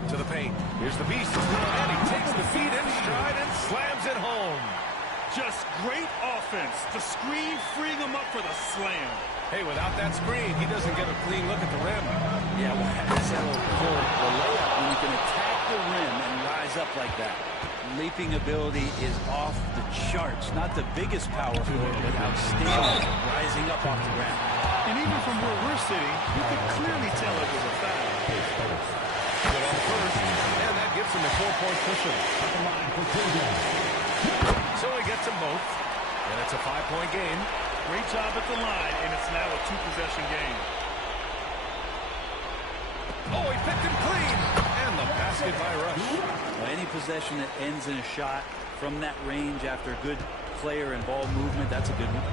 To the paint. Here's the Beast. And he takes the feed in stride and slams it home. Just great offense. The screen freeing him up for the slam. Hey, without that screen, he doesn't get a clean look at the rim. Yeah, well, that's how he'll pull the layup when you can attack the rim and rise up like that. Leaping ability is off the charts. Not the biggest power forward, but outstanding, rising up off the ground. And even from where we're sitting, you can clearly tell it was a foul. Good on the first, and that gives him a 4-point cushion. So he gets them both, and it's a 5-point game. Great job at the line, and it's now a 2-possession game. Oh, he picked him clean, and the basket by Rush. Well, any possession that ends in a shot from that range after good player and ball movement, that's a good one.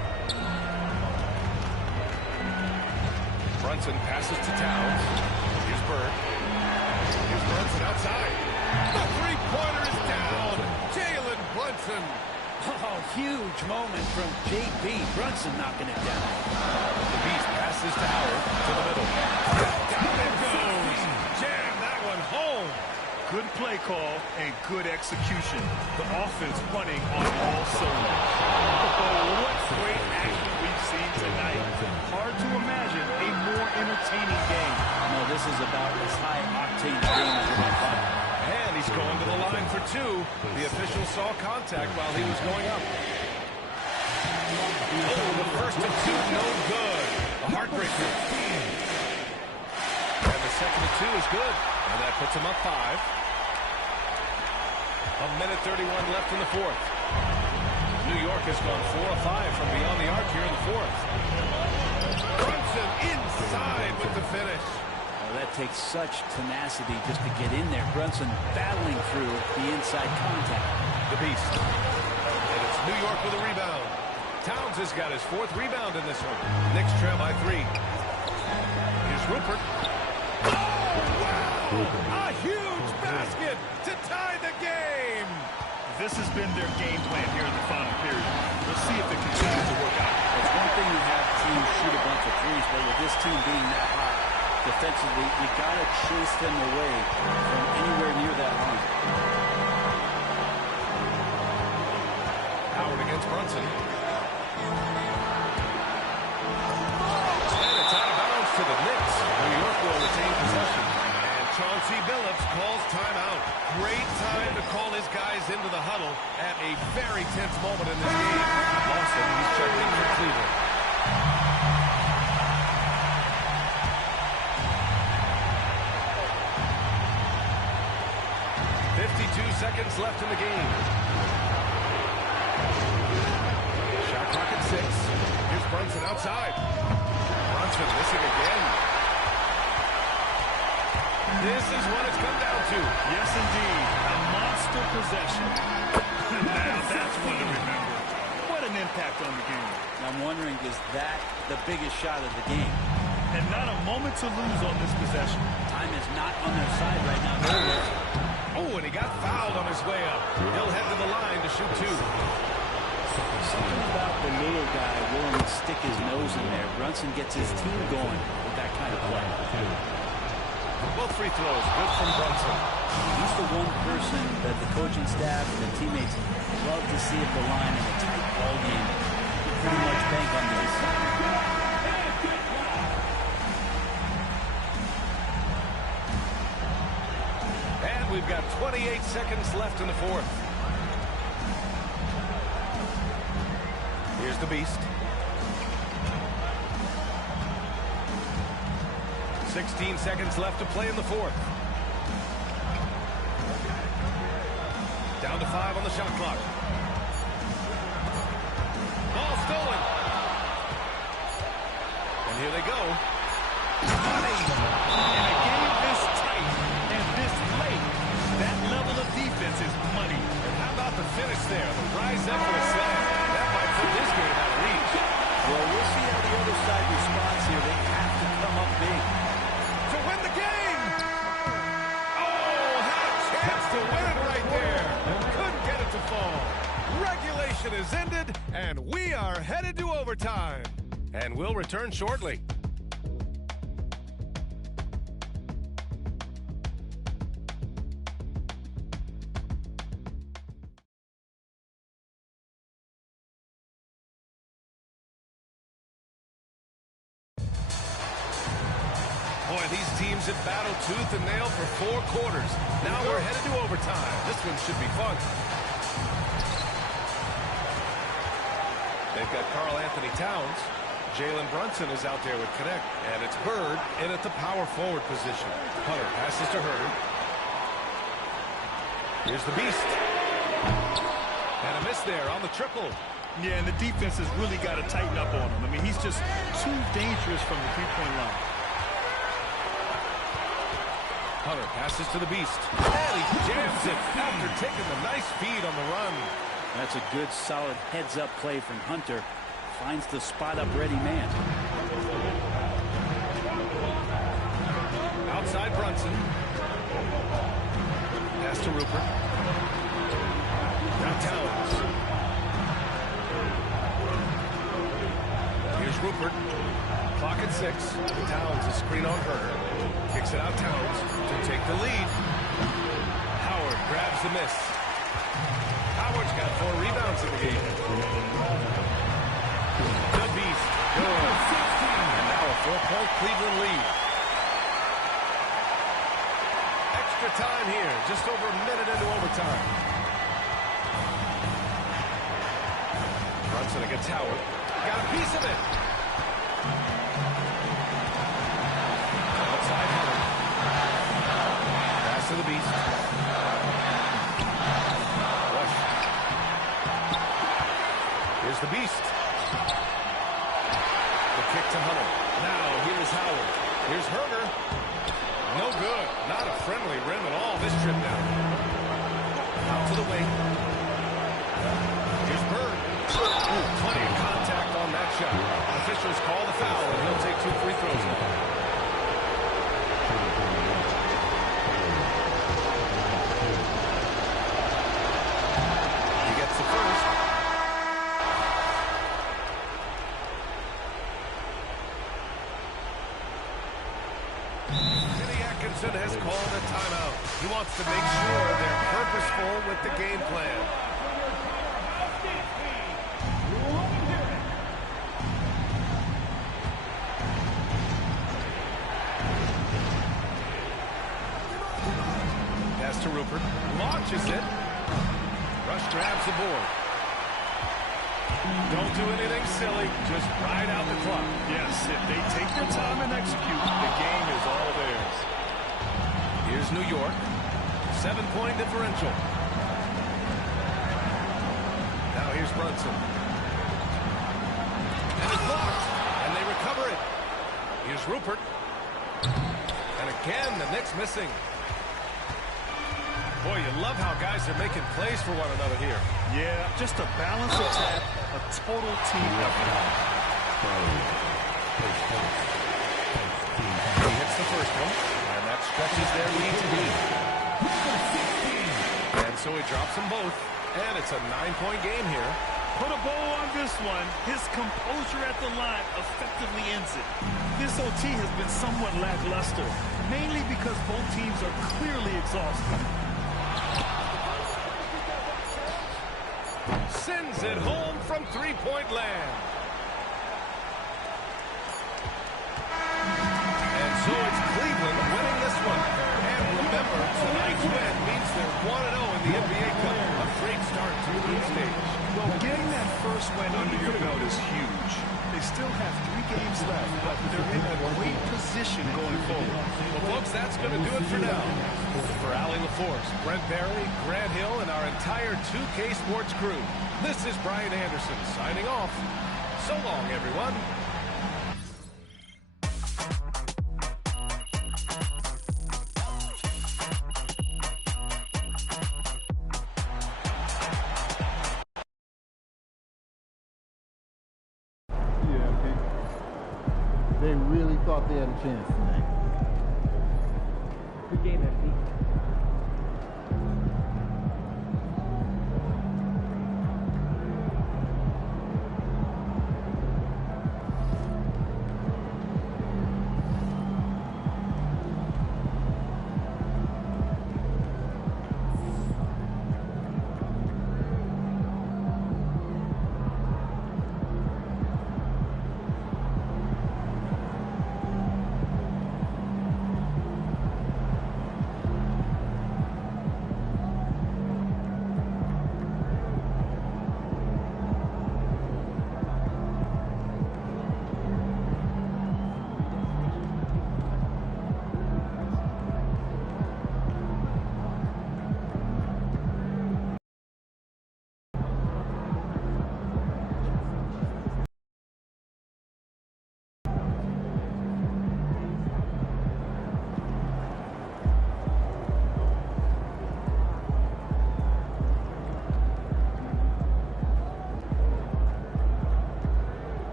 Brunson passes to Towns. Here's Bird. Here's Brunson outside. The three-pointer is down. Jalen Brunson. Oh, huge moment from J.B. Brunson knocking it down. The Beast passes to Howard to the middle. Down it goes. Jam that one home. Good play call and good execution. The offense running on all cylinders. Oh, what great action we've seen tonight. Hard to imagine a more entertaining game. No, this is about as high-octane game as we're going to find. And he's going to the line for two. The official saw contact while he was going up. Oh, the first of two, no good. A heartbreaker. And the second of two is good. And that puts him up 5. A minute 31 left in the fourth. New York has gone 4 of 5 from beyond the arc here in the fourth. Brunson inside with the finish. That takes such tenacity just to get in there. Brunson battling through the inside contact. The Beast. And it's New York with a rebound. Towns has got his 4th rebound in this one. Knicks trail by 3. Here's Rupert. Oh, wow! A huge basket to tie the game! This has been their game plan here in the final period. We'll see if it continues to work out. It's one thing to have teams shoot a bunch of threes, but with this team being that high, defensively, you got to chase them away from anywhere near that line. Howard against Brunson. And it's out of bounds to the Knicks. New York will retain possession. And Chauncey Billups calls timeout. Great time to call his guys into the huddle at a very tense moment in this game. Lawson, he's checking in for Cleveland. 52 seconds left in the game. Shot clock at 6. Here's Brunson outside. Brunson missing again. This is what it's come down to. Yes, indeed. A monster possession. Now that's one to remember. What an impact on the game. I'm wondering, is that the biggest shot of the game? And not a moment to lose on this possession. Time is not on their side right now. Oh, and he got fouled on his way up. He'll head to the line to shoot 2. Something about the little guy willing to stick his nose in there. Brunson gets his team going with that kind of play. Both free throws, good from Brunson. He's the one person that the coaching staff and the teammates love to see at the line in a tight ball game. Pretty much bank on this. And we've got 28 seconds left in the fourth. Here's the Beast. 16 seconds left to play in the fourth. Down to 5 on the shot clock. Ball stolen. And here they go. Money. In a game this tight and this late, that level of defense is money. And how about the finish there? The rise up for the slam. That might put this game out of reach. Well, we'll see how the other side responds here. They have to come up big to win the game. Oh, had a chance to win it right there. Couldn't get it to fall. Regulation is ended, and we are headed to overtime. And we'll return shortly. Boy, these teams have battled tooth and nail for 4 quarters. Now we're headed to overtime. This one should be fun. They've got Karl Anthony Towns. Jalen Brunson is out there with Connect. And it's Bird in at the power forward position. Hunter passes to Herder. Here's the Beast. And a miss there on the triple. Yeah, and the defense has really got to tighten up on him. I mean, he's just too dangerous from the three-point line. Hunter passes to the Beast. And he jams it after taking the nice feed on the run. That's a good, solid heads-up play from Hunter. Finds the spot-up ready man. Outside Brunson. Pass to Rupert. Now Towns. Here's Rupert. Clock at 6. Towns, a screen on Herder. Kicks it out Towns to take the lead. Howard grabs the miss. Howard's got 4 rebounds in the game. The Beast. Good. And now a 4-point Cleveland lead. Extra time here. Just over a minute into overtime. Brunson against Howard. Got a piece of it. Outside Howard. Pass to the Beast. Rush. Here's the Beast. The kick to Hunter. Now here's Howard. Here's Herder. No good. Not a friendly rim at all this trip down. Out to the wing. Here's Bird. Ooh, plenty of contact on that shot. Officials call the foul, and he'll take 2 free throws now. He gets the first. Kenny Atkinson has called a timeout. He wants to make sure they're purposeful with the game plan. Pass to Rupert. Launches it. Rush grabs the board. Don't do anything silly. Just ride out the clock. Yes, if they take their time and execute, the game is all theirs. Here's New York. 7-point differential. Now here's Brunson. And it's blocked. And they recover it. Here's Rupert. And again, the Knicks missing. Boy, you love how guys are making plays for one another here. Yeah, just a balanced attack, a total team effort. He hits the first one, and that stretches their lead to lead. And so he drops them both, and it's a 9-point game here. Put a bow on this one. His composure at the line effectively ends it. This OT has been somewhat lackluster, mainly because both teams are clearly exhausted. Sends it home from 3-point land. And so it's Cleveland winning this one. And remember, tonight's win means they're 1-0 in the NBA Cup. A great start to the group stage. Well, getting that first win under your belt is huge. They still have 3 games left, but they're in a great position going forward. Well, folks, that's going to do it for now. For Allie LaForce, Brent Barry, Grant Hill, and our entire 2K Sports crew, this is Brian Anderson signing off. So long, everyone. They really thought they had a chance tonight. Good game, FP.